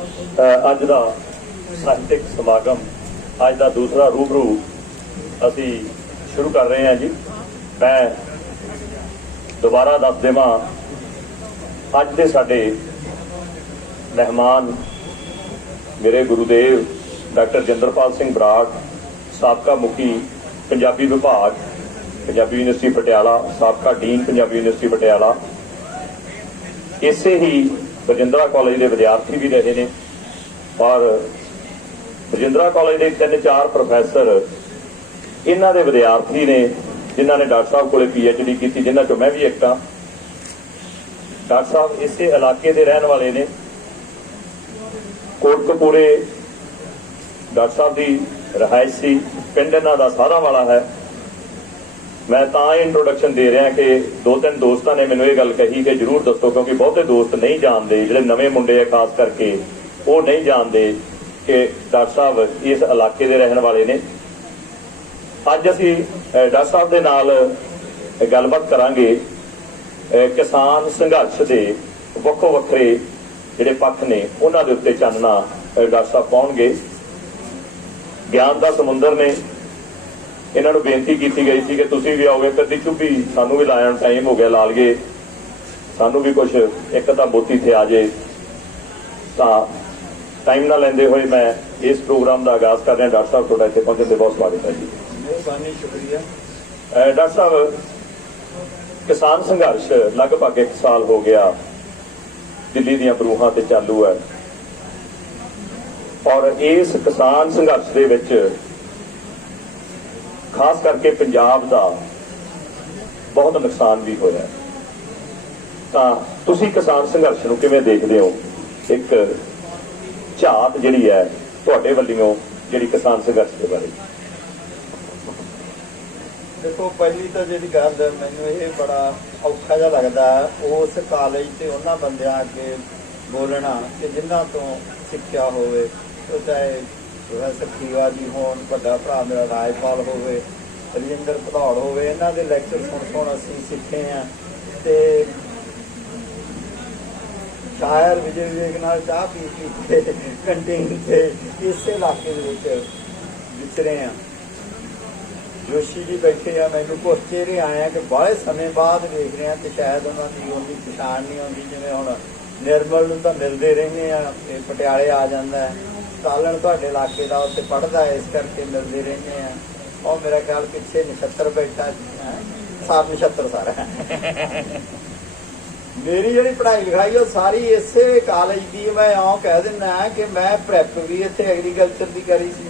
अज का साहित्यिक समागम अज का दूसरा रूबरू असी शुरू कर रहे हैं जी। मैं दोबारा दस देवां अज के साडे मेहमान मेरे गुरुदेव डॉक्टर जिंदरपाल सिंह बराड़, साबका मुखी पंजाबी विभाग पंजाबी यूनिवर्सिटी पटियाला, साबका डीन पंजाबी यूनिवर्सिटी पटियाला, इसे ही रजिंद्रा कॉलेज के विद्यार्थी भी रहे ने और रजिंद्रा कॉलेज के 3-4 प्रोफैसर इन्हां दे विद्यार्थी ने जिन्हां ने डॉक्टर साहब को PhD की, जिन्हां चों मैं भी एक हाँ। डॉक्टर साहब इसे इलाके के रहने वाले ने। कोटकपूरे डॉक्टर साहब की रहायश सी, पिंड इन्हां दा सारा वाला है। मैं तां इंट्रोडक्शन दे रहा कि 2-3 दोस्तों ने मैंने ये गल कही कि जरूर दसो, क्योंकि बहुते दोस्त नहीं जानते, जिहड़े नवे मुंडे है खास करके वो नहीं जानते कि डॉक्टर साहब इस इलाके के रहने वाले ने। अज असी डॉक्टर साहब के नाल गलबात करांगे किसान संघर्ष के वक्खो वक्खरे जिहड़े पक्ष ने उन्हां दे उत्ते चानना डॉक्टर साहब पाउणगे। ज्ञान का समुंदर ने इन्हों बेनती की गई थी कि तुसीं भी आओगे, कदी चुप्पी सानू भी लाया टाइम हो गया, ला लईए सानू भी कुछ एक तां बोती थे आ जाए। तां टाइम ना लेंदे हुए मैं इस प्रोग्राम का आगाज कर रहा। डॉक्टर साहब तुहाडा इत्थे पहुंचण ते बहुत स्वागत है जी। मेहरबानी, शुक्रिया। डॉक्टर साहब, किसान संघर्ष लगभग 1 साल हो गया दिल्ली दीआं बरूहां ते चालू है और इस किसान संघर्ष दे विच खास करके पंजाब का बहुत नुकसान भी होया। तां तुसीं किसान संघर्ष नूं किवें देखदे हो? एक झात जिहड़ी है तुहाडे वल्लों जिहड़ी किसान संघर्ष के बारे। देखो, पहली तो जी गल मैनूं ये बड़ा औखा जिहा लगदा उस कॉलेज से उन्हां बंदियां अगे बोलना कि जिन्हां तो सिक्ख्या होवे, तो चाहे प्रोफैसर खीवा जी होण, वड्डा भरा मेरा राजपाल होवे, रजिंदर भदौड़ होवे, इन्हां दे लैक्चर सुण असीं सिੱਖੇ हैं। ते शायर विजय विवेक नाल चाह पी के कंटीन से इस इलाके दे विच विचरे हैं। जोशी जी बैठे आ, मैनूं कुछ चेहरे आए हैं कि बड़े समय बाद देख रहे हैं कि शायद उन्होंने उन्नी पछाण नहीं आती। जिवें हुण निर्मल नूं तां मिलदे रहिंदे आ, पटियाले आ जांदा है, सालण तुहाडे इलाके दा उत्ते पढ़दा है, इस करके मिलदे रहिंदे आ। और मेरा ख्याल पिछे नक्षत्र बैठा, सार नक्षत्र सारा मेरी जी पढ़ाई लिखाई वो सारी इसे कॉलेज की। मैं इउं कह दिना कि मैं प्रैप भी इत्थे एग्रीकल्चर की करी सी,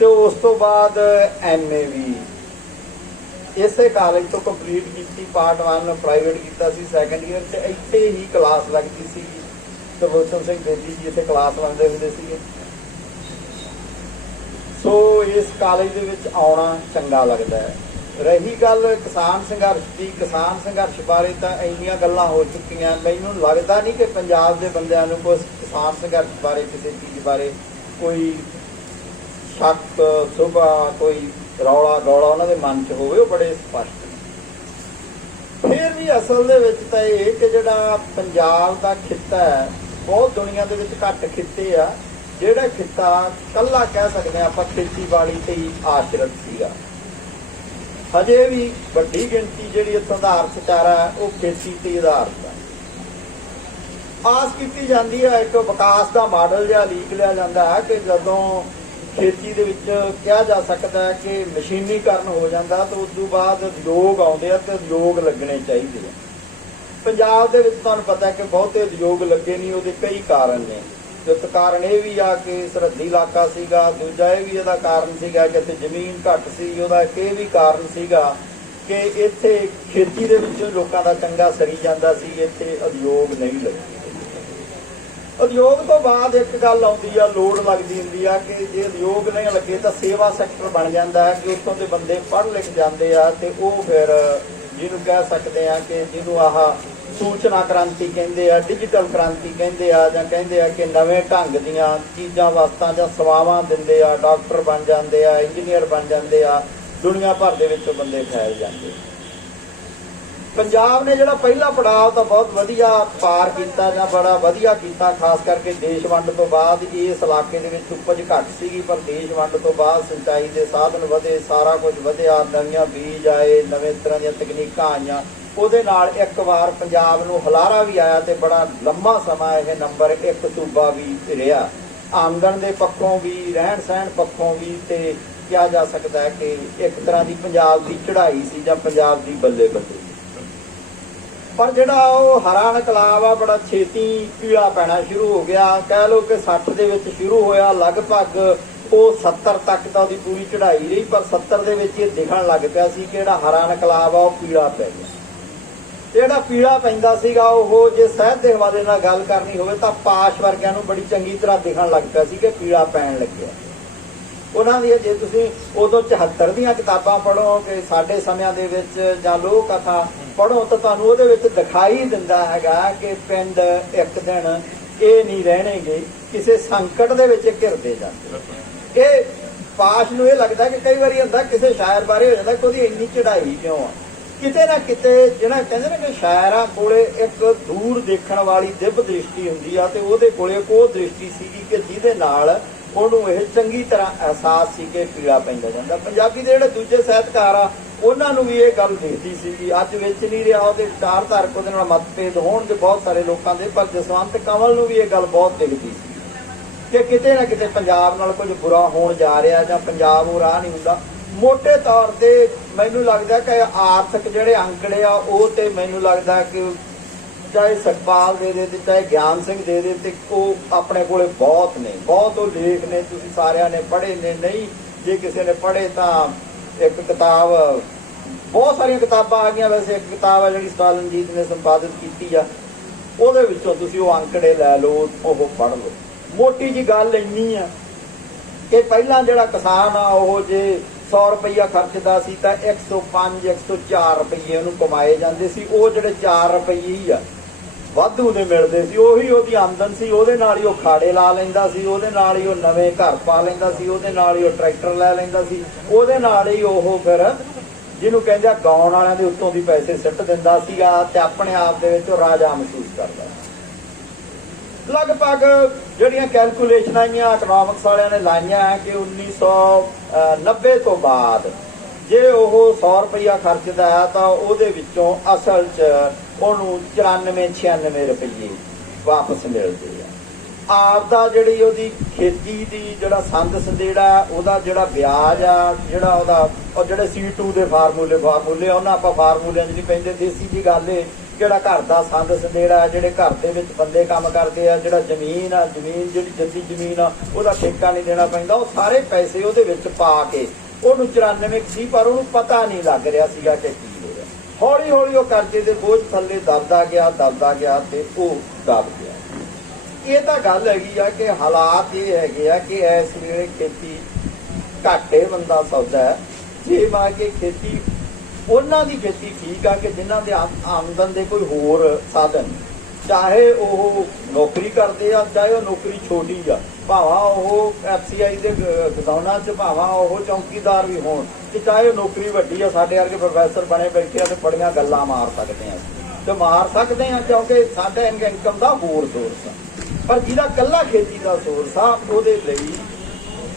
तो उस तो बाद MA भी इसे कॉलेज तो कंप्लीट की। पार्ट 1 प्राइवेट किया, सैकेंड ईयर से इत्थे ही क्लास लगती सी। तरलोचन सिंह बेदी जी इत्थे क्लास लाते होंदे सीगे। सो इस कॉलेज दे विच आउणा चंगा लगता है। रही गल किसान संघर्ष की, किसान संघर्ष बारे तो इन्नियां गल्लां हो चुकियां, मैनूं लगता नहीं कि पंजाब के बंदियां नूं कोई किसान संघर्ष बारे किसी चीज़ बारे कोई शक सुभा कोई रौला गौला उन्होंने मन च होवे, बड़े स्पष्ट। फिर भी असल दे विच तां इह कि जिहड़ा पंजाब दा खित्ता है, बहुत दुनिया दे विच घੱਟ खित्ते आ, जिहड़ा खित्ता कल्ला कह सकते हैं आपां खेतीबाड़ी ते ही आश्रित सीगा। हजे भी वड्डी गिणती जिहड़ी इत्थों दा अर्थचारा है वो खेती ते आधारित है। आस की जाती है, एक विकास का मॉडल जिहा लीक लिया जाता है कि जदों खेती दे विच कहा जा सकता है कि मशीनीकरण हो जाता, तो उस बाद उद्योग आउंदे आ ते उद्योग लगने चाहिए। पंजाब दे विच तुहानूं पता है कि बहुते उद्योग लगे नहीं, उहदे कई कारण ने। एक कारण यह भी आ कि सरहदी इलाका सीगा, दूजा यह भी इहदा कारण सीगा कि इत्थे जमीन घट सी, उहदा एक यह भी कारण सीगा कि इत्थे खेती दे विच लोकां दा चंगा सरी जांदा सी, इत्थे उद्योग नहीं लगे। उद्योग तो बाद एक गल आउंदी आ, लोड़ लगदी हुंदी आ कि जे उद्योग नहीं लगे तो सेवा सैक्टर बन जाता है कि उत्थों के बंदे पढ़ लिख जाते आ, ते वो फिर जिन्हों कह सकते हैं कि जिन्हों आह सूचना क्रांति कहते हैं, डिजिटल क्रांति कहते हैं, जां कहते हैं कि नवे ढंग दीयां चीज़ां वस्तां जां सेवावां दिंदे आ, डॉक्टर बन जाते आ, इंजीनियर बन जाते आ, दुनिया भर दे विचों बंदे फैल जाते। ਪੰਜਾਬ ਨੇ ਜਿਹੜਾ ਪਹਿਲਾ ਪੜਾਅ ਤਾਂ ਬਹੁਤ ਵਧੀਆ ਪਾਰ ਕੀਤਾ ਜਾਂ ਬੜਾ ਵਧੀਆ ਕੀਤਾ, ਖਾਸ ਕਰਕੇ ਦੇਸ਼ ਵੰਡ ਤੋਂ ਬਾਅਦ ਇਸ ਇਲਾਕੇ ਦੇ ਵਿੱਚ ਉਪਜ ਘੱਟ ਸੀਗੀ, ਪਰ ਦੇਸ਼ ਵੰਡ ਤੋਂ ਬਾਅਦ ਸਿੰਚਾਈ ਦੇ ਸਾਧਨ ਵਧੇ, ਸਾਰਾ ਕੁਝ ਵਧਿਆ, ਨਵੀਆਂ ਬੀਜ ਆਏ, ਨਵੇਂ ਤਰ੍ਹਾਂ ਦੀਆਂ ਤਕਨੀਕਾਂ ਆਈਆਂ। ਉਹਦੇ ਨਾਲ ਇੱਕ ਵਾਰ ਪੰਜਾਬ ਨੂੰ ਹੁਲਾਰਾ ਵੀ ਆਇਆ ਤੇ ਬੜਾ ਲੰਮਾ ਸਮਾਂ ਇਹ ਨੰਬਰ 1 ਸੂਬਾ ਵੀ ਰਿਹਾ, ਆਮਦਨ ਦੇ ਪੱਖੋਂ ਵੀ, ਰਹਿਣ ਸਹਿਣ ਪੱਖੋਂ ਵੀ। ਤੇ ਕਿਹਾ ਜਾ ਸਕਦਾ ਹੈ ਕਿ ਇੱਕ ਤਰ੍ਹਾਂ ਦੀ ਪੰਜਾਬ ਦੀ ਚੜ੍ਹਾਈ ਸੀ ਜਾਂ ਪੰਜਾਬ ਦੀ ਬੱਲੇ ਬੱਲੇ। ਪਰ ਜਿਹੜਾ ਉਹ ਹਰਾ ਇਨਕਲਾਬ ਆ ਬੜਾ ਛੇਤੀ ਪੀਲਾ ਪੈਣਾ ਸ਼ੁਰੂ ਹੋ ਗਿਆ। ਕਹਿ ਲਓ ਕਿ 60 ਦੇ ਵਿੱਚ ਸ਼ੁਰੂ ਹੋਇਆ, ਲਗਭਗ ਉਹ 70 ਤੱਕ ਤਾਂ ਉਹਦੀ ਪੂਰੀ ਚੜ੍ਹਾਈ ਰਹੀ, ਪਰ 70 ਦੇ ਵਿੱਚ ਇਹ ਦਿਖਣ ਲੱਗ ਪਿਆ ਸੀ ਕਿ ਜਿਹੜਾ ਹਰਾ ਇਨਕਲਾਬ ਆ ਉਹ ਪੀਲਾ ਪੈ ਗਿਆ। ਜਿਹੜਾ ਪੀਲਾ ਪੈਂਦਾ ਸੀਗਾ ਉਹ ਜੇ ਸਾਹਿਤ ਦੇ ਹਵਾਲੇ ਨਾਲ ਗੱਲ ਕਰਨੀ ਹੋਵੇ ਤਾਂ ਪਾਸ਼ ਵਰਗਿਆਂ ਨੂੰ ਬੜੀ ਚੰਗੀ ਤਰ੍ਹਾਂ ਦਿਖਣ ਲੱਗ ਪਿਆ ਸੀ ਕਿ ਪੀਲਾ ਪੈਣ ਲੱਗਿਆ। ਉਹਨਾਂ ਦੀ ਜੇ ਤੁਸੀਂ ਉਦੋਂ 74 ਦੀਆਂ ਕਿਤਾਬਾਂ ਪੜ੍ਹੋ ਕਿ ਸਾਡੇ ਸਮਿਆਂ ਦੇ ਵਿੱਚ ਜਾਂ ਲੋਕ ਕਥਾ ਪੜ੍ਹੋ ਤਾਂ ਤੁਹਾਨੂੰ ਉਹਦੇ ਵਿੱਚ ਦਿਖਾਈ ਦਿੰਦਾ ਹੈਗਾ ਕਿ ਪਿੰਡ ਇੱਕ ਦਿਨ ਇਹ ਨਹੀਂ ਰਹਿਣਗੇ, ਕਿਸੇ ਸੰਕਟ ਦੇ ਵਿੱਚ ਘਿਰਦੇ ਜਾਂਦੇ। ਇਹ ਪਾਸ਼ ਨੂੰ ਇਹ ਲੱਗਦਾ ਕਿ ਕਈ ਵਾਰੀ ਹੁੰਦਾ ਕਿਸੇ ਸ਼ਾਇਰ ਬਾਰੇ ਹੋ ਜਾਂਦਾ ਕਿ ਉਹਦੀ ਇੰਨੀ ਚੜ੍ਹਾਈ ਕਿਉਂ ਆ। ਕਿਤੇ ਨਾ ਕਿਤੇ ਜਿਹੜਾ ਕਹਿੰਦੇ ਨੇ ਕਿ ਸ਼ਾਇਰਾਂ ਕੋਲੇ ਇੱਕ ਦੂਰ ਦੇਖਣ ਵਾਲੀ ਦਿਵ ਦ੍ਰਿਸ਼ਟੀ ਹੁੰਦੀ ਆ, ਤੇ ਉਹਦੇ ਕੋਲੇ ਉਹ ਦ੍ਰਿਸ਼ਟੀ ਸੀਗੀ ਕਿ ਜਿਹਦੇ ਨਾਲ ਉਹਨੂੰ ਇਹ ਚੰਗੀ ਤਰ੍ਹਾਂ ਅਹਿਸਾਸ ਸੀ ਕਿ ਪੀੜਾ ਪੈਂਦਾ ਜਾਂਦਾ। ਪੰਜਾਬੀ ਦੇ ਜਿਹੜੇ ਦੂਜੇ ਸਾਹਿਤਕਾਰ ਆ ਉਹਨਾਂ ਨੂੰ ਵੀ ਇਹ ਗੱਲ ਦਿਖਦੀ ਸੀ ਕਿ ਅੱਜ ਵਿੱਚ ਨਹੀਂ ਰਿਹਾ, ਉਹਦੇ ਵਿਚਾਰਧਾਰਕ ਉਹਦੇ ਨਾਲ ਮਤਭੇਦ ਹੋਣ ਦੇ ਬਹੁਤ ਸਾਰੇ ਲੋਕਾਂ ਦੇ, ਪਰ ਜਸਵੰਤ ਕੰਵਲ ਨੂੰ ਵੀ ਇਹ ਗੱਲ ਬਹੁਤ ਦਿਖਦੀ ਸੀ ਕਿ ਕਿਤੇ ਨਾ ਕਿਤੇ ਪੰਜਾਬ ਨਾਲ ਕੁਝ ਬੁਰਾ ਹੋਣ ਜਾ ਰਿਹਾ ਜਾਂ ਪੰਜਾਬ ਉਹ ਰਾਹ ਨਹੀਂ ਹੁੰਦਾ। ਮੋਟੇ ਤੌਰ ਤੇ ਮੈਨੂੰ ਲੱਗਦਾ ਕਿ ਆਰਥਿਕ ਜਿਹੜੇ ਅੰਕੜੇ ਆ ਉਹ ਤੇ ਮੈਨੂੰ ਲੱਗਦਾ ਕਿ ਚਾਹੇ ਸਤਪਾਲ ਦੇ ਦੇ ਤੇ ਚਾਹੇ ਗਿਆਨ ਸਿੰਘ ਦੇ ਦੇ ਤੇ ਉਹ ਆਪਣੇ ਕੋਲੇ ਬਹੁਤ ਨੇ, ਬਹੁਤ ਉਹ ਲੇਖ ਨੇ, ਤੁਸੀਂ ਸਾਰਿਆਂ ਨੇ ਪੜ੍ਹੇ ਨੇ। ਨਹੀਂ ਜੇ ਕਿਸੇ ਨੇ ਪੜ੍ਹੇ ਤਾਂ ਇੱਕ ਕਿਤਾਬ, ਬਹੁਤ ਸਾਰੀਆਂ ਕਿਤਾਬਾਂ ਆ ਗਈਆਂ, ਵੈਸੇ ਇੱਕ ਕਿਤਾਬ ਆ ਜਿਹੜੀ ਸਟਾਲਿਨਜੀਤ ਨੇ ਸੰਪਾਦਿਤ ਕੀਤੀ ਆ, ਉਹਦੇ ਵਿੱਚੋਂ ਤੁਸੀਂ ਉਹ ਅੰਕੜੇ ਲੈ ਲਓ, ਉਹ ਪੜ੍ਹ ਲਓ। ਮੋਟੀ ਜੀ ਗੱਲ ਇੰਨੀ ਆ ਕਿ ਪਹਿਲਾਂ ਜਿਹੜਾ ਕਿਸਾਨ ਆ ਉਹ ਜੇ 100 ਰੁਪਈਆ ਖਰਚਦਾ ਸੀ ਤਾਂ 105 104 ਰੁਪਈਏ ਉਹਨੂੰ ਕਮਾਏ ਜਾਂਦੇ ਸੀ। ਉਹ ਜਿਹੜੇ 4 ਰੁਪਈਏ ਹੀ ਆ ਵਾਧੂ ਦੇ ਮਿਲਦੇ ਸੀ, ਉਹੀ ਉਹਦੀ ਆਮਦਨ ਸੀ। ਉਹਦੇ ਨਾਲ ਹੀ ਉਹ ਖਾੜੇ ਲਾ ਲੈਂਦਾ ਸੀ, ਉਹਦੇ ਨਾਲ ਹੀ ਉਹ ਨਵੇਂ ਘਰ ਪਾ ਲੈਂਦਾ ਸੀ, ਉਹਦੇ ਨਾਲ ਹੀ ਉਹ ਟਰੈਕਟਰ ਲੈ ਲੈਂਦਾ ਸੀ, ਉਹਦੇ ਨਾਲ ਹੀ ਉਹ ਫਿਰ ਜਿਹਨੂੰ ਕਹਿੰਦੇ ਆ ਗਾਉਣ ਵਾਲਿਆਂ ਦੇ ਉੱਤੋਂ ਦੀ ਪੈਸੇ ਸਿੱਟ ਦਿੰਦਾ ਸੀਗਾ ਤੇ ਆਪਣੇ ਆਪ ਦੇ ਵਿੱਚ ਉਹ ਰਾਜਾ ਮਹਿਸੂਸ ਕਰਦਾ। ਲਗਭਗ ਜਿਹੜੀਆਂ ਕੈਲਕੂਲੇਸ਼ਨਾਂ ਆਈਆਂ ਇਕਨੋਮਿਕਸ ਵਾਲਿਆਂ ਨੇ ਲਾਈਆਂ ਕਿ 1990 ਤੋਂ ਬਾਅਦ ਜੇ ਉਹ 100 ਰੁਪਈਆ ਖਰਚਦਾ ਹੈ ਤਾਂ ਉਹਦੇ ਵਿੱਚੋਂ ਅਸਲ 'ਚ ਉਹਨੂੰ 94-96 ਰੁਪਈਏ ਵਾਪਸ ਮਿਲਦੇ ਆ। ਆਪਦਾ ਜਿਹੜੀ ਉਹਦੀ ਖੇਤੀ ਦੀ ਜਿਹੜਾ ਸੰਦ ਸੰਦੇੜਾ ਉਹਦਾ ਜਿਹੜਾ ਵਿਆਜ ਆ, ਜਿਹੜਾ ਉਹਦਾ ਉਹ ਜਿਹੜੇ C2 ਦੇ ਫਾਰਮੂਲੇ ਉਹਨਾਂ ਆਪਾਂ ਫਾਰਮੂਲਿਆਂ 'ਚ ਨਹੀਂ ਪੈਂਦੇ, ਦੇਸੀ ਜੀ ਗੱਲ ਏ। ਜਿਹੜਾ ਘਰ ਦਾ ਸੰਦ ਸੰਦੇੜਾ, ਜਿਹੜੇ ਘਰ ਦੇ ਵਿੱਚ ਬੰਦੇ ਕੰਮ ਕਰਦੇ ਆ, ਜਿਹੜਾ ਜ਼ਮੀਨ ਆ, ਜਿਹੜੀ ਜੱਦੀ ਜ਼ਮੀਨ ਆ ਉਹਦਾ ਠੇਕਾ ਨਹੀਂ ਦੇਣਾ ਪੈਂਦਾ, ਉਹ ਸਾਰੇ ਪੈਸੇ ਉਹਦੇ ਵਿੱਚ ਪਾ ਕੇ ਉਹਨੂੰ 94 ਸੀ, ਪਰ ਉਹਨੂੰ ਪਤਾ ਨਹੀਂ ਲੱਗ ਰਿਹਾ ਸੀਗਾ ਕਿ ਕੀ ਹੋ ਰਿਹਾ। ਹੌਲੀ ਹੌਲੀ ਉਹ ਕਰਜ਼ੇ ਦੇ ਬੋਝ ਥੱਲੇ ਦਬਦਾ ਗਿਆ ਤੇ ਉਹ ਦਬ ਗਿਆ। ਇਹ ਤਾਂ ਗੱਲ ਹੈਗੀ ਆ ਕਿ ਹਾਲਾਤ ਇਹ ਹੈਗੇ ਆ ਕਿ ਇਸ ਵੇਲੇ ਖੇਤੀ ਘਾਟੇ ਬੰਦਾ ਸੌਦਾ ਹੈ। ਜੇ ਮਾ ਕੇ ਖੇਤੀ ਉਹਨਾਂ ਦੀ ਖੇਤੀ ਠੀਕ ਆ ਕਿ ਜਿਨ੍ਹਾਂ ਦੇ ਆਮਦਨ ਦੇ ਕੋਈ ਹੋਰ ਸਾਧਨ, ਚਾਹੇ ਉਹ ਨੌਕਰੀ ਕਰਦੇ ਆ, ਚਾਹੇ ਉਹ ਨੌਕਰੀ ਛੋਟੀ ਆ, ਭਾਵਾਂ ਉਹ FCI ਦੇ ਗਦਾਉਣਾ 'ਚ, ਭਾਵਾਂ ਉਹ ਚੌਕੀਦਾਰ ਵੀ ਹੋਣ, ਤੇ ਚਾਹੇ ਉਹ ਨੌਕਰੀ ਵੱਡੀ ਆ, ਸਾਡੇ ਵਰਗੇ ਪ੍ਰੋਫੈਸਰ ਬਣੇ ਬੈਠੇ ਆ ਤੇ ਬੜੀਆਂ ਗੱਲਾਂ ਮਾਰ ਸਕਦੇ ਆ ਤੇ ਮਾਰ ਸਕਦੇ ਆ ਕਿਉਂਕਿ ਸਾਡਾ ਇਨਕਮ ਦਾ ਹੋਰ ਸੋਰਸ ਆ। ਪਰ ਜਿਹਦਾ ਇਕੱਲਾ ਖੇਤੀ ਦਾ ਸੋਰਸ ਆ ਉਹਦੇ ਲਈ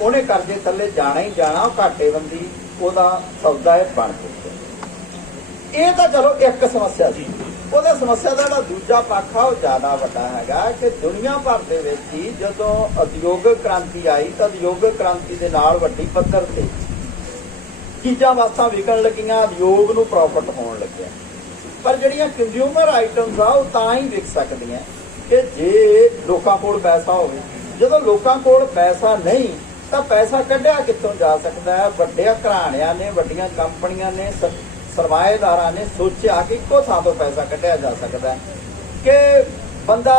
ਉਹਨੇ ਕਰਜ਼ੇ ਥੱਲੇ ਜਾਣਾ ਹੀ ਜਾਣਾ, ਘਾਟੇਬੰਦੀ ਉਹਦਾ ਸੌਦਾ ਹੈ ਬਣ ਕੇ। ਇਹ ਤਾਂ ਚਲੋ ਇੱਕ ਸਮੱਸਿਆ ਸੀ। ਉਹਦੇ ਸਮੱਸਿਆ ਦਾ ਜਿਹੜਾ ਦੂਜਾ ਪੱਖ ਆ ਉਹ ਜ਼ਿਆਦਾ ਵੱਡਾ ਹੈਗਾ ਕਿ ਦੁਨੀਆ ਭਰ ਦੇ ਵਿੱਚ ਹੀ ਜਦੋਂ ਉਦਯੋਗਿਕ ਕ੍ਰਾਂਤੀ ਆਈ ਤਾਂ ਉਦਯੋਗਿਕ ਕ੍ਰਾਂਤੀ ਦੇ ਨਾਲ ਵੱਡੀ ਪੱਧਰ ਤੇ ਚੀਜ਼ਾਂ ਵਸਤਾਂ ਵਿਕਣ ਲੱਗੀਆਂ, ਉਦਯੋਗ ਨੂੰ ਪ੍ਰੋਫਿਟ ਹੋਣ ਲੱਗਿਆ। ਪਰ ਜਿਹੜੀਆਂ ਕੰਜ਼ਿਊਮਰ ਆਈਟਮਸ ਆ ਉਹ ਤਾਂ ਹੀ ਵਿਕ ਸਕਦੀਆਂ ਕਿ ਜੇ ਲੋਕਾਂ ਕੋਲ ਪੈਸਾ ਹੋਵੇ। ਜਦੋਂ ਲੋਕਾਂ ਕੋਲ ਪੈਸਾ ਨਹੀਂ ਤਾਂ ਪੈਸਾ ਕੱਢਿਆ ਕਿੱਥੋਂ ਜਾ ਸਕਦਾ ਹੈ? ਵੱਡਿਆਂ ਘਰਾਣਿਆਂ ਨੇ, ਵੱਡੀਆਂ ਕੰਪਨੀਆਂ ਨੇ, ਸਰਮਾਏਦਾਰਾਂ ਨੇ ਸੋਚਿਆ ਕਿ ਇੱਕੋ ਥਾਂ ਤੋਂ ਪੈਸਾ ਕੱਢਿਆ ਜਾ ਸਕਦਾ ਹੈ ਕਿ ਬੰਦਾ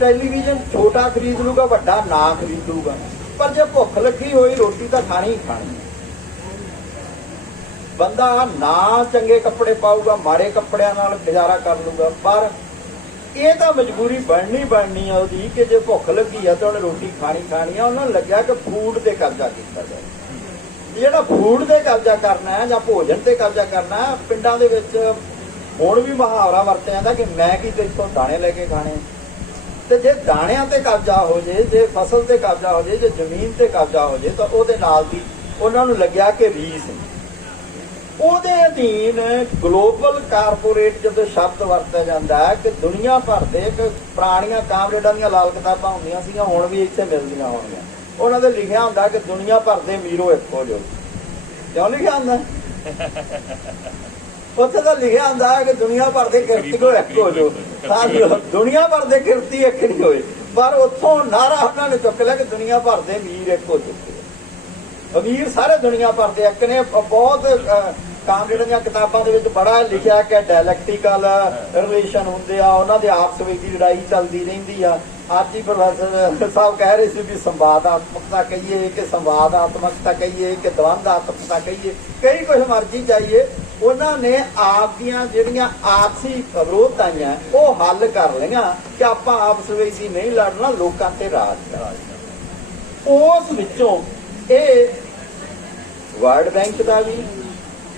ਟੈਲੀਵਿਜ਼ਨ ਛੋਟਾ ਖਰੀਦ ਲੂਗਾ, ਵੱਡਾ ਨਾ ਖਰੀਦ ਲੂਗਾ, ਪਰ ਜੇ ਭੁੱਖ ਲੱਗੀ ਹੋਈ ਰੋਟੀ ਤਾਂ ਖਾਣੀ ਹੀ ਖਾਣੀ। ਬੰਦਾ ਨਾ ਚੰਗੇ ਕੱਪੜੇ ਪਾਊਗਾ, ਮਾੜੇ ਕੱਪੜਿਆਂ ਨਾਲ ਗੁਜ਼ਾਰਾ ਕਰ ਲੂਗਾ, ਪਰ ਇਹ ਤਾਂ ਮਜਬੂਰੀ ਬਣਨੀ ਆ ਉਹਦੀ ਕਿ ਜੇ ਭੁੱਖ ਲੱਗੀ ਆ ਤਾਂ ਉਹਨੇ ਰੋਟੀ ਖਾਣੀ ਆ। ਉਹਨਾਂ ਨੂੰ ਲੱਗਿਆ ਕਿ ਫੂਡ ਤੇ ਕਬਜ਼ਾ ਕੀਤਾ ਜਾਏ। ਜਿਹੜਾ ਫੂਡ ਤੇ ਕਬਜ਼ਾ ਕਰਨਾ ਹੈ ਜਾਂ ਭੋਜਨ ਤੇ ਕਬਜ਼ਾ ਕਰਨਾ ਹੈ, ਪਿੰਡਾਂ ਦੇ ਵਿੱਚ ਹੁਣ ਵੀ ਮੁਹਾਵਰਾ ਵਰਤਿਆ ਜਾਂਦਾ ਕਿ ਮੈਂ ਕੀ ਤੇਥੋਂ ਦਾਣੇ ਲੈ ਕੇ ਖਾਣੇ। ਤੇ ਜੇ ਦਾਣਿਆਂ ਤੇ ਕਬਜ਼ਾ ਹੋ ਜੇ, ਜੇ ਫਸਲ ਤੇ ਕਬਜ਼ਾ ਹੋ ਜੇ, ਜੇ ਜ਼ਮੀਨ ਤੇ ਕਬਜ਼ਾ ਹੋ ਜੇ, ਤਾਂ ਉਹਦੇ ਨਾਲ ਦੀ ਉਹਨਾਂ ਨੂੰ ਲੱਗਿਆ ਕਿ ਰੀਸ ਉਹਦੇ ਅਧੀਨ ਗਲੋਬਲ ਕਾਰਪੋਰੇਟ ਜਦੋਂ ਸ਼ਬਦ ਵਰਤਿਆ ਜਾਂਦਾ ਹੈ ਕਿ ਦੁਨੀਆ ਭਰ ਦੇ ਪੁਰਾਣੀਆਂ ਕਾਮਰੇਡਾਂ ਦੀਆਂ ਲਾਲ ਕਿਤਾਬਾਂ ਹੁੰਦੀਆਂ ਸੀਗੀਆਂ, ਹੁਣ ਵੀ ਇੱਥੇ ਮਿਲਦੀਆਂ ਹੋਣਗੀਆਂ, ਉਹਨਾਂ ਦੇ ਲਿਖਿਆ ਹੁੰਦਾ ਕਿ ਦੁਨੀਆ ਭਰ ਦੇ ਅਮੀਰੋ ਇੱਕ ਹੋ ਜਾਓ। ਕਿਉਂ ਲਿਖਿਆ ਹੁੰਦਾ? ਉੱਥੇ ਤਾਂ ਲਿਖਿਆ ਹੁੰਦਾ ਕਿ ਦੁਨੀਆ ਭਰ ਦੇ ਕਿਰਤੀਓ ਇੱਕ ਹੋ ਜਾਓ। ਦੁਨੀਆ ਭਰ ਦੇ ਕਿਰਤੀ ਇੱਕ ਨਹੀਂ ਹੋਏ, ਪਰ ਉੱਥੋਂ ਨਾਰਾ ਉਹਨਾਂ ਨੇ ਚੁੱਕ ਲਿਆ ਕਿ ਦੁਨੀਆ ਭਰ ਦੇ ਅਮੀਰ ਇੱਕ ਹੋ ਚੁੱਕੇ। ਅਮੀਰ ਸਾਰੇ ਦੁਨੀਆ ਭਰ ਦੇ ਇੱਕ ਨੇ। ਬਹੁਤ ਕਾਮਰੇਡਾਂ ਦੀਆਂ ਕਿਤਾਬਾਂ ਦੇ ਵਿੱਚ ਬੜਾ ਲਿਖਿਆ ਕਿ ਡਾਇਲੈਕਟੀਕਲ ਰਿਲੇਸ਼ਨ ਹੁੰਦੇ ਆ, ਉਹਨਾਂ ਦੇ ਆਪਸ ਵਿੱਚ ਦੀ ਲੜਾਈ ਚੱਲਦੀ ਰਹਿੰਦੀ ਆ। ਅੱਜ ਹੀ ਪ੍ਰੋਫੈਸਰ ਸਾਹਿਬ ਕਹਿ ਰਹੇ ਸੀ ਵੀ ਸੰਵਾਦਾਤਮਕਤਾ ਕਹੀਏ ਕਿ ਸੰਵਾਦਾਤਮਕਤਾ ਕਹੀਏ ਕਿ ਦਵੰਦਾਤਮਕਤਾ ਕਹੀਏ, ਕਈ ਕੁਝ ਮਰਜ਼ੀ ਚਾਹੀਏ। ਉਹਨਾਂ ਨੇ ਆਪ ਦੀਆਂ ਜਿਹੜੀਆਂ ਆਪਸੀ ਵਿਰੋਧਤਾਂ ਉਹ ਹੱਲ ਕਰ ਲਈਆਂ ਕਿ ਆਪਾਂ ਆਪਸ ਵਿੱਚ ਹੀ ਨਹੀਂ ਲੜਨਾ, ਲੋਕਾਂ ਤੇ ਰਾਜ ਕਰਨਾ। ਉਸ ਵਿੱਚੋਂ ਇਹ ਵਰਲਡ ਬੈਂਕ ਦਾ ਵੀ,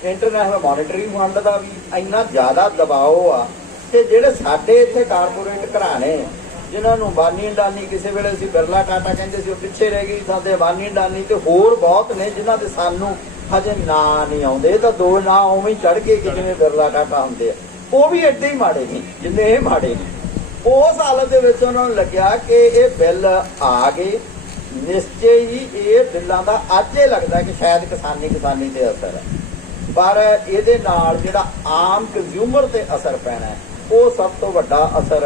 ਇੰਟਰਨੈਸ਼ਨਲ ਮੋਨਿਟਰੀ ਫੰਡ ਦਾ ਵੀ ਇੰਨਾ ਜ਼ਿਆਦਾ ਦਬਾਅ ਆ ਕਿ ਜਿਹੜੇ ਸਾਡੇ ਇੱਥੇ ਕਾਰਪੋਰੇਟ ਘਰਾਣੇ ਜਿਨ੍ਹਾਂ ਨੂੰ ਅੰਬਾਨੀ ਅਡਾਨੀ, ਕਿਸੇ ਵੇਲੇ ਅਸੀਂ ਬਿਰਲਾ ਟਾਟਾ ਕਹਿੰਦੇ ਸੀ, ਉਹ ਪਿੱਛੇ ਰਹਿ ਗਈ। ਸਾਡੇ ਅੰਬਾਨੀ ਅਡਾਨੀ ਤੇ ਹੋਰ ਬਹੁਤ ਨੇ ਜਿਨ੍ਹਾਂ ਦੇ ਸਾਨੂੰ ਹਜੇ ਨਾਂ ਨਹੀਂ ਆਉਂਦੇ। ਇਹ ਤਾਂ ਦੋ ਨਾਂ ਉਵੇਂ ਹੀ ਚੜ ਗਏ ਕਿ ਜਿਵੇਂ ਬਿਰਲਾ ਟਾਟਾ ਹੁੰਦੇ ਆ, ਉਹ ਵੀ ਏਡੇ ਹੀ ਮਾੜੇ ਨਹੀਂ ਜਿੰਨੇ ਇਹ ਮਾੜੇ ਨੇ। ਉਸ ਹਾਲਤ ਦੇ ਵਿੱਚ ਉਹਨਾਂ ਨੂੰ ਲੱਗਿਆ ਕਿ ਇਹ ਬਿੱਲ ਆ ਗਏ, ਨਿਸ਼ਚੇ ਹੀ ਇਹ ਬਿੱਲਾਂ ਦਾ ਅੱਜ ਇਹ ਲੱਗਦਾ ਕਿ ਸ਼ਾਇਦ ਕਿਸਾਨੀ ਤੇ ਅਸਰ ਹੈ, ਪਰ ਇਹਦੇ ਨਾਲ ਜਿਹੜਾ ਆਮ ਕੰਜ਼ਿਊਮਰ ਤੇ ਅਸਰ ਪੈਣਾ ਹੈ, ਉਹ ਸਭ ਤੋਂ ਵੱਡਾ ਅਸਰ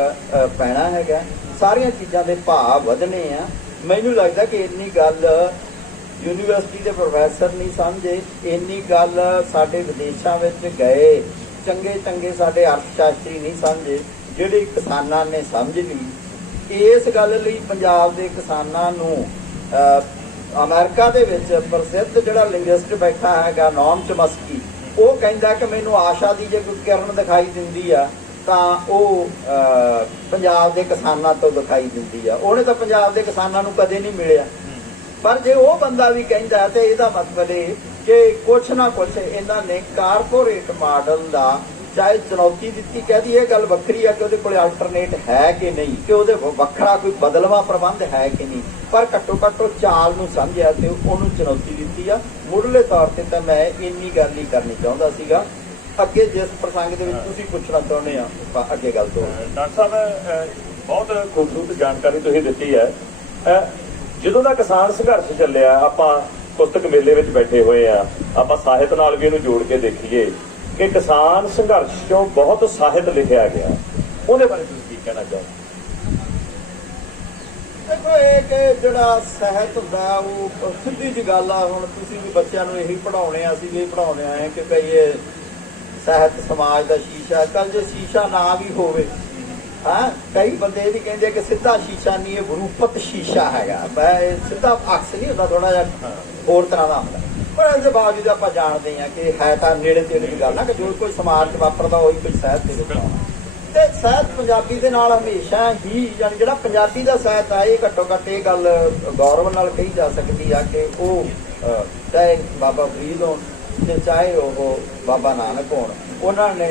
ਪੈਣਾ ਹੈਗਾ। ਸਾਰੀਆਂ ਚੀਜ਼ਾਂ ਦੇ ਭਾਅ ਵਧਣੇ ਆ। ਮੈਨੂੰ ਲੱਗਦਾ ਕਿ ਇੰਨੀ ਗੱਲ ਯੂਨੀਵਰਸਿਟੀ ਦੇ ਪ੍ਰੋਫੈਸਰ ਨਹੀਂ ਸਮਝੇ, ਇੰਨੀ ਗੱਲ ਸਾਡੇ ਵਿਦੇਸ਼ਾਂ ਵਿੱਚ ਗਏ ਚੰਗੇ ਸਾਡੇ ਅਰਥ ਸ਼ਾਸਤਰੀ ਨਹੀਂ ਸਮਝੇ, ਜਿਹੜੀ ਕਿਸਾਨਾਂ ਨੇ ਸਮਝ ਲਈ। ਇਸ ਗੱਲ ਲਈ ਪੰਜਾਬ ਦੇ ਕਿਸਾਨਾਂ ਨੂੰ ਅਮਰੀਕਾ ਦੇ ਵਿੱਚ ਪ੍ਰਸਿੱਧ ਜਿਹੜਾ ਲਿੰਗੁਇਸਟ ਬੈਠਾ ਹੈਗਾ ਨੌਮ ਚਮਸਕੀ, ਉਹ ਕਹਿੰਦਾ ਕਿ ਮੈਨੂੰ ਆਸ਼ਾ ਦੀ ਜੇ ਕੋਈ ਕਿਰਨ ਦਿਖਾਈ ਦਿੰਦੀ ਆ ਤਾਂ ਉਹ ਪੰਜਾਬ ਦੇ ਕਿਸਾਨਾਂ ਤੋਂ ਦਿਖਾਈ ਦਿੰਦੀ ਆ। ਉਹਨੇ ਤਾਂ ਪੰਜਾਬ ਦੇ ਕਿਸਾਨਾਂ ਨੂੰ ਕਦੇ ਨਹੀਂ ਮਿਲਿਆ, ਪਰ ਜੇ ਉਹ ਬੰਦਾ ਵੀ ਕਹਿੰਦਾ ਤੇ ਇਹਦਾ ਮਤਲਬ ਇਹ ਕਿ ਕੁਛ ਨਾ ਕੁਛ ਇਹਨਾਂ ਨੇ ਕਾਰਪੋਰੇਟ ਮਾਡਲ ਦਾ ਚਾਹੇ ਚੁਣੌਤੀ ਦਿੱਤੀ, ਕਹਦੀ ਇਹ ਗੱਲ ਵੱਖਰੀ ਆ ਕਿ ਉਹਦੇ ਕੋਲ ਆਲਟਰਨੇਟ ਹੈ ਕਿ ਨਹੀਂ, ਕਿ ਉਹਦੇ ਵੱਖਰਾ ਕੋਈ ਬਦਲਵਾ ਪ੍ਰਬੰਧ ਹੈ ਕਿ ਨਹੀਂ, ਪਰ ਘੱਟੋ ਘੱਟ ਚਾਲ ਨੂੰ ਸਮਝਿਆ ਤੇ ਉਹਨੂੰ ਚੁਣੌਤੀ ਦਿੱਤੀ ਆ। ਮੁੱਢਲੇ ਤੌਰ ਤੇ ਤਾਂ ਮੈਂ ਇੰਨੀ ਗੱਲ ਹੀ ਕਰਨੀ ਚਾਹੁੰਦਾ ਸੀਗਾ। ਅੱਗੇ ਜਿਸ ਪ੍ਰਸੰਗ ਦੇ ਵਿੱਚ ਤੁਸੀਂ ਪੁੱਛਣਾ ਚਾਹੁੰਦੇ ਆ, ਅੱਗੇ ਗੱਲ ਤੋਂ। ਡਾਕਟਰ ਸਾਹਿਬ ਬਹੁਤ ਖੂਬਸੂਰਤ ਜਾਣਕਾਰੀ ਤੁਸੀਂ ਦਿੱਤੀ ਹੈ। ਜਦੋਂ ਦਾ ਕਿਸਾਨ ਸੰਘਰਸ਼ ਚੱਲਿਆ, ਆਪਾਂ ਪੁਸਤਕ ਮੇਲੇ ਵਿੱਚ ਬੈਠੇ ਹੋਏ ਆ, ਆਪਾਂ ਸਾਹਿਤ ਨਾਲ ਵੀ ਇਹਨੂੰ ਜੋੜ ਕੇ ਦੇਖੀਏ ਕਿ ਕਿਸਾਨ ਸੰਘਰਸ਼ ਚੋਂ ਬਹੁਤ ਸਾਹਿਤ ਲਿਖਿਆ ਗਿਆ, ਉਹਦੇ ਬਾਰੇ ਤੁਸੀਂ ਕੀ ਕਹਿਣਾ ਚਾਹੋਗੇ? ਦੇਖੋ, ਇਹ ਜਿਹੜਾ ਸਾਹਿਤ ਹੁੰਦਾ ਉਹ ਸਿੱਧੀ ਜਿਹੀ ਗੱਲ ਆ। ਹੁਣ ਤੁਸੀਂ ਵੀ ਬੱਚਿਆਂ ਨੂੰ ਇਹੀ ਪੜ੍ਹਾਉਣੇ ਆ, ਅਸੀਂ ਵੀ ਪੜ੍ਹਾਉਣੇ ਆਏ ਕਿ ਭਈ ਇਹ ਸਾਹਿਤ ਸਮਾਜ ਦਾ ਸ਼ੀਸ਼ਾ। ਕੱਲ ਜੇ ਸ਼ੀਸ਼ਾ ਨਾ ਵੀ ਹੋਵੇ, ਹਾਂ, ਕਈ ਬੰਦੇ ਇਹ ਵੀ ਕਹਿੰਦੇ ਕਿ ਸਿੱਧਾ ਸ਼ੀਸ਼ਾ ਨਹੀਂ, ਇਹ ਵਿਰੂਪਤ ਸ਼ੀਸ਼ਾ ਹੈਗਾ। ਸਿੱਧਾ ਅਕਸ ਨਹੀਂ ਹੁੰਦਾ, ਥੋੜਾ ਜਿਹਾ ਹੋਰ ਤਰ੍ਹਾਂ ਦਾ ਹੁੰਦਾ। ਪਰ ਇਸ ਦੇ ਬਾਵਜੂਦ ਆਪਾਂ ਜਾਣਦੇ ਹਾਂ ਕਿ ਹੈ ਤਾਂ ਨੇੜੇ ਤੇੜੇ ਦੀ ਗੱਲ ਨਾ, ਕਿ ਜੋ ਕੋਈ ਸਮਾਜ 'ਚ ਵਾਪਰਦਾ ਉਹੀ ਕੋਈ ਸਾਹਿਤ ਦੇ ਵਿੱਚ ਆਉਣਾ। ਤੇ ਸਾਹਿਤ ਪੰਜਾਬੀ ਦੇ ਨਾਲ ਹਮੇਸ਼ਾ ਹੀ, ਯਾਨੀ ਜਿਹੜਾ ਪੰਜਾਬੀ ਦਾ ਸਾਹਿਤ ਆ, ਇਹ ਘੱਟੋ ਘੱਟ ਇਹ ਗੱਲ ਗੌਰਵ ਨਾਲ ਕਹੀ ਜਾ ਸਕਦੀ ਆ ਕਿ ਉਹ ਚਾਹੇ ਬਾਬਾ ਫਰੀਦ ਹੋਣ ਤੇ ਚਾਹੇ ਉਹ ਬਾਬਾ ਨਾਨਕ ਹੋਣ, ਉਹਨਾਂ ਨੇ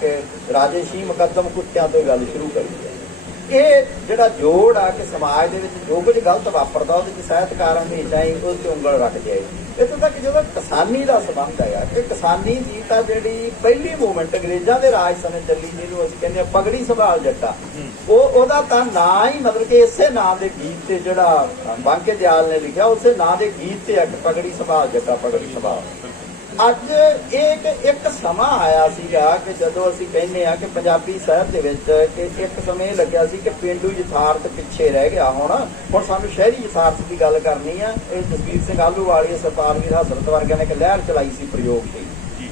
ਕਿ ਰਾਜੇਸ਼ੀ ਮੁਕੱਦਮ ਕੁੱਤਿਆਂ ਤੋਂ ਗੱਲ ਸ਼ੁਰੂ ਕਰੀ ਹੈ। ਇਹ ਜਿਹੜਾ ਜੋੜ ਆ ਕਿ ਸਮਾਜ ਦੇ ਵਿੱਚ ਜੋ ਕੁਝ ਗਲਤ ਵਾਪਰਦਾ ਉਹਦੇ 'ਚ ਸਾਹਿਤਕਾਰ ਹਮੇਸ਼ਾ ਹੀ ਉਸ 'ਤੇ ਉਂਗਲ ਰੱਖ ਜਾਏ। ਇੱਥੋਂ ਤੱਕ ਜਦੋਂ ਕਿਸਾਨੀ ਦਾ ਸੰਬੰਧ ਹੈਗਾ ਕਿ ਕਿਸਾਨੀ ਦੀ ਤਾਂ ਜਿਹੜੀ ਪਹਿਲੀ ਮੂਵਮੈਂਟ ਅੰਗਰੇਜ਼ਾਂ ਦੇ ਰਾਜ ਸਮੇਂ ਚੱਲੀ, ਜਿਹਨੂੰ ਅਸੀਂ ਕਹਿੰਦੇ ਆ ਪਗੜੀ ਸੰਭਾਲ ਜੱਟਾ, ਉਹਦਾ ਤਾਂ ਨਾਂ ਹੀ ਮਤਲਬ ਕਿ ਇਸੇ ਨਾਂ ਦੇ ਗੀਤ ਤੇ ਜਿਹੜਾ ਬਾਂਕੇ ਦਿਆਲ ਨੇ ਲਿਖਿਆ, ਉਸੇ ਨਾਂ ਦੇ ਗੀਤ ਤੇ ਇੱਕ ਪਗੜੀ ਸੰਭਾਲ ਜੱਟਾ, ਪਗੜੀ ਸੰਭਾਲ। ਅੱਜ ਇੱਕ ਸਮਾਂ ਆਇਆ ਸੀਗਾ ਕਿ ਜਦੋਂ ਅਸੀਂ ਕਹਿੰਦੇ ਆ ਕਿ ਪੰਜਾਬੀ ਸਾਹਿਤ ਦੇ ਵਿੱਚ ਕਿ ਇੱਕ ਸਮੇਂ ਲੱਗਿਆ ਸੀ ਕਿ ਪੇਂਡੂ ਯਥਾਰਥ ਪਿੱਛੇ ਰਹਿ ਗਿਆ। ਹੁਣ ਸਾਨੂੰ ਸ਼ਹਿਰੀ ਯਥਾਰਥ ਦੀ ਗੱਲ ਕਰਨੀ ਆ। ਇਹ ਜਸਵੀਰ ਸਿੰਘ ਆਹਲੂਵਾਲੀਆ, ਸਰਦਾਰ ਹਸਰਤ ਵਰਗਿਆਂ ਨੇ ਇੱਕ ਲਹਿਰ ਚਲਾਈ ਸੀ ਪ੍ਰਯੋਗ ਦੀ,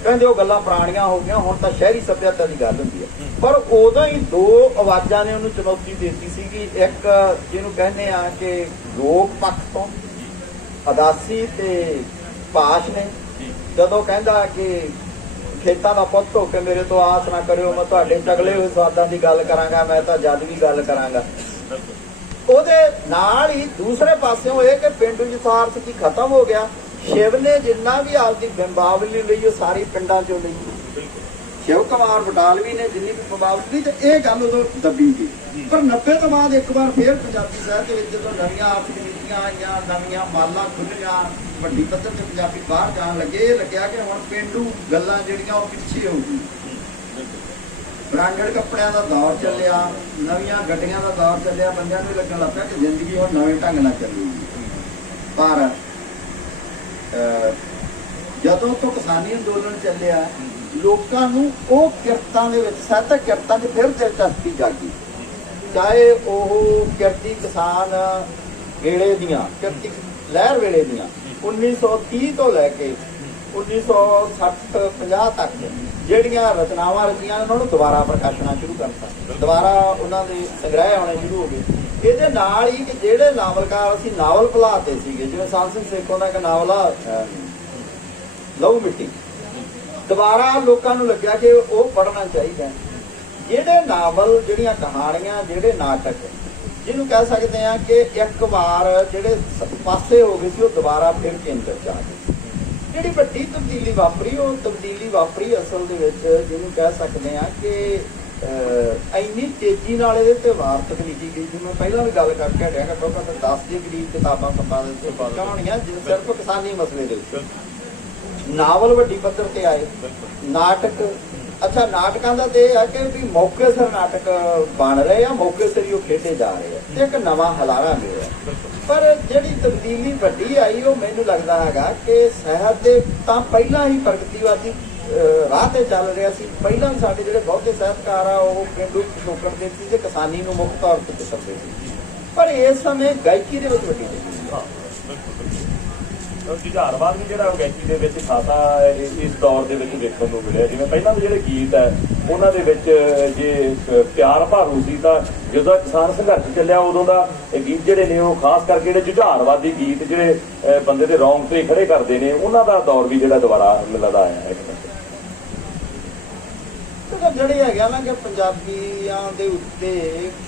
ਕਹਿੰਦੇ ਉਹ ਗੱਲਾਂ ਪੁਰਾਣੀਆਂ ਹੋ ਗਈਆਂ, ਹੁਣ ਤਾਂ ਸ਼ਹਿਰੀ ਸੱਭਿਅਤਾ ਦੀ ਗੱਲ ਹੁੰਦੀ ਹੈ। ਪਰ ਉਦੋਂ ਹੀ ਦੋ ਆਵਾਜ਼ਾਂ ਨੇ ਉਹਨੂੰ ਚੁਣੌਤੀ ਦਿੱਤੀ ਸੀਗੀ। ਇੱਕ ਜਿਹਨੂੰ ਕਹਿੰਦੇ ਆ ਕਿ ਲੋਕ ਪੱਖ ਤੋਂ ਅਦਾਸੀ ਤੇ ਪਾਸ਼ ਨੇ, ਜਦੋਂ ਕਹਿੰਦਾ ਕਿ ਖੇਤਾਂ ਦਾ ਪੁੱਤ ਹੋ ਕੇ ਮੇਰੇ ਤੋਂ ਆਸ ਨਾ ਕਰਿਓ, ਮੈਂ ਤੁਹਾਡੇ ਚਗਲੇ ਹੋਏ ਸਵਾਦਾਂ ਦੀ ਗੱਲ ਕਰਾਂਗਾ, ਮੈਂ ਤਾਂ ਜਦ ਵੀ ਗੱਲ ਕਰਾਂਗਾ। ਉਹਦੇ ਨਾਲ ਹੀ ਦੂਸਰੇ ਪਾਸਿਓਂ ਇਹ ਕਿ ਪਿੰਡੂ ਯਥਾਰਥ ਕੀ ਖਤਮ ਹੋ ਗਿਆ। ਸ਼ਿਵ ਨੇ ਜਿੰਨਾ ਵੀ ਆਪਦੀ ਬਿੰਬਾਵਲੀ ਲਈ ਉਹ ਸਾਰੀ ਪਿੰਡਾਂ ਚੋਂ ਲਈ। शिव कुमार बटालवी ने जिन्नी भी बगावत की, तो ये गल उदों दबी गई। पर 90 तो बाद एक बार फिर पंजाबी साहित्य विच जदों नवीं आर्थिक नीतियां आईयां, नवीं मालां खुल्लियां, वड्डी पੱਧਰ ते पंजाबी बाहर जाण लगे, ये लग्या कि हुण पेंडू गल्लां जिहड़ियां ओह पिछे हो गई। ब्रांडेड कपड़िਆਂ ਦਾ ਦੌਰ ਚੱਲਿਆ, ਨਵੀਆਂ ਗੱਡੀਆਂ ਦਾ ਦੌਰ ਚੱਲਿਆ, ਬੰਦਿਆਂ ਨੂੰ ਲੱਗਣ ਲੱਗ ਪਿਆ ਕਿ ਜ਼ਿੰਦਗੀ ਹੁਣ ਨਵੇਂ ਢੰਗ ਨਾਲ ਚੱਲੂਗੀ। ਪਰ ਜਦੋਂ ਤੋਂ ਕਿਸਾਨੀ ਅੰਦੋਲਨ ਚੱਲਿਆ, ਲੋਕਾਂ ਨੂੰ ਉਹ ਕਿਰਤਾਂ ਦੇ ਵਿੱਚ, ਸਾਹਿਤਕ ਕਿਰਤਾਂ 'ਚ ਫਿਰ ਦਿਲਚਸਪੀ ਜਾਗੀ। ਚਾਹੇ ਉਹ ਕਿਰਤੀ ਕਿਸਾਨ ਵੇਲੇ ਦੀਆਂ, ਕਿਰਤੀ ਲਹਿਰ ਵੇਲੇ ਦੀਆਂ 1930 ਤੋਂ ਲੈ ਕੇ 1960-50 ਤੱਕ ਜਿਹੜੀਆਂ ਰਚਨਾਵਾਂ ਰਚੀਆਂ, ਉਹਨਾਂ ਨੂੰ ਦੁਬਾਰਾ ਪ੍ਰਕਾਸ਼ਣਾ ਸ਼ੁਰੂ ਕਰਤਾ, ਦੁਬਾਰਾ ਉਹਨਾਂ ਦੇ ਸੰਗ੍ਰਹਿ ਆਉਣੇ ਸ਼ੁਰੂ ਹੋ ਗਏ। ਇਹਦੇ ਨਾਲ ਹੀ ਕਿ ਜਿਹੜੇ ਨਾਵਲਕਾਰ ਅਸੀਂ ਨਾਵਲ ਭੁਲਾਤੇ ਸੀਗੇ, ਜਿਵੇਂ ਸੰਤ ਸਿੰਘ ਸੇਖੋਂ ਦਾ ਇੱਕ ਨਾਵਲ ਆ ਲਹੂ ਮਿੱਟੀ, ਦੁਬਾਰਾ ਲੋਕਾਂ ਨੂੰ ਲੱਗਿਆ ਕਿ ਉਹ ਪੜ੍ਹਨਾ ਚਾਹੀਦਾ। ਜਿਹੜੇ ਨਾਵਲ, ਜਿਹੜੀਆਂ ਕਹਾਣੀਆਂ, ਜਿਹੜੇ ਨਾਟਕ, ਜਿਹਨੂੰ ਕਹਿ ਸਕਦੇ ਆ ਕਿ ਇੱਕ ਵਾਰ ਜਿਹੜੇ ਪਾਸੇ ਹੋ ਗਏ ਸੀ, ਉਹ ਦੁਬਾਰਾ ਫਿਰ ਕੇਂਦਰ 'ਚ ਆ ਗਏ। ਜਿਹੜੀ ਵੱਡੀ ਤਬਦੀਲੀ ਵਾਪਰੀ, ਉਹ ਤਬਦੀਲੀ ਵਾਪਰੀ ਅਸਲ ਦੇ ਵਿੱਚ ਜਿਹਨੂੰ ਕਹਿ ਸਕਦੇ ਆ ਕਿ ਇੰਨੀ ਤੇਜ਼ੀ ਨਾਲ ਇਹਦੇ ਤੇ ਵਾਰਤਕ ਲਿਖੀ ਗਈ। ਜਿਵੇਂ ਪਹਿਲਾਂ ਵੀ ਗੱਲ ਕਰਕੇ ਹਟਿਆ, ਘੱਟੋ ਘੱਟ 10 ਦੇ ਕਰੀਬ ਕਿਤਾਬਾਂ ਸੰਪਾਦਿਤ ਕਹਾਣੀਆਂ ਸਿਰਫ ਕਿਸਾਨੀ ਮਸਲੇ ਦੇ ਉੱਤੇ। ਨਾਵਲ ਵੱਡੀ ਪੱਧਰ ਤੇ ਆਏ, ਨਾਟਕ। ਅੱਛਾ, ਨਾਟਕਾਂ ਦਾ ਤੇ ਇਹ ਹੈ ਕਿ ਵੀ ਮੌਕੇ ਸਿਰ ਨਾਟਕ ਬਣ ਰਹੇ ਆ, ਮੌਕੇ ਸਿਰ ਹੀ ਉਹ ਖੇਡੇ ਜਾ ਰਹੇ ਆ, ਤੇ ਇੱਕ ਨਵਾਂ ਹਲਾਰਾ ਮਿਲਿਆ। ਪਰ ਜਿਹੜੀ ਤਬਦੀਲੀ ਵੱਡੀ ਆਈ, ਉਹ ਮੈਨੂੰ ਲੱਗਦਾ ਹੈਗਾ ਕਿ ਸਾਹਿਤ ਦੇ ਤਾਂ ਪਹਿਲਾਂ ਹੀ ਪ੍ਰਗਤੀਵਾਦੀ ਰਾਹ ਤੇ ਚੱਲ ਰਿਹਾ ਸੀ। ਪਹਿਲਾਂ ਸਾਡੇ ਜਿਹੜੇ ਬਹੁਤੇ ਸਾਹਿਤਕਾਰ ਆ, ਉਹ ਪੇਂਡੂ ਪਿਛੋਕੜ ਦੇ ਸੀ ਤੇ ਕਿਸਾਨੀ ਨੂੰ ਮੁੱਖ ਤੌਰ ਤੇ ਕਰਦੇ ਸੀ। ਪਰ ਇਸ ਸਮੇਂ ਗਾਇਕੀ ਦੇ ਵਿੱਚ ਵੱਡੀ ਜੁਝਾਰਵਾਦ ਵੀ ਜਿਹੜਾ ਗਾਇਕੀ ਦੇ ਵਿੱਚ ਖਾਸਾ ਇਸ ਦੌਰ ਦੇ ਵਿੱਚ ਦੇਖਣ ਨੂੰ ਮਿਲਿਆ। ਜਿਵੇਂ ਪਹਿਲਾਂ ਦੇ ਜਿਹੜੇ ਗੀਤ ਹੈ, ਉਹਨਾਂ ਦੇ ਵਿੱਚ ਜੇ ਪਿਆਰ ਭਾਰੂ ਸੀ, ਤਾਂ ਜਦੋਂ ਕਿਸਾਨ ਸੰਘਰਸ਼ ਚੱਲਿਆ, ਉਦੋਂ ਦਾ ਗੀਤ ਜਿਹੜੇ ਨੇ ਉਹ ਖਾਸ ਕਰਕੇ ਜਿਹੜੇ ਜੁਝਾਰਵਾਦੀ ਗੀਤ, ਜਿਹੜੇ ਬੰਦੇ ਦੇ ਰੌਂਗਟੇ ਖੜੇ ਕਰਦੇ ਨੇ, ਉਹਨਾਂ ਦਾ ਦੌਰ ਵੀ ਜਿਹੜਾ ਦੁਬਾਰਾ ਮਿਲਦਾ ਆਇਆ ਹੈ। ਜਿਹੜੇ ਹੈਗਾ ਨਾ ਕਿ ਪੰਜਾਬੀਆਂ ਦੇ ਉੱਤੇ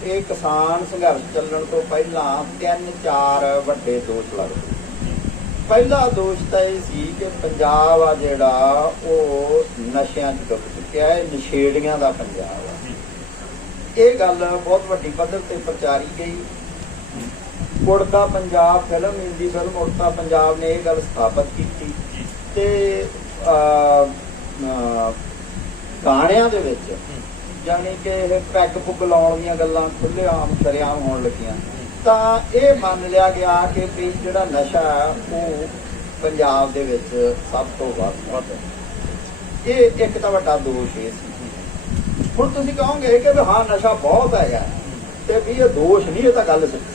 ਇਹ ਕਿਸਾਨ ਸੰਘਰਸ਼ ਚੱਲਣ ਤੋਂ ਪਹਿਲਾਂ 3-4 ਵੱਡੇ ਦੋਸ਼ ਲੱਗਦੇ। ਪਹਿਲਾ ਦੋਸ਼ ਤਾਂ ਇਹ ਸੀ ਕਿ ਪੰਜਾਬ ਆ ਜਿਹੜਾ ਉਹ ਨਸ਼ਿਆਂ 'ਚ ਡੁੱਬ ਚੁੱਕਿਆ ਹੈ, ਨਸ਼ੇੜੀਆਂ ਦਾ ਪੰਜਾਬ ਆ। ਇਹ ਗੱਲ ਬਹੁਤ ਵੱਡੀ ਪੱਧਰ ਤੇ ਪ੍ਰਚਾਰੀ ਗਈ। ਉੜਦਾ ਪੰਜਾਬ ਫਿਲਮ, ਹਿੰਦੀ ਫਿਲਮ ਉੜਦਾ ਪੰਜਾਬ ਨੇ ਇਹ ਗੱਲ ਸਥਾਪਿਤ ਕੀਤੀ, ਤੇ ਗਾਣਿਆਂ ਦੇ ਵਿੱਚ ਜਾਣੀ ਕਿ ਇਹ ਪੈਗ ਪੁੱਗ ਲਾਉਣ ਦੀਆਂ ਗੱਲਾਂ ਖੁੱਲ੍ਹੇਆਮ ਸ਼ਰੇਆਮ ਹੋਣ ਲੱਗੀਆਂ। ਤਾਂ ਇਹ ਮੰਨ ਲਿਆ ਗਿਆ ਕਿ ਵੀ ਜਿਹੜਾ ਨਸ਼ਾ ਉਹ ਪੰਜਾਬ ਦੇ ਵਿੱਚ ਸਭ ਤੋਂ ਵੱਧ ਹੈ। ਇਹ ਇੱਕ ਤਾਂ ਵੱਡਾ ਦੋਸ਼ ਇਹ ਸੀ। ਹੁਣ ਤੁਸੀਂ ਕਹੋਗੇ ਕਿ ਵੀ ਹਾਂ ਨਸ਼ਾ ਬਹੁਤ ਹੈਗਾ, ਤੇ ਵੀ ਇਹ ਦੋਸ਼ ਨਹੀਂ, ਇਹ ਤਾਂ ਗੱਲ ਸੱਚੀ ਹੈ।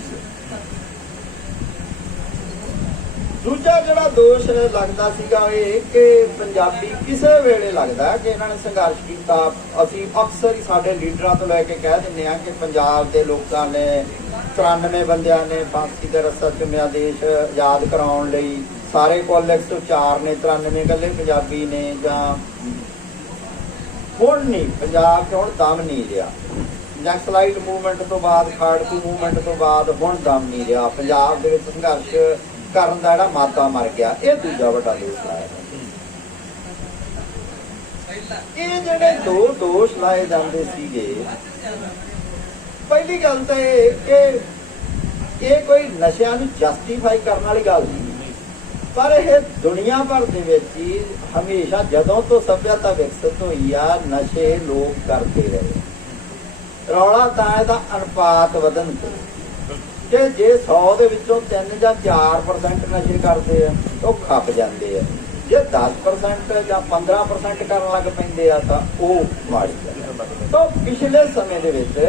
ਦੂਜਾ ਜਿਹੜਾ ਦੋਸ਼ ਲੱਗਦਾ ਸੀਗਾ ਇਹ ਕਿ ਪੰਜਾਬੀ ਕਿਸੇ ਵੇਲੇ ਲੱਗਦਾ ਕਿ ਇਹਨਾਂ ਨੇ ਸੰਘਰਸ਼ ਕੀਤਾ। ਅਸੀਂ ਅਕਸਰ ਹੀ ਸਾਡੇ ਲੀਡਰਾਂ ਤੋਂ ਲੈ ਕੇ ਕਹਿ ਦਿੰਦੇ ਹਾਂ ਕਿ ਪੰਜਾਬ ਦੇ ਲੋਕਾਂ ਨੇ 93 ਬੰਦਿਆਂ ਨੇ ਫਾਂਸੀ ਦਾ ਰੱਸਾ ਚੁੰਮਿਆ ਦੇਸ਼ ਆਜ਼ਾਦ ਕਰਾਉਣ ਲਈ, ਸਾਰੇ ਕੋਲੈਕਸ ਤੋਂ 4 ਨੇ, 93 ਇਕੱਲੇ ਪੰਜਾਬੀ ਨੇ। ਜਾਂ ਹੁਣ ਨਹੀਂ, ਪੰਜਾਬ 'ਚ ਹੁਣ ਦਮ ਨਹੀਂ ਰਿਹਾ। ਨਕਸਲਾਈਟ ਮੂਵਮੈਂਟ ਤੋਂ ਬਾਅਦ, ਖਾੜਕੂ ਮੂਵਮੈਂਟ ਤੋਂ ਬਾਅਦ ਹੁਣ ਦਮ ਨਹੀਂ ਰਿਹਾ ਪੰਜਾਬ ਦੇ ਵਿੱਚ। ਸੰਘਰਸ਼ ਕਰਨ ਦਾ ਜਿਹੜਾ ਮਾਦਾ ਮਰ ਗਿਆ। ਇਹ ਦੂਜਾ ਵੱਡਾ ਦੋਸ਼ ਲਾਇਆ। ਇਹ ਜਿਹੜੇ ਦੋ ਦੋਸ਼ ਲਾਏ ਜਾਂਦੇ ਸੀਗੇ, ਪਹਿਲੀ ਗੱਲ ਤਾਂ ਇਹ ਕਿ ਇਹ ਕੋਈ ਨਸ਼ਿਆਂ ਨੂੰ ਜਸਟੀਫਾਈ ਕਰਨ ਵਾਲੀ ਗੱਲ ਨਹੀਂ, ਪਰ ਇਹ ਦੁਨੀਆ ਭਰ ਦੇ ਵਿੱਚ ਹੀ ਹਮੇਸ਼ਾ ਜਦੋਂ ਤੋਂ ਸੱਭਿਅਤਾ ਵਿਕਸਿਤ ਹੋਈ ਆ, ਨਸ਼ੇ ਲੋਕ ਕਰਦੇ ਰਹੇ। ਰੌਲਾ ਤਾਂ ਇਹਦਾ ਅਨੁਪਾਤ ਵਧਣ ਤੇ, ਕਿ ਜੇ 100 ਦੇ ਵਿੱਚੋਂ 3 ਜਾਂ 4% ਨਸ਼ੇ ਕਰਦੇ ਆ, ਉਹ ਖੱਪ ਜਾਂਦੇ ਆ। ਜੇ 10% ਜਾਂ 15% ਕਰਨ ਲੱਗ ਪੈਂਦੇ ਆ, ਤਾਂ ਉਹ ਮਾੜੀ ਗੱਲ। ਤਾਂ ਪਿਛਲੇ ਸਮੇਂ ਦੇ ਵਿੱਚ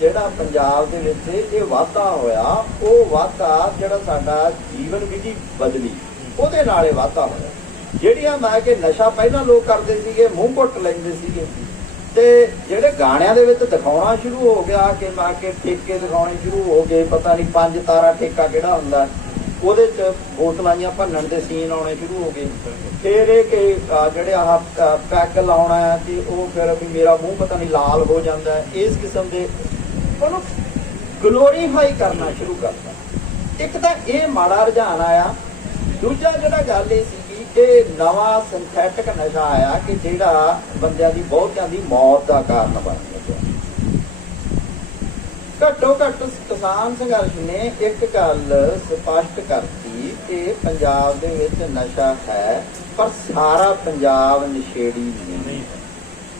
ਜਿਹੜਾ ਪੰਜਾਬ ਦੇ ਵਿੱਚ ਇਹ ਵਾਧਾ ਹੋਇਆ, ਉਹ ਵਾਧਾ ਜਿਹੜਾ ਸਾਡਾ ਜੀਵਨ ਵਿਧੀ ਬਦਲੀ, ਉਹਦੇ ਨਾਲ ਇਹ ਵਾਧਾ ਹੋਇਆ। ਜਿਹੜੀਆਂ ਮੈਂ ਕਿ ਨਸ਼ਾ ਪਹਿਲਾਂ ਲੋਕ ਕਰਦੇ ਸੀਗੇ, ਮੂੰਹ ਘੁੱਟ ਲੈਂਦੇ ਸੀਗੇ, ਤੇ ਜਿਹੜੇ ਗਾਣਿਆਂ ਦੇ ਵਿੱਚ ਦਿਖਾਉਣਾ ਸ਼ੁਰੂ ਹੋ ਗਿਆ ਕਿ ਮੈਂ ਕਿ ਠੇਕੇ ਦਿਖਾਉਣੇ ਸ਼ੁਰੂ ਹੋ ਗਏ। ਪਤਾ ਨਹੀਂ 5 ਤਾਰਾ ਠੇਕਾ ਕਿਹੜਾ ਹੁੰਦਾ, ਉਹਦੇ 'ਚ ਬੋਤਲਾਂ ਜੀਆਂ ਭੰਨਣ ਦੇ ਸੀਨ ਆਉਣੇ ਸ਼ੁਰੂ ਹੋ ਗਏ। ਫਿਰ ਇਹ ਕਿ ਜਿਹੜੇ ਆਹ ਪੈਗ ਲਾਉਣਾ ਹੈ ਤੇ ਉਹ ਫਿਰ ਵੀ ਮੇਰਾ ਮੂੰਹ ਪਤਾ ਨਹੀਂ ਲਾਲ ਹੋ ਜਾਂਦਾ ਹੈ, ਇਸ ਕਿਸਮ ਦੇ ਉਹਨੂੰ ਗਲੋਰੀਫਾਈ ਕਰਨਾ ਸ਼ੁਰੂ ਕਰਤਾ। ਇੱਕ ਤਾਂ ਇਹ ਮਾੜਾ ਰੁਝਾਨ ਆਇਆ। ਦੂਜਾ ਜਿਹੜਾ ਗੱਲ ਇਹ ਸੀਗੀ ਇਹ ਨਵਾਂ ਸਿੰਥੈਟਿਕ ਨਸ਼ਾ ਆਇਆ ਕਿ ਜਿਹੜਾ ਬੰਦਿਆਂ ਦੀ ਬਹੁਤਿਆਂ ਦੀ ਮੌਤ ਦਾ ਕਾਰਨ ਬਣ ਗਿਆ। ਘੱਟੋ ਘੱਟ ਕਿਸਾਨ ਸੰਘਰਸ਼ ਨੇ ਇੱਕ ਗੱਲ ਸਪਸ਼ਟ ਕਰਤੀ ਕਿ ਪੰਜਾਬ ਦੇ ਵਿੱਚ ਨਸ਼ਾ ਹੈ, ਪਰ ਸਾਰਾ ਪੰਜਾਬ ਨਸ਼ੇੜੀ ਨਹੀਂ।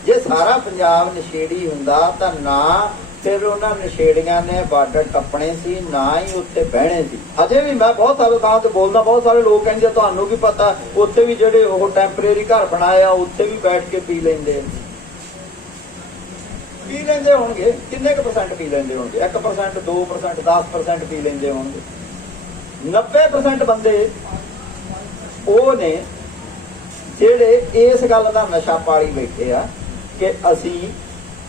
ਜੇ ਸਾਰਾ ਪੰਜਾਬ ਨਸ਼ੇੜੀ ਹੁੰਦਾ ਤਾਂ ਨਾ ਫਿਰ ਉਹਨਾਂ ਨਸ਼ੇੜੀਆਂ ਨੇ ਬਾਰਡਰ ਟੱਪਣੇ ਸੀ, ਨਾ ਹੀ ਉੱਥੇ ਬਹਿਣੇ ਸੀ। ਅਜੇ ਵੀ ਮੈਂ ਬਹੁਤ ਸਾਰੇ ਥਾਂ ਤੇ ਬੋਲਦਾ, ਬਹੁਤ ਸਾਰੇ ਲੋਕ ਕਹਿੰਦੇ ਤੁਹਾਨੂੰ ਕੀ ਪਤਾ, ਉੱਥੇ ਵੀ ਜਿਹੜੇ ਉਹ ਟੈਂਪਰੇਰੀ ਘਰ ਬਣਾਏ ਆ ਉੱਥੇ ਵੀ ਬੈਠ ਕੇ ਪੀ ਲੈਂਦੇ ਹੋਣਗੇ। ਕਿੰਨੇ ਕੁ % ਪੀ ਲੈਂਦੇ ਹੋਣਗੇ? 1%, 2%, 10% ਪੀ ਲੈਂਦੇ ਹੋਣਗੇ। 90% ਬੰਦੇ ਉਹ ਨੇ ਜਿਹੜੇ ਇਸ ਗੱਲ ਦਾ ਨਸ਼ਾ ਪਾਲੀ ਬੈਠੇ ਆ ਕਿ ਅਸੀਂ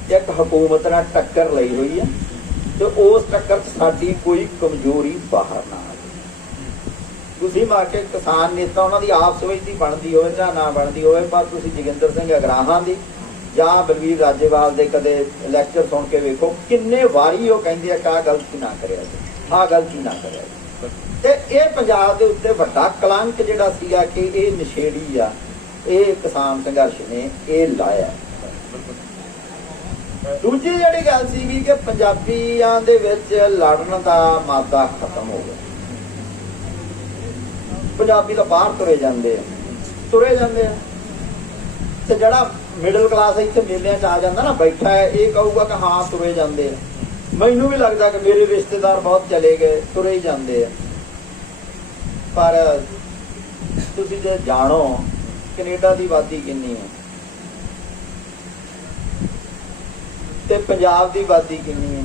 ਇੱਕ ਹਕੂਮਤ ਨਾਲ ਟੱਕਰ ਲਈ ਹੋਈ ਹੈ ਤੇ ਉਸ ਟੱਕਰ 'ਚ ਸਾਡੀ ਕੋਈ ਕਮਜ਼ੋਰੀ ਬਾਹਰ ਨਾ ਆਵੇ। ਤੁਸੀਂ ਮਾ ਕੇ ਕਿਸਾਨ ਨੇਤਾ ਉਹਨਾਂ ਦੀ ਆਪਸ ਵਿੱਚ ਦੀ ਬਣਦੀ ਹੋਵੇ ਜਾਂ ਨਾ ਬਣਦੀ ਹੋਵੇ, ਪਰ ਤੁਸੀਂ ਜੋਗਿੰਦਰ ਸਿੰਘ ਅਗਰਾਹਾਂ ਦੀ ਜਾਂ ਬਲਵੀਰ ਰਾਜੇਵਾਲ ਦੇ ਕਦੇ ਲੈਕਚਰ ਸੁਣ ਕੇ ਵੇਖੋ, ਕਿੰਨੇ ਵਾਰੀ ਉਹ ਕਹਿੰਦੇ ਆ ਕਿ ਆਹ ਗਲਤੀ ਨਾ ਕਰਿਆ ਜੀ, ਆਹ ਗਲਤੀ ਨਾ ਕਰਿਆ ਜੀ। ਤੇ ਇਹ ਪੰਜਾਬ ਦੇ ਉੱਤੇ ਵੱਡਾ ਕਲੰਕ ਜਿਹੜਾ ਸੀਗਾ ਕਿ ਇਹ ਨਸ਼ੇੜੀ ਆ, ਇਹ ਕਿਸਾਨ ਸੰਘਰਸ਼ ਨੇ ਇਹ ਲਾਇਆ। ਦੂਜੀ ਜਿਹੜੀ ਗੱਲ ਸੀਗੀ ਕਿ ਪੰਜਾਬੀਆਂ ਦੇ ਵਿੱਚ ਲੜਨ ਦਾ ਮਾਦਾ ਖਤਮ ਹੋ ਗਿਆ। ਪੰਜਾਬੀ ਤਾਂ ਬਾਹਰ ਤੁਰੇ ਜਾਂਦੇ ਆ ਤੇ ਜਿਹੜਾ ਮਿਡਲ ਕਲਾਸ ਇੱਥੇ ਮੇਲਿਆਂ 'ਚ ਆ ਜਾਂਦਾ ਨਾ ਬੈਠਾ ਹੈ, ਇਹ ਕਹੂਗਾ ਕਿ ਹਾਂ ਤੁਰੇ ਜਾਂਦੇ ਆ। ਮੈਨੂੰ ਵੀ ਲੱਗਦਾ ਕਿ ਮੇਰੇ ਰਿਸ਼ਤੇਦਾਰ ਬਹੁਤ ਚਲੇ ਗਏ, ਤੁਰੇ ਹੀ ਜਾਂਦੇ ਆ। ਪਰ ਤੁਸੀਂ ਜੇ ਜਾਣੋ ਕੈਨੇਡਾ ਦੀ ਆਬਾਦੀ ਕਿੰਨੀ ਹੈ ਤੇ ਪੰਜਾਬ ਦੀ ਆਬਾਦੀ ਕਿੰਨੀ ਹੈ?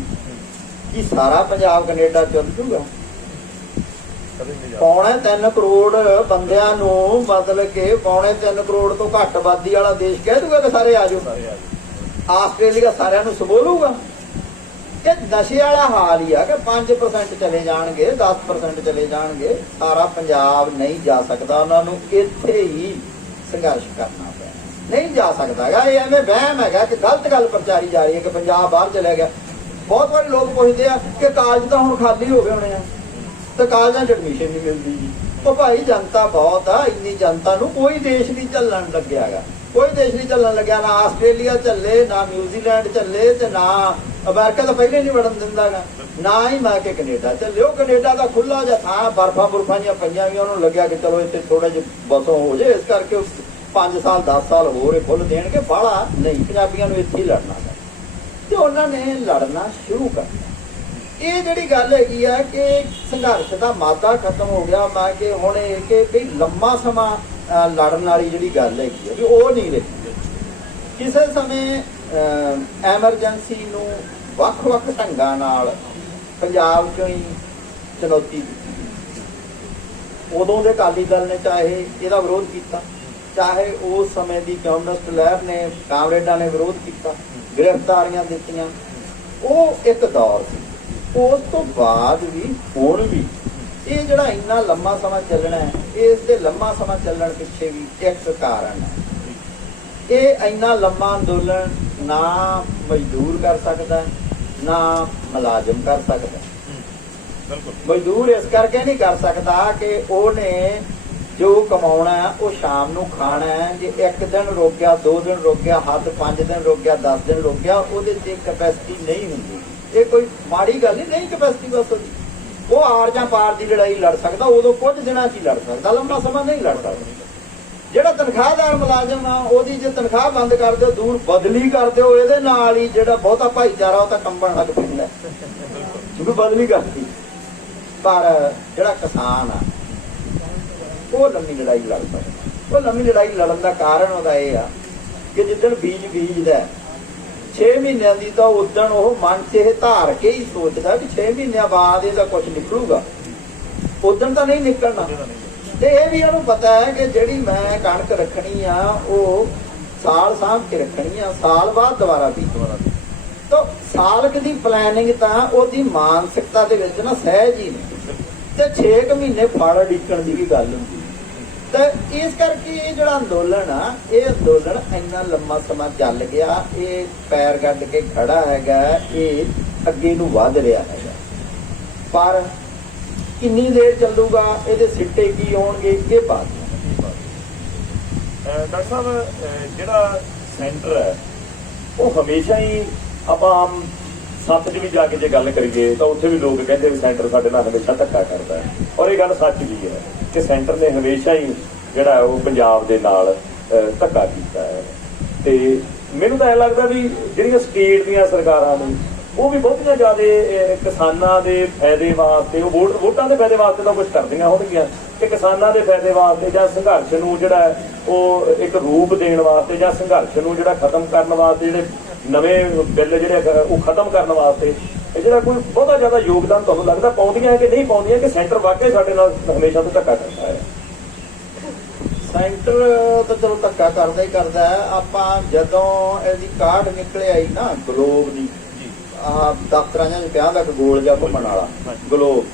ਕੀ ਸਾਰਾ ਪੰਜਾਬ ਕੈਨੇਡਾ ਚੱਲ ਜੂਗਾ? 3.25 ਕਰੋੜ ਬੰਦਿਆਂ ਨੂੰ, ਮਤਲਬ ਕਿ 3.25 ਕਰੋੜ ਤੋਂ ਘੱਟ ਆਬਾਦੀ ਵਾਲਾ ਦੇਸ਼ ਕਹਿ ਦੂਗਾ ਕਿ ਸਾਰੇ ਆ ਜਾਓ। ਆਸਟ੍ਰੇਲੀਆ ਸਾਰਿਆਂ ਨੂੰ ਸੰਭੋਲੂਗਾ? ਇਹ ਨਸ਼ੇ ਵਾਲਾ ਹਾਲ ਹੀ ਆ ਕਿ 5% ਚਲੇ ਜਾਣਗੇ, 10% ਚਲੇ ਜਾਣਗੇ, ਸਾਰਾ ਪੰਜਾਬ ਨਹੀਂ ਜਾ ਸਕਦਾ। ਉਹਨਾਂ ਨੂੰ ਇੱਥੇ ਹੀ ਸੰਘਰਸ਼ ਕਰਨਾ ਪੈਣਾ, ਨਹੀਂ ਜਾ ਸਕਦਾ ਹੈਗਾ। ਇਹ ਐਵੇਂ ਵਹਿਮ ਹੈਗਾ ਕਿ ਗਲਤ ਗੱਲ ਪ੍ਰਚਾਰੀ ਜਾ ਰਹੀ ਹੈ ਕਿ ਪੰਜਾਬ ਬਾਹਰ ਚਲਿਆ ਗਿਆ। ਬਹੁਤ ਵਾਰੀ ਲੋਕ ਪੁੱਛਦੇ ਆ ਕਿ ਕਾਲਜ ਤਾਂ ਹੁਣ ਖਾਲੀ ਹੋ ਗਏ ਹੋਣੇ ਆ ਤੇ ਕਾਲਜਾਂ 'ਚ ਐਡਮਿਸ਼ਨ ਨਹੀਂ ਮਿਲਦੀ ਜੀ। ਉਹ ਭਾਈ ਜਨਤਾ ਬਹੁਤ ਆ, ਇੰਨੀ ਜਨਤਾ ਨੂੰ ਕੋਈ ਦੇਸ਼ ਨਹੀਂ ਚੱਲਣ ਲੱਗਿਆ ਹੈਗਾ, ਕੋਈ ਦੇਸ਼ ਨਹੀਂ ਚੱਲਣ ਲੱਗਿਆ। ਨਾ ਆਸਟ੍ਰੇਲੀਆ ਚੱਲੇ, ਨਾ ਨਿਊਜ਼ੀਲੈਂਡ ਚੱਲੇ ਤੇ ਨਾ ਅਮਰੀਕਾ ਤਾਂ ਪਹਿਲੇ ਨਹੀਂ ਵੜਨ ਦਿੰਦਾ ਗਾ, ਨਾ ਹੀ ਮੈਂ ਕਿ ਕੈਨੇਡਾ ਚੱਲੇ। ਉਹ ਕੈਨੇਡਾ ਦਾ ਖੁੱਲਾ ਜਿਹਾ ਥਾਂ, ਬਰਫਾਂ ਜੀਆਂ ਪਈਆਂ ਵੀ, ਉਹਨੂੰ ਲੱਗਿਆ ਕਿ ਚਲੋ ਇੱਥੇ ਥੋੜਾ ਜਿਹਾ ਬਸੋਂ ਹੋ ਜਾਏ, ਇਸ ਕਰਕੇ 5 ਸਾਲ 10 ਸਾਲ ਹੋਰ ਇਹ ਖੁੱਲ ਦੇਣਗੇ। ਬਾਹਲਾ ਨਹੀਂ, ਪੰਜਾਬੀਆਂ ਨੂੰ ਇੱਥੇ ਹੀ ਲੜਨਾ ਹੈ ਤੇ ਉਹਨਾਂ ਨੇ ਲੜਨਾ ਸ਼ੁਰੂ ਕਰਨਾ। ਇਹ ਜਿਹੜੀ ਗੱਲ ਹੈਗੀ ਆ ਕਿ ਸੰਘਰਸ਼ ਦਾ ਮਾਦਾ ਖਤਮ ਹੋ ਗਿਆ। ਮੈਂ ਕਿ ਹੁਣ ਇਹ ਕਿ ਲੰਮਾ ਸਮਾਂ ਲੜਨ ਵਾਲੀ ਜਿਹੜੀ ਗੱਲ ਹੈਗੀ ਆ ਵੀ ਉਹ ਨਹੀਂ ਰਹੀ। ਕਿਸੇ ਸਮੇਂ ਐਮਰਜੈਂਸੀ ਨੂੰ ਵੱਖ-ਵੱਖ ਢੰਗਾਂ ਨਾਲ ਪੰਜਾਬ 'ਚੋਂ ਹੀ ਚੁਣੌਤੀ ਦਿੱਤੀ। ਉਦੋਂ ਦੇ ਅਕਾਲੀ ਦਲ ਨੇ ਚਾਹੇ ਇਹਦਾ ਵਿਰੋਧ ਕੀਤਾ, ਚਾਹੇ ਉਸ ਸਮੇਂ ਦੀ ਕਮਿਊਨਿਸਟ ਲਹਿਰ ਨੇ, ਕਾਮਰੇਡਾਂ ਨੇ ਵਿਰੋਧ ਕੀਤਾ, ਗ੍ਰਿਫਤਾਰੀਆਂ ਦਿੱਤੀਆਂ। ਉਹ ਇੱਕ ਦੌਰ ਸੀ। ਉਸ ਤੋਂ ਬਾਅਦ ਵੀ ਹੁਣ ਵੀ ਇਹ ਜਿਹੜਾ ਇੰਨਾ ਲੰਮਾ ਸਮਾਂ ਚੱਲਣਾ ਹੈ, ਇਸ ਦੇ ਲੰਮਾ ਸਮਾਂ ਚੱਲਣ ਪਿੱਛੇ ਵੀ ਇੱਕ ਕਾਰਨ ਹੈ। ਇਹ ਇੰਨਾ ਲੰਮਾ ਅੰਦੋਲਨ ਨਾ ਮਜ਼ਦੂਰ ਕਰ ਸਕਦਾ, ਨਾ ਮੁਲਾਜ਼ਮ ਕਰ ਸਕਦਾ। ਮਜ਼ਦੂਰ ਇਸ ਕਰਕੇ ਨਹੀਂ ਕਰ ਸਕਦਾ ਕਿ ਉਹਨੇ ਜੋ ਕਮਾਉਣਾ ਉਹ ਸ਼ਾਮ ਨੂੰ ਖਾਣਾ ਹੈ। ਜੇ 1 ਦਿਨ ਰੁਕ ਗਿਆ, 2 ਦਿਨ ਰੁਕ ਗਿਆ, ਹੱਦ 5 ਦਿਨ ਰੁਕ ਗਿਆ, 10 ਦਿਨ ਰੁਕ ਗਿਆ, ਉਹਦੇ 'ਚ ਕੈਪੈਸਿਟੀ ਨਹੀਂ ਹੁੰਦੀ। ਇਹ ਕੋਈ ਮਾੜੀ ਗੱਲ ਨਹੀਂ ਕੈਪੈਸਿਟੀ ਬਸ ਉਹਦੀ। ਉਹ ਆਰ ਜਾਂ ਪਾਰ ਦੀ ਲੜਾਈ ਲੜ ਸਕਦਾ, ਉਦੋਂ ਕੁਝ ਦਿਨਾਂ 'ਚ ਹੀ ਲੜ ਸਕਦਾ, ਲੰਬਾ ਸਮਾਂ ਨਹੀਂ ਲੜ ਸਕਦਾ। ਜਿਹੜਾ ਤਨਖਾਹਦਾਰ ਮੁਲਾਜ਼ਮ ਆ, ਉਹਦੀ ਜੇ ਤਨਖਾਹ ਬੰਦ ਕਰ ਦਿਓ, ਦੂਰ ਬਦਲੀ ਕਰ ਦਿਓ, ਇਹਦੇ ਨਾਲ ਹੀ ਜਿਹੜਾ ਬਹੁਤਾ ਭਾਈਚਾਰਾ ਉਹ ਤਾਂ ਕੰਬਣ ਲੱਗ ਪੈਂਦਾ ਕਿਉਂਕਿ ਬਦਲੀ ਕਰਦੀ। ਪਰ ਜਿਹੜਾ ਕਿਸਾਨ ਆ ਉਹ ਲੰਮੀ ਲੜਾਈ ਲੜ ਸਕਦਾ। ਉਹ ਲੰਮੀ ਲੜਾਈ ਲੜਨ ਦਾ ਕਾਰਨ ਉਹਦਾ ਇਹ ਆ ਕਿ ਜਿੱਦਣ ਬੀਜ ਬੀਜਦਾ 6 ਮਹੀਨਿਆਂ ਦੀ, ਤਾਂ ਉਦਣ ਉਹ ਮਨ 'ਚ ਇਹ ਧਾਰ ਕੇ ਹੀ ਸੋਚਦਾ ਕਿ 6 ਮਹੀਨਿਆਂ ਬਾਅਦ ਇਹਦਾ ਕੁਝ ਨਿਕਲੂਗਾ। ਉਦਣ ਤਾਂ ਨਹੀਂ ਨਿਕਲਣਾ। ਤੇ ਇਹ ਵੀ ਉਹਨੂੰ ਪਤਾ ਹੈ ਕਿ ਜਿਹੜੀ ਮੈਂ ਕਣਕ ਰੱਖਣੀ ਆ ਉਹ ਸਾਲ ਸਾਂਭ ਕੇ ਰੱਖਣੀ ਆ, ਸਾਲ ਬਾਅਦ ਦੁਬਾਰਾ ਬੀਜਣਾ। ਤਾਂ ਸਾਲ ਦੀ ਪਲੈਨਿੰਗ ਤਾਂ ਉਹਦੀ ਮਾਨਸਿਕਤਾ ਦੇ ਵਿੱਚ ਨਾ ਸਹਿਜ ਹੀ ਨਹੀਂ, ਤੇ 6 ਮਹੀਨੇ ਫੜ ਡਿੱਕਣ ਦੀ ਵੀ ਗੱਲ ਹੁੰਦੀ। ਤੇ ਇਸ ਕਰਕੇ ਇਹ ਜਿਹੜਾ ਅੰਦੋਲਨ ਆ, ਇਹ ਅੰਦੋਲਨ ਇੰਨਾ ਲੰਮਾ ਸਮਾਂ ਚੱਲ ਗਿਆ, ਇਹ ਪੈਰ ਗੱਡ ਕੇ ਖੜਾ ਹੈਗਾ, ਇਹ ਅੱਗੇ ਨੂੰ ਵਧ ਰਿਹਾ ਹੈਗਾ। ਪਰ ਕਿੰਨੀ ਦੇਰ ਚੱਲੂਗਾ, ਇਹਦੇ ਸਿੱਟੇ ਕੀ ਹੋਣਗੇ, ਇਹ ਬਾਤ ਡਾਕਟਰ ਸਾਹਿਬ ਜਿਹੜਾ ਸੈਂਟਰ ਹੈ ਉਹ ਹਮੇਸ਼ਾ ਹੀ ਆਪਾਂ ਆਮ ਸੱਥ 'ਚ ਵੀ ਜਾ ਕੇ ਜੇ ਗੱਲ ਕਰੀਏ ਤਾਂ ਉੱਥੇ ਵੀ ਲੋਕ ਕਹਿੰਦੇ ਵੀ ਸੈਂਟਰ ਸਾਡੇ ਨਾਲ ਹਮੇਸ਼ਾ ਧੱਕਾ ਕਰਦਾ ਹੈ, ਔਰ ਇਹ ਗੱਲ ਸੱਚ ਵੀ ਹੈ ਕਿ ਸੈਂਟਰ ਨੇ ਹਮੇਸ਼ਾ ਹੀ ਜਿਹੜਾ ਉਹ ਪੰਜਾਬ ਦੇ ਨਾਲ ਧੱਕਾ ਕੀਤਾ ਹੈ। ਤੇ ਮੈਨੂੰ ਤਾਂ ਐਂ ਲੱਗਦਾ ਵੀ ਜਿਹੜੀਆਂ ਸਟੇਟ ਦੀਆਂ ਸਰਕਾਰਾਂ ਨੇ ਉਹ ਵੀ ਬਹੁਤੀਆਂ ਜ਼ਿਆਦਾ ਕਿਸਾਨਾਂ ਦੇ ਫਾਇਦੇ ਵਾਸਤੇ, ਉਹ ਵੋਟਾਂ ਦੇ ਫਾਇਦੇ ਵਾਸਤੇ ਤਾਂ ਕੁਝ ਕਰਦੀਆਂ ਹੋਣਗੀਆਂ, ਕਿ ਕਿਸਾਨਾਂ ਦੇ ਫਾਇਦੇ ਵਾਸਤੇ ਜਾਂ ਸੰਘਰਸ਼ ਨੂੰ ਜਿਹੜਾ ਉਹ ਇੱਕ ਰੂਪ ਦੇਣ ਵਾਸਤੇ ਜਾਂ ਸੰਘਰਸ਼ ਨੂੰ ਜਿਹੜਾ ਖਤਮ ਕਰਨ ਵਾਸਤੇ, ਜਿਹੜੇ ਨਵੇਂ ਬਿੱਲ ਜਿਹੜੇ ਉਹ ਖਤਮ ਕਰਨ ਵਾਸਤੇ ਇਹ ਜਿਹੜਾ ਕੋਈ ਬਹੁਤਾ ਜ਼ਿਆਦਾ ਯੋਗਦਾਨ ਤੁਹਾਨੂੰ ਲੱਗਦਾ ਪਾਉਂਦੀਆਂ ਕਿ ਨਹੀਂ ਪਾਉਂਦੀਆਂ, ਕਿ ਸੈਂਟਰ ਵਾਕਈ ਸਾਡੇ ਨਾਲ ਹਮੇਸ਼ਾ ਤੋਂ ਧੱਕਾ ਕਰਦਾ ਹੈ? ਸੈਂਟਰ ਤਾਂ ਚਲੋ ਧੱਕਾ ਕਰਦਾ ਹੀ ਕਰਦਾ ਹੈ। ਆਪਾਂ ਜਦੋਂ ਇਹਦੀ ਕਾਢ ਨਿਕਲ ਆਈ ਨਾ ਗਲੋਬ ਦੀ, ਆਹ ਦਫ਼ਤਰਾਂ ਜਾਂ ਪਿਆ ਦਾ ਗੋਲ ਜਿਹਾ ਘੁੰਮਣ ਵਾਲਾ ਗਲੋਬ,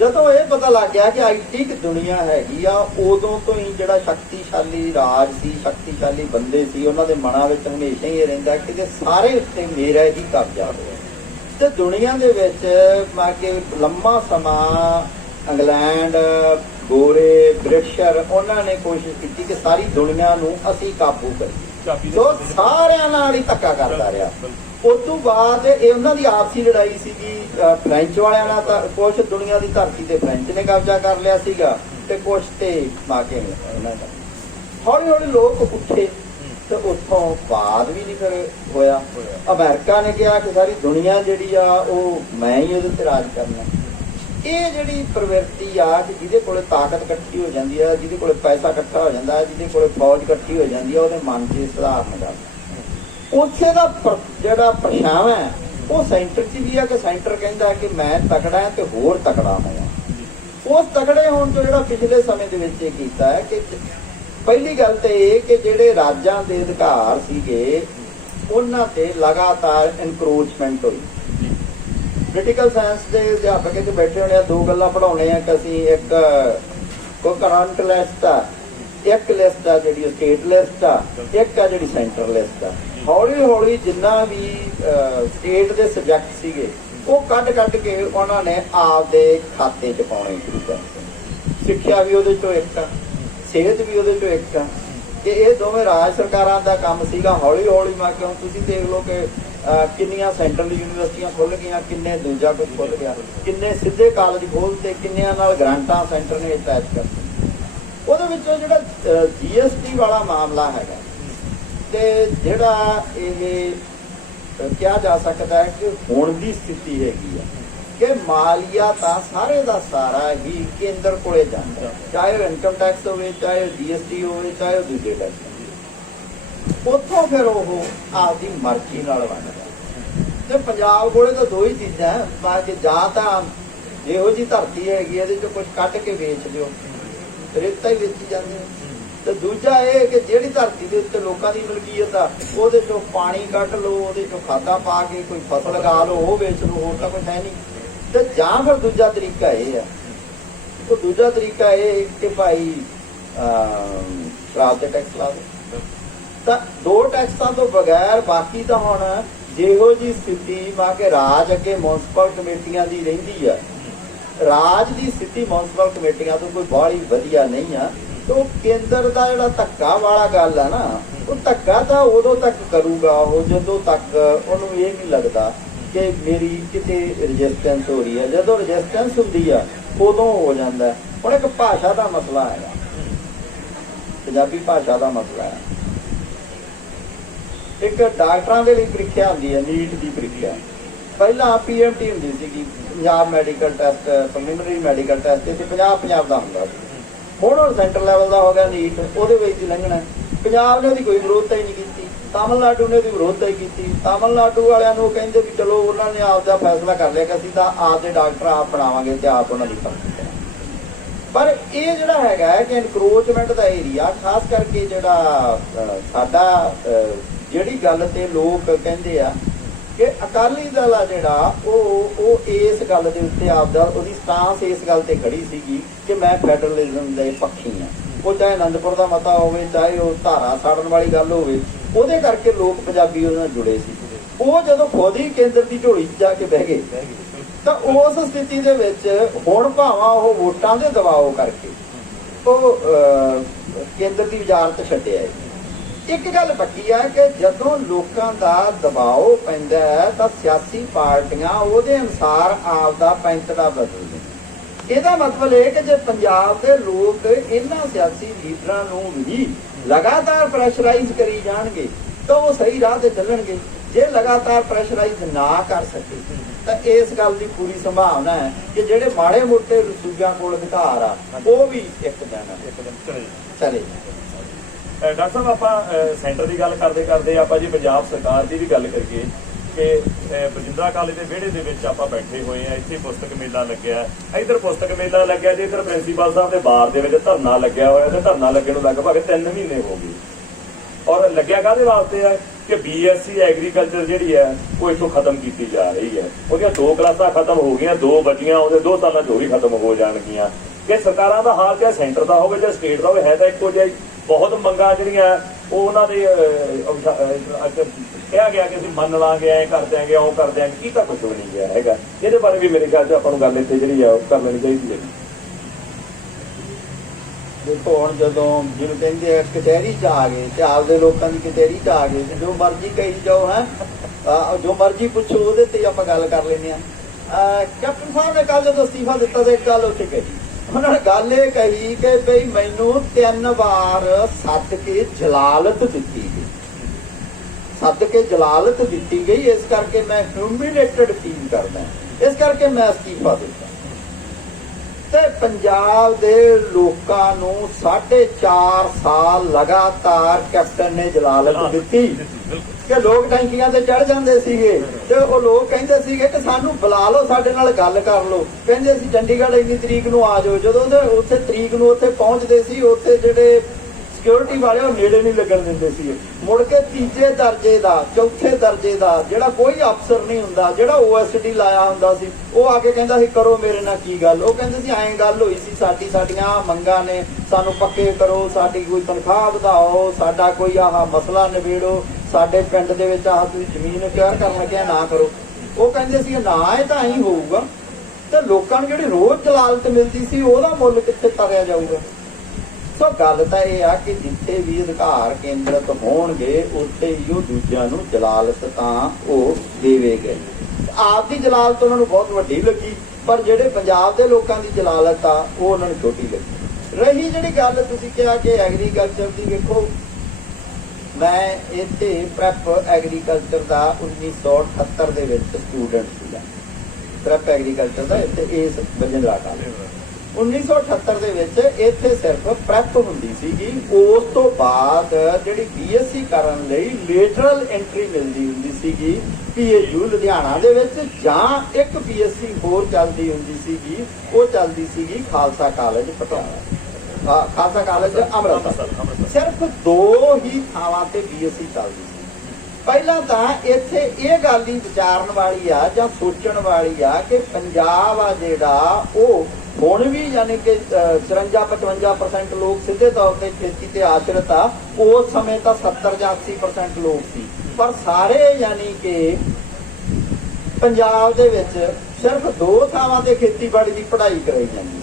ਜਦੋਂ ਇਹ ਪਤਾ ਲੱਗ ਗਿਆ ਕਿ ਐਡੀ ਕੁ ਦੁਨੀਆ ਹੈਗੀ ਆ, ਉਦੋਂ ਤੋਂ ਹੀ ਜਿਹੜਾ ਸ਼ਕਤੀਸ਼ਾਲੀ ਰਾਜ ਸੀ, ਸ਼ਕਤੀਸ਼ਾਲੀ ਬੰਦੇ ਸੀ, ਉਹਨਾਂ ਦੇ ਮਨਾਂ ਵਿੱਚ ਹਮੇਸ਼ਾ ਹੀ ਇਹ ਰਹਿੰਦਾ ਕਿ ਜੇ ਸਾਰੇ ਉੱਤੇ ਮੇਰਾ ਹੀ ਕਬਜ਼ਾ ਹੋਵੇ। ਤੇ ਦੁਨੀਆ ਦੇ ਵਿੱਚ ਮੈਂ ਕਿ ਲੰਮਾ ਸਮਾਂ ਇੰਗਲੈਂਡ, ਗੋਰੇ, ਬ੍ਰਿਟਿਸ਼ਰ, ਉਹਨਾਂ ਨੇ ਕੋਸ਼ਿਸ਼ ਕੀਤੀ ਕਿ ਸਾਰੀ ਦੁਨੀਆ ਨੂੰ ਅਸੀਂ ਕਾਬੂ ਕਰੀਏ, ਸੋ ਸਾਰਿਆਂ ਨਾਲ ਹੀ ਧੱਕਾ ਕਰਦਾ ਰਿਹਾ। ਉਸ ਤੋਂ ਬਾਅਦ ਇਹ ਉਹਨਾਂ ਦੀ ਆਪਸੀ ਲੜਾਈ ਸੀਗੀ ਫ੍ਰੈਂਚ ਵਾਲਿਆਂ ਨਾਲ, ਤਾਂ ਕੁਛ ਦੁਨੀਆ ਦੀ ਧਰਤੀ ਤੇ ਫ੍ਰੈਂਚ ਨੇ ਕਬਜ਼ਾ ਕਰ ਲਿਆ ਸੀਗਾ ਤੇ ਕੁਛ ਤੇ ਮਾਕੇ ਨੇ ਉਹਨਾਂ ਦਾ। ਹੌਲੀ ਹੌਲੀ ਲੋਕ ਉੱਠੇ ਤੇ ਉੱਥੋਂ ਬਾਅਦ ਵੀ ਨਹੀਂ ਫਿਰ ਹੋਇਆ। ਅਮਰੀਕਾ ਨੇ ਕਿਹਾ ਕਿ ਸਾਰੀ ਦੁਨੀਆ ਜਿਹੜੀ ਆ ਉਹ ਮੈਂ ਹੀ ਉਹਦੇ ਤੇ ਰਾਜ ਕਰਨਾ। ਇਹ ਜਿਹੜੀ ਪ੍ਰਵਿਰਤੀ ਆ ਕਿ ਜਿਹਦੇ ਕੋਲੇ ਤਾਕਤ ਇਕੱਠੀ ਹੋ ਜਾਂਦੀ ਆ, ਜਿਹਦੇ ਕੋਲੇ ਪੈਸਾ ਇਕੱਠਾ ਹੋ ਜਾਂਦਾ, ਜਿਹਦੇ ਕੋਲੇ ਫੌਜ ਇਕੱਠੀ ਹੋ ਜਾਂਦੀ ਆ, ਉਹਦੇ ਮਨ 'ਚ ਸੁਧਾਰਨ ਦਾ ਉੱਥੇ ਦਾ ਜਿਹੜਾ ਪਰਛਾਵਾਂ ਹੈ ਉਹ ਸੈਂਟਰ 'ਚ ਵੀ ਆ ਕਿ ਸੈਂਟਰ ਕਹਿੰਦਾ ਕਿ ਮੈਂ ਤਕੜਾ ਹਾਂ ਤੇ ਹੋਰ ਤਕੜਾ ਹੋਵਾਂ। ਉਸ ਤਕੜੇ ਹੋਣ ਤੋਂ ਜਿਹੜਾ ਪਿਛਲੇ ਸਮੇਂ ਦੇ ਵਿੱਚ ਇਹ ਕੀਤਾ ਹੈ ਕਿ ਪਹਿਲੀ ਗੱਲ ਤੇ ਇਹ ਕਿ ਜਿਹੜੇ ਰਾਜਾਂ ਦੇ ਅਧਿਕਾਰ ਸੀਗੇ ਉਹਨਾਂ ਤੇ ਲਗਾਤਾਰ ਇਨਕਰੋਚਮੈਂਟ ਹੋਈ। ਪੋਲੀਟੀਕਲ ਸਾਇੰਸ ਦੇ ਅਧਿਆਪਕ ਇੱਥੇ ਬੈਠੇ ਹੋਣੇ ਆ, ਦੋ ਗੱਲਾਂ ਪੜਾਉਣੇ ਆ ਕਿ ਅਸੀਂ ਇੱਕ ਕੋਈ ਕਰੰਟ ਲਿਸਟ ਆ, ਇੱਕ ਲਿਸਟ ਆ ਜਿਹੜੀ ਸਟੇਟ ਲਿਸਟ ਆ, ਇੱਕ ਆ ਜਿਹੜੀ ਸੈਂਟਰ ਲਿਸਟ ਆ। ਹੌਲੀ ਹੌਲੀ ਜਿੰਨਾ ਵੀ ਸਟੇਟ ਦੇ ਸਬਜੈਕਟ ਸੀਗੇ ਉਹ ਕੱਢ ਕੇ ਉਹਨਾਂ ਨੇ ਆਪਦੇ ਖਾਤੇ 'ਚ ਪਾਉਣੇ ਸ਼ੁਰੂ ਕਰ ਦਿੱਤੇ। ਸਿੱਖਿਆ ਵੀ ਉਹਦੇ 'ਚੋਂ ਇੱਕ ਆ, ਸਿਹਤ ਵੀ ਉਹਦੇ 'ਚੋਂ ਇੱਕ ਆ, ਕਿ ਇਹ ਦੋਵੇਂ ਰਾਜ ਸਰਕਾਰਾਂ ਦਾ ਕੰਮ ਸੀਗਾ। ਹੌਲੀ ਹੌਲੀ ਮੈਂ ਕਿਉਂ ਤੁਸੀਂ ਦੇਖ ਲਓ ਕਿ ਕਿੰਨੀਆਂ ਸੈਂਟਰਲ ਯੂਨੀਵਰਸਿਟੀਆਂ ਖੁੱਲ ਗਈਆਂ, ਕਿੰਨੇ ਦੂਜਾ ਕੁਝ ਖੁੱਲ ਗਿਆ, ਕਿੰਨੇ ਸਿੱਧੇ ਕਾਲਜ ਖੋਲ੍ਹਤੇ, ਕਿੰਨਿਆਂ ਨਾਲ ਗ੍ਰਾਂਟਾਂ ਸੈਂਟਰ ਨੇ ਅਟੈਚ ਕਰਤੀਆਂ। ਉਹਦੇ ਵਿੱਚੋਂ ਜਿਹੜਾ GST ਵਾਲਾ ਮਾਮਲਾ ਹੈਗਾ ਤੇ ਜਿਹੜਾ ਇਹ ਕਿਹਾ ਜਾ ਸਕਦਾ ਹੈ ਕਿ ਹੁਣ ਦੀ ਸਥਿਤੀ ਹੈਗੀ ਆ ਕਿ ਮਾਲੀਆ ਤਾਂ ਸਾਰੇ ਦਾ ਸਾਰਾ ਹੀ ਕੇਂਦਰ ਕੋਲੇ ਜਾਂਦਾ, ਚਾਹੇ ਉਹ ਇਨਕਮ ਟੈਕਸ ਹੋਵੇ, ਚਾਹੇ ਉਹ GST ਹੋਵੇ, ਚਾਹੇ ਉਹ ਦੂਜੇ ਟੈਕਸ। ਉੱਥੋਂ ਫਿਰ ਉਹ ਆਪਦੀ ਮਰਜ਼ੀ ਨਾਲ ਵੰਡਦਾ। ਤੇ ਪੰਜਾਬ ਕੋਲੇ ਤਾਂ ਦੋ ਹੀ ਚੀਜ਼ਾਂ, ਬਾਕੀ ਜਾਂ ਤਾਂ ਇਹੋ ਜਿਹੀ ਧਰਤੀ ਹੈਗੀ ਇਹਦੇ ਚੋਂ ਕੁਝ ਕੱਢ ਕੇ ਵੇਚ ਦਿਓ, ਰੇਤਾ ਹੀ ਵੇਚੀ ਜਾਂਦੇ, ਤੇ ਦੂਜਾ ਇਹ ਕਿ ਜਿਹੜੀ ਧਰਤੀ ਦੇ ਉੱਤੇ ਲੋਕਾਂ ਦੀ ਮਲਕੀਅਤ ਆ ਉਹਦੇ ਚੋਂ ਪਾਣੀ ਕੱਢ ਲਓ, ਉਹਦੇ ਚੋਂ ਖਾਦਾਂ ਪਾ ਕੇ ਕੋਈ ਫਸਲ ਲਗਾ ਲਓ, ਉਹ ਵੇਚ ਲਓ, ਹੋਰ ਤਾਂ ਕੁਝ ਹੈ ਨਹੀਂ। ਤੇ ਜਾਂ ਫਿਰ ਦੂਜਾ ਤਰੀਕਾ ਇਹ ਆ, ਉਹ ਦੂਜਾ ਤਰੀਕਾ ਇਹ ਕਿ ਭਾਈ ਸ਼ਰਾਬ ਤੇ ਟੈਕਸ ਲਾ ਦਿਓ। ਤਾਂ ਦੋ ਟੈਕਸਾਂ ਤੋਂ ਬਗੈਰ ਬਾਕੀ ਤਾਂ ਹੁਣ ਜਿਹੋ ਜੀ ਸਥਿਤੀ ਵਾ ਕੇ ਰਾਜ ਅੱਗੇ ਮਿਊਨਿਸਪਲ ਕਮੇਟੀਆਂ ਦੀ ਰਹਿੰਦੀ ਆ, ਰਾਜ ਦੀ ਸਥਿਤੀ ਮਿਊਨਿਸਪਲ ਕਮੇਟੀਆਂ ਤੋਂ ਕੋਈ ਬਾਹਲੀ ਵਧੀਆ ਨਹੀਂ ਆ। ਤੇ ਉਹ ਕੇਂਦਰ ਦਾ ਜਿਹੜਾ ਧੱਕਾ ਵਾਲਾ ਗੱਲ ਆ ਨਾ, ਉਹ ਧੱਕਾ ਤਾਂ ਉਦੋਂ ਤੱਕ ਕਰੂਗਾ ਉਹ ਜਦੋਂ ਤੱਕ ਉਹਨੂੰ ਇਹ ਨਹੀਂ ਲੱਗਦਾ ਕਿ ਮੇਰੀ ਕਿਤੇ ਰਜਿਸਟੈਂਸ ਹੋ ਰਹੀ ਹੈ। ਜਦੋਂ ਰਜਿਸਟੈਂਸ ਹੁੰਦੀ ਆ ਉਦੋਂ ਹੋ ਜਾਂਦਾ। ਹੁਣ ਇੱਕ ਭਾਸ਼ਾ ਦਾ ਮਸਲਾ ਹੈਗਾ, ਪੰਜਾਬੀ ਭਾਸ਼ਾ ਦਾ ਮਸਲਾ ਹੈ। ਇੱਕ ਡਾਕਟਰਾਂ ਦੇ ਲਈ ਪ੍ਰੀਖਿਆ ਹੁੰਦੀ ਹੈ, ਨੀਟ ਦੀ ਪ੍ਰੀਖਿਆ। ਪਹਿਲਾਂ PMT ਹੁੰਦੀ ਸੀਗੀ, Punjab medical test, preliminary medical test, ਤੇ 50 ਦਾ ਹੁੰਦਾ ਸੀ। ਹੁਣ ਉਹ ਸੈਂਟਰ ਲੈਵਲ ਦਾ ਹੋ ਗਿਆ ਨੀਟ, ਉਹਦੇ ਵਿੱਚ ਹੀ ਲੰਘਣਾ। ਪੰਜਾਬ ਨੇ ਉਹਦੀ ਕੋਈ ਵਿਰੋਧਤਾ ਹੀ ਨਹੀਂ ਕੀਤੀ, ਤਾਮਿਲਨਾਡੂ ਨੇ ਉਹਦੀ ਵਿਰੋਧਤਾ ਹੀ ਕੀਤੀ। ਤਾਮਿਲਨਾਡੂ ਵਾਲਿਆਂ ਨੂੰ ਕਹਿੰਦੇ ਵੀ ਚਲੋ ਉਹਨਾਂ ਨੇ ਆਪ ਦਾ ਫੈਸਲਾ ਕਰ ਲਿਆ ਕਿ ਅਸੀਂ ਤਾਂ ਆਪਦੇ ਡਾਕਟਰ ਆਪ ਬਣਾਵਾਂਗੇ ਤੇ ਆਪ ਉਹਨਾਂ ਦੀ ਭਰਤੀ ਕਰਾਂਗੇ। ਪਰ ਇਹ ਜਿਹੜਾ ਹੈਗਾ ਕਿ ਇਨਕਰੋਚਮੈਂਟ ਦਾ ਏਰੀਆ, ਖਾਸ ਕਰਕੇ ਜਿਹੜਾ ਸਾਡਾ ਜਿਹੜੀ ਗੱਲ ਤੇ ਲੋਕ ਕਹਿੰਦੇ ਆ ਕਿ ਅਕਾਲੀ ਦਲ ਆ ਜਿਹੜਾ ਉਹ ਇਸ ਗੱਲ ਦੇ ਉੱਤੇ ਆਪਦਾ ਉਹਦੀ ਸਟਾਂਸ ਇਸ ਗੱਲ ਤੇ ਖੜੀ ਸੀਗੀ ਕਿ ਮੈਂ ਫੈਡਰਲਿਜ਼ਮ ਦੇ ਪੱਖੀ ਆ। ਉਹ ਚਾਹੇ ਆਨੰਦਪੁਰ ਦਾ ਮਤਾ ਹੋਵੇ, ਚਾਹੇ ਉਹ ਧਾਰਾ ਸਾੜਨ ਵਾਲੀ ਗੱਲ ਹੋਵੇ, ਉਹਦੇ ਕਰਕੇ ਲੋਕ ਪੰਜਾਬੀ ਉਹਦੇ ਨਾਲ ਜੁੜੇ ਸੀ। ਉਹ ਜਦੋਂ ਖੁਦ ਹੀ ਕੇਂਦਰ ਦੀ ਝੋਲੀ 'ਚ ਜਾ ਕੇ ਬਹਿ ਗਏ ਤਾਂ ਉਸ ਸਥਿਤੀ ਦੇ ਵਿੱਚ ਹੁਣ ਭਾਵਾਂ ਉਹ ਵੋਟਾਂ ਦੇ ਦਬਾਅ ਕਰਕੇ ਉਹ ਕੇਂਦਰ ਦੀ ਵਜ਼ਾਰਤ ਛੱਡਿਆ ਹੈ। ਇੱਕ ਗੱਲ ਪੱਕੀ ਹੈ ਕਿ ਜਦੋਂ ਲੋਕਾਂ ਦਾ ਦਬਾਅ ਪੈਂਦਾ ਹੈ ਤਾਂ ਸਿਆਸੀ ਪਾਰਟੀਆਂ ਉਹਦੇ ਅਨੁਸਾਰ ਆਪਦਾ ਪੈਂਤੜਾ ਬਦਲਦੇ। ਇਹਦਾ ਮਤਲਬ ਇਹ ਕਿ ਜੇ ਪੰਜਾਬ ਦੇ ਲੋਕ ਇਹਨਾਂ ਸਿਆਸੀ ਲੀਡਰਾਂ ਨੂੰ ਵੀ ਲਗਾਤਾਰ ਪ੍ਰੈਸ਼ਰਾਈਜ਼ ਕਰੀ ਜਾਣਗੇ ਤਾਂ ਉਹ ਸਹੀ ਰਾਹ ਤੇ ਚੱਲਣਗੇ। ਜੇ ਲਗਾਤਾਰ ਪ੍ਰੈਸ਼ਰਾਈਜ਼ ਨਾ ਕਰ ਸਕੇ ਤਾਂ ਇਸ ਗੱਲ ਦੀ ਪੂਰੀ ਸੰਭਾਵਨਾ ਹੈ ਕਿ ਜਿਹੜੇ ਮਾੜੇ ਮੋਟੇ ਸੂਬਿਆਂ ਕੋਲ ਅਧਿਕਾਰ ਆ ਉਹ ਵੀ ਇੱਕ ਦਿਨ ਚਲੇ। ਡਾਕਟਰ ਸਾਹਿਬ, ਆਪਾਂ ਸੈਂਟਰ ਦੀ ਗੱਲ ਕਰਦੇ ਕਰਦੇ ਆਪਾਂ ਜੀ ਪੰਜਾਬ ਸਰਕਾਰ ਦੀ ਵੀ ਗੱਲ ਕਰੀਏ ਕਿ ਬਰਜਿੰਦਰਾ ਕਾਲਜ ਦੇ ਵਿਹੜੇ ਦੇ ਵਿੱਚ ਆਪਾਂ ਬੈਠੇ ਹੋਏ ਆ। ਇੱਥੇ ਪੁਸਤਕ ਮੇਲਾ ਲੱਗਿਆ, ਇੱਧਰ ਪੁਸਤਕ ਮੇਲਾ ਲੱਗਿਆ ਤੇ ਇੱਧਰ ਪ੍ਰਿੰਸੀਪਲ ਸਾਹਿਬ ਦੇ ਬਾਰ ਦੇ ਵਿੱਚ ਧਰਨਾ ਲੱਗਿਆ ਹੋਇਆ ਤੇ ਧਰਨਾ ਲੱਗਣ ਨੂੰ ਲਗਭਗ 3 ਮਹੀਨੇ ਹੋ ਗਏ। ਔਰ ਲੱਗਿਆ ਕਾਹਦੇ ਵਾਸਤੇ ਹੈ ਕਿ BSc ਐਗਰੀਕਲਚਰ ਜਿਹੜੀ ਹੈ ਉਹ ਇੱਥੋਂ ਖਤਮ ਕੀਤੀ ਜਾ ਰਹੀ ਹੈ। ਉਹਦੀਆਂ 2 ਕਲਾਸਾਂ ਖਤਮ ਹੋ ਗਈਆਂ, 2 ਬਚੀਆਂ, ਉਹਦੇ 2 ਸਾਲਾਂ 'ਚ ਉਹ ਵੀ ਖਤਮ ਹੋ ਜਾਣਗੀਆਂ। ਕਿ ਸਰਕਾਰਾਂ ਦਾ ਹਾਲ ਚਾਹੇ ਸੈਂਟਰ ਦਾ ਹੋਵੇ ਜਾਂ ਸਟੇਟ ਦਾ ਹੋਵੇ ਹੈ ਤਾਂ ਇੱਕੋ ਜਿਹਾ। ਬਹੁਤ ਮੰਗਾਂ ਜਿਹੜੀਆਂ ਉਹ ਉਹਨਾਂ ਦੇ ਕਿਹਾ ਗਿਆ ਕਿ ਅਸੀਂ ਮੰਨ ਲਾਂਗੇ, ਐਂ ਕਰ ਦਿਆਂਗੇ, ਉਹ ਕਰ ਦਿਆਂਗੇ, ਕੀ ਤਾਂ ਕੁਝ ਵੀ ਨਹੀਂ ਗਿਆ ਹੈਗਾ। ਇਹਦੇ ਬਾਰੇ ਵੀ ਮੇਰੇ ਖਿਆਲ 'ਚ ਆਪਾਂ ਨੂੰ ਗੱਲ ਇੱਥੇ ਜਿਹੜੀ ਆ ਉਹ ਕਰ ਲੈਣੀ ਚਾਹੀਦੀ ਹੈ। ਦੇਖੋ ਹੁਣ ਜਦੋਂ ਜਿਹਨੂੰ ਕਹਿੰਦੇ ਆ ਕਚਹਿਰੀ 'ਚ ਆ ਗਏ ਤੇ ਆਪਦੇ ਲੋਕਾਂ ਦੀ ਕਚਹਿਰੀ 'ਚ ਆ ਗਏ ਤੇ ਜੋ ਮਰਜ਼ੀ ਕਹੀ ਜਾਓ ਹੈ, ਜੋ ਮਰਜ਼ੀ ਪੁੱਛੋ ਉਹਦੇ ਤੇ ਆਪਾਂ ਗੱਲ ਕਰ ਲੈਂਦੇ ਹਾਂ। ਕੈਪਟਨ ਸਾਹਿਬ ਨੇ ਕੱਲ ਜਦੋਂ ਅਸਤੀਫਾ ਦਿੱਤਾ ਤੇ ਇੱਕ ਗੱਲ ਉੱਥੇ ਕਹੀ, ਉਹਨਾਂ ਨੇ ਗੱਲ ਇਹ ਕਹੀ ਕਿ ਬਈ ਮੈਨੂੰ 3 ਵਾਰ ਸੱਦ ਕੇ ਜਲਾਲਤ ਦਿੱਤੀ ਗਈ, ਸੱਦ ਕੇ ਜਲਾਲਤ ਦਿੱਤੀ ਗਈ, ਇਸ ਕਰਕੇ ਮੈਂ ਹਿਊਮਿਲੇਟਡ ਫੀਲ ਕਰਦਾ, ਇਸ ਕਰਕੇ ਮੈਂ ਅਸਤੀਫਾ ਦਿੱਤਾ। ਤੇ ਪੰਜਾਬ ਦੇ ਲੋਕਾਂ ਨੂੰ 4.5 ਸਾਲ ਲਗਾਤਾਰ ਕੈਪਟਨ ਨੇ ਜਲਾਲਤ ਦਿੱਤੀ ਕਿ ਲੋਕ ਟੈਂਕੀਆਂ ਤੇ ਚੜ ਜਾਂਦੇ ਸੀਗੇ ਤੇ ਉਹ ਲੋਕ ਕਹਿੰਦੇ ਸੀਗੇ ਕਿ ਸਾਨੂੰ ਬੁਲਾ ਲਓ, ਸਾਡੇ ਨਾਲ ਗੱਲ ਕਰ ਲਓ। ਕਹਿੰਦੇ ਸੀ ਚੰਡੀਗੜ੍ਹ ਇੰਨੀ ਤਰੀਕ ਨੂੰ ਆ ਜਾਓ। ਜਦੋਂ ਉੱਥੇ ਤਰੀਕ ਨੂੰ ਉੱਥੇ ਪਹੁੰਚਦੇ ਸੀ, ਉੱਥੇ ਜਿਹੜੇ ਸਿਕਿਉਰਿਟੀ ਵਾਲੇ ਉਹ ਨੇੜੇ ਨਹੀਂ ਲੱਗਣ ਦਿੰਦੇ ਸੀ। ਮੁੜ ਕੇ 3 ਦਰਜੇ ਦਾ 4 ਦਰਜੇ ਦਾ ਜਿਹੜਾ ਕੋਈ ਅਫਸਰ ਨਹੀਂ ਹੁੰਦਾ, ਜਿਹੜਾ OSD ਲਾਇਆ ਹੁੰਦਾ ਸੀ, ਉਹ ਆ ਕੇ ਕਹਿੰਦਾ ਸੀ ਕਰੋ ਮੇਰੇ ਨਾਲ ਕੀ ਗੱਲ। ਉਹ ਕਹਿੰਦੇ ਸੀ ਐਂ ਗੱਲ ਹੋਈ ਸੀ ਸਾਡੀਆਂ ਮੰਗਾਂ ਨੇ, ਸਾਨੂੰ ਪੱਕੇ ਕਰੋ, ਸਾਡੀ ਕੋਈ ਤਨਖਾਹ ਵਧਾਓ, ਸਾਡਾ ਕੋਈ ਆਹ ਮਸਲਾ ਨਿਬੇੜੋ, ਸਾਡੇ ਪਿੰਡ ਦੇ ਵਿੱਚ ਆਹ ਤੁਸੀਂ ਜ਼ਮੀਨ ਅਕਵਾਇਰ ਕਰਨ ਲੱਗਿਆ ਨਾ ਕਰੋ। ਉਹ ਕਹਿੰਦੇ ਸੀ ਨਾ ਇਹ ਤਾਂ ਐਂ ਹੋਊਗਾ। ਤੇ ਲੋਕਾਂ ਨੂੰ ਜਿਹੜੀ ਰੋਜ਼ ਜਲਾਲਤ ਮਿਲਦੀ ਸੀ ਉਹਦਾ ਮੁੱਲ ਕਿੱਥੇ ਤਰਿਆ ਜਾਊਗਾ। ਸੋ ਗੱਲ ਤਾਂ ਇਹ ਆ ਕਿ ਜਿੱਥੇ ਵੀ ਅਧਿਕਾਰ ਕੇਂਦਰਿਤ ਹੋਣਗੇ ਉੱਥੇ ਹੀ ਉਹ ਦੂਜਿਆਂ ਨੂੰ ਜਲਾਲਤ ਤਾਂ ਉਹ ਦੇਵੇਗੇ। ਆਪ ਦੀ ਜਲਾਲਤ ਉਹਨਾਂ ਨੂੰ ਬਹੁਤ ਵੱਡੀ ਲੱਗੀ, ਪਰ ਜਿਹੜੇ ਪੰਜਾਬ ਦੇ ਲੋਕਾਂ ਦੀ ਜਲਾਲਤ ਆ ਉਹ ਉਹਨਾਂ ਨੂੰ ਛੋਟੀ ਲੱਗੀ। ਰਹੀ ਜਿਹੜੀ ਗੱਲ ਤੁਸੀਂ ਕਿਹਾ ਕਿ ਐਗਰੀਕਲਚਰ ਦੀ, ਵੇਖੋ ਮੈਂ ਇੱਥੇ ਪ੍ਰੈਪ ਐਗਰੀਕਲਚਰ ਦਾ 1978 ਦੇ ਵਿੱਚ ਸਟੂਡੈਂਟ ਸੀਗਾ, ਪ੍ਰੈਪ ਐਗਰੀਕਲਚਰ ਦਾ ਇੱਥੇ ਇਸ ਬਰਜਿੰਦਰਾ ਕਾਲਜ 1978 ਦੇ ਵਿੱਚ ਇੱਥੇ ਸਿਰਫ ਪ੍ਰੈਪ ਹੁੰਦੀ ਸੀਗੀ। ਉਸ ਤੋਂ ਬਾਅਦ ਜਿਹੜੀ BSc ਕਰਨ ਲਈ ਲੇਟਰਲ ਐਂਟਰੀ ਮਿਲਦੀ ਹੁੰਦੀ ਸੀਗੀ PAU ਲੁਧਿਆਣਾ ਦੇ ਵਿੱਚ, ਜਾਂ ਇੱਕ BSc ਹੋਰ ਚੱਲਦੀ ਹੁੰਦੀ ਸੀਗੀ, ਉਹ ਚੱਲਦੀ ਸੀਗੀ ਖਾਲਸਾ ਕਾਲਜ ਪਟਿਆਲਾ, ਖਾਲਸਾ ਕਾਲਜ ਅੰਮ੍ਰਿਤਸਰ। ਸਿਰਫ 2 ਹੀ ਥਾਵਾਂ ਤੇ BSc ਚੱਲਦੀ ਸੀ। ਪਹਿਲਾਂ ਤਾਂ ਇੱਥੇ ਇਹ ਗੱਲ ਹੀ ਵਿਚਾਰਨ ਵਾਲੀ ਆ ਜਾਂ ਸੋਚਣ ਵਾਲੀ ਆ ਕਿ ਪੰਜਾਬ ਆ ਜਿਹੜਾ ਉਹ ਹੁਣ ਵੀ ਯਾਨੀ ਕਿ 54-55% ਲੋਕ ਸਿੱਧੇ ਤੌਰ ਤੇ ਖੇਤੀ ਤੇ ਆਸ਼ਰਿਤ ਆ। ਉਸ ਸਮੇਂ ਤਾਂ 70 ਜਾਂ 80% ਲੋਕ ਸੀ, ਪਰ ਸਾਰੇ ਯਾਨੀ ਕਿ ਪੰਜਾਬ ਦੇ ਵਿੱਚ ਸਿਰਫ 2 ਥਾਵਾਂ ਤੇ ਖੇਤੀਬਾੜੀ ਦੀ ਪੜ੍ਹਾਈ ਕਰਾਈ ਜਾਂਦੀ।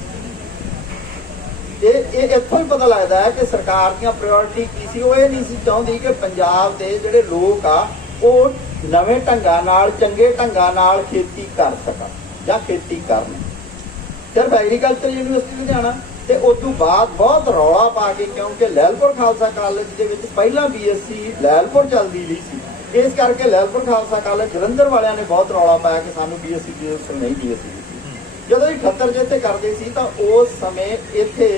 ਇਹ ਇੱਥੋਂ ਹੀ ਪਤਾ ਲੱਗਦਾ ਹੈ ਕਿ ਸਰਕਾਰ ਦੀਆਂ ਪ੍ਰਾਇੋਰਟੀ ਕੀ ਸੀ। ਉਹ ਇਹ ਨਹੀਂ ਸੀ ਚਾਹੁੰਦੀ ਕਿ ਪੰਜਾਬ ਦੇ ਜਿਹੜੇ ਲੋਕ ਆ ਉਹ ਨਵੇਂ ਢੰਗਾਂ ਨਾਲ, ਚੰਗੇ ਢੰਗਾਂ ਨਾਲ ਖੇਤੀ ਕਰ ਸਕਣ ਜਾਂ ਖੇਤੀ ਕਰਨ। ਸਿਰਫ ਐਗਰੀਕਲਚਰ ਯੂਨੀਵਰਸਿਟੀ ਲੁਧਿਆਣਾ ਤੇ ਉਸ ਤੋਂ ਬਾਅਦ ਬਹੁਤ ਰੌਲਾ ਪਾ ਕੇ, ਕਿਉਂਕਿ ਲਹਿਲਪੁਰ ਖਾਲਸਾ ਕਾਲਜ ਦੇ ਵਿੱਚ ਪਹਿਲਾਂ BSc ਲਹਿਲਪੁਰ ਚੱਲਦੀ ਰਹੀ ਸੀ, ਇਸ ਕਰਕੇ ਲਹਿਲਪੁਰ ਖਾਲਸਾ ਕਾਲਜ ਜਲੰਧਰ ਵਾਲਿਆਂ ਨੇ ਬਹੁਤ ਰੌਲਾ ਪਾਇਆ ਕਿ ਸਾਨੂੰ BSc ਨਹੀਂ BSc ਦਿੱਤੀ। ਜਦੋਂ 78 ਜਿੱਥੇ ਕਰਦੇ ਸੀ ਤਾਂ ਉਸ ਸਮੇਂ ਇੱਥੇ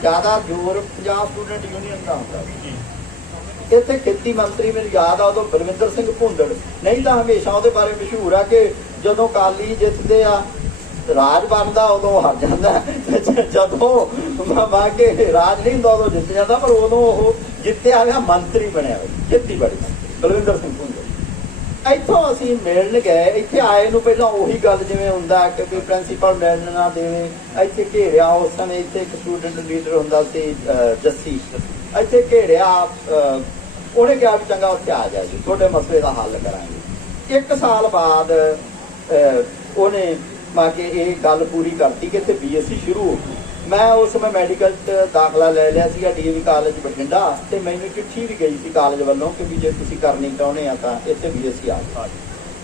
ਜ਼ਿਆਦਾ ਜ਼ੋਰ ਪੰਜਾਬ ਸਟੂਡੈਂਟ ਯੂਨੀਅਨ ਦਾ ਹੁੰਦਾ ਸੀ। ਇੱਥੇ ਖੇਤੀ ਮੰਤਰੀ ਮੈਨੂੰ ਯਾਦ ਆ ਉਦੋਂ ਬਲਵਿੰਦਰ ਸਿੰਘ ਭੁੰਦੜ, ਨਹੀਂ ਤਾਂ ਹਮੇਸ਼ਾ ਉਹਦੇ ਬਾਰੇ ਮਸ਼ਹੂਰ ਆ ਕਿ ਜਦੋਂ ਅਕਾਲੀ ਜਿੱਤਦੇ ਆ ਰਾਜ ਬਣਦਾ ਉਦੋਂ ਹਾਰ ਜਾਂਦਾ, ਜਦੋਂ ਬਾਕੀ ਰਾਜ ਨਹੀਂ ਹੁੰਦਾ ਉਦੋਂ ਜਿੱਤ ਜਾਂਦਾ, ਪਰ ਉਦੋਂ ਉਹ ਜਿੱਤਿਆ ਗਿਆ ਮੰਤਰੀ ਬਣਿਆ ਹੋਇਆ ਖੇਤੀਬਾੜੀ ਬਲਵਿੰਦਰ ਸਿੰਘ ਭੁੰਦੜ। ਇੱਥੋਂ ਅਸੀਂ ਮਿਲਣ ਗਏ, ਇੱਥੇ ਆਏ ਨੂੰ ਪਹਿਲਾਂ ਉਹੀ ਗੱਲ ਜਿਵੇਂ ਹੁੰਦਾ ਕਿ ਕੋਈ ਪ੍ਰਿੰਸੀਪਲ ਮਿਲਣ ਨਾ ਦੇਵੇ। ਇੱਥੇ ਘੇਰਿਆ, ਉਸ ਸਮੇਂ ਇੱਥੇ ਇੱਕ ਸਟੂਡੈਂਟ ਲੀਡਰ ਹੁੰਦਾ ਸੀ ਜੱਸੀ, ਇੱਥੇ ਘੇਰਿਆ, ਉਹਨੇ ਕਿਹਾ ਵੀ ਚੰਗਾ ਉੱਥੇ ਆ ਜਾ ਜੀ, ਤੁਹਾਡੇ ਮਸਲੇ ਦਾ ਹੱਲ ਕਰਾਂਗੇ। 1 ਸਾਲ ਬਾਅਦ ਉਹਨੇ ਮਾ ਕੇ ਇਹ ਗੱਲ ਪੂਰੀ ਕਰਤੀ ਕਿ ਇੱਥੇ BSc ਸ਼ੁਰੂ ਹੋ ਗਈ। ਮੈਂ ਉਸ ਸਮੇਂ ਮੈਡੀਕਲ 'ਚ ਦਾਖਲਾ ਲੈ ਲਿਆ ਸੀਗਾ DAV ਕਾਲਜ ਬਠਿੰਡਾ, ਤੇ ਮੈਨੂੰ ਚਿੱਠੀ ਵੀ ਗਈ ਸੀ ਕਾਲਜ ਵੱਲੋਂ ਕਿ ਵੀ ਜੇ ਤੁਸੀਂ ਕਰਨੀ ਚਾਹੁੰਦੇ ਆ ਤਾਂ ਇੱਥੇ BSc ਆ ਜਾਓ।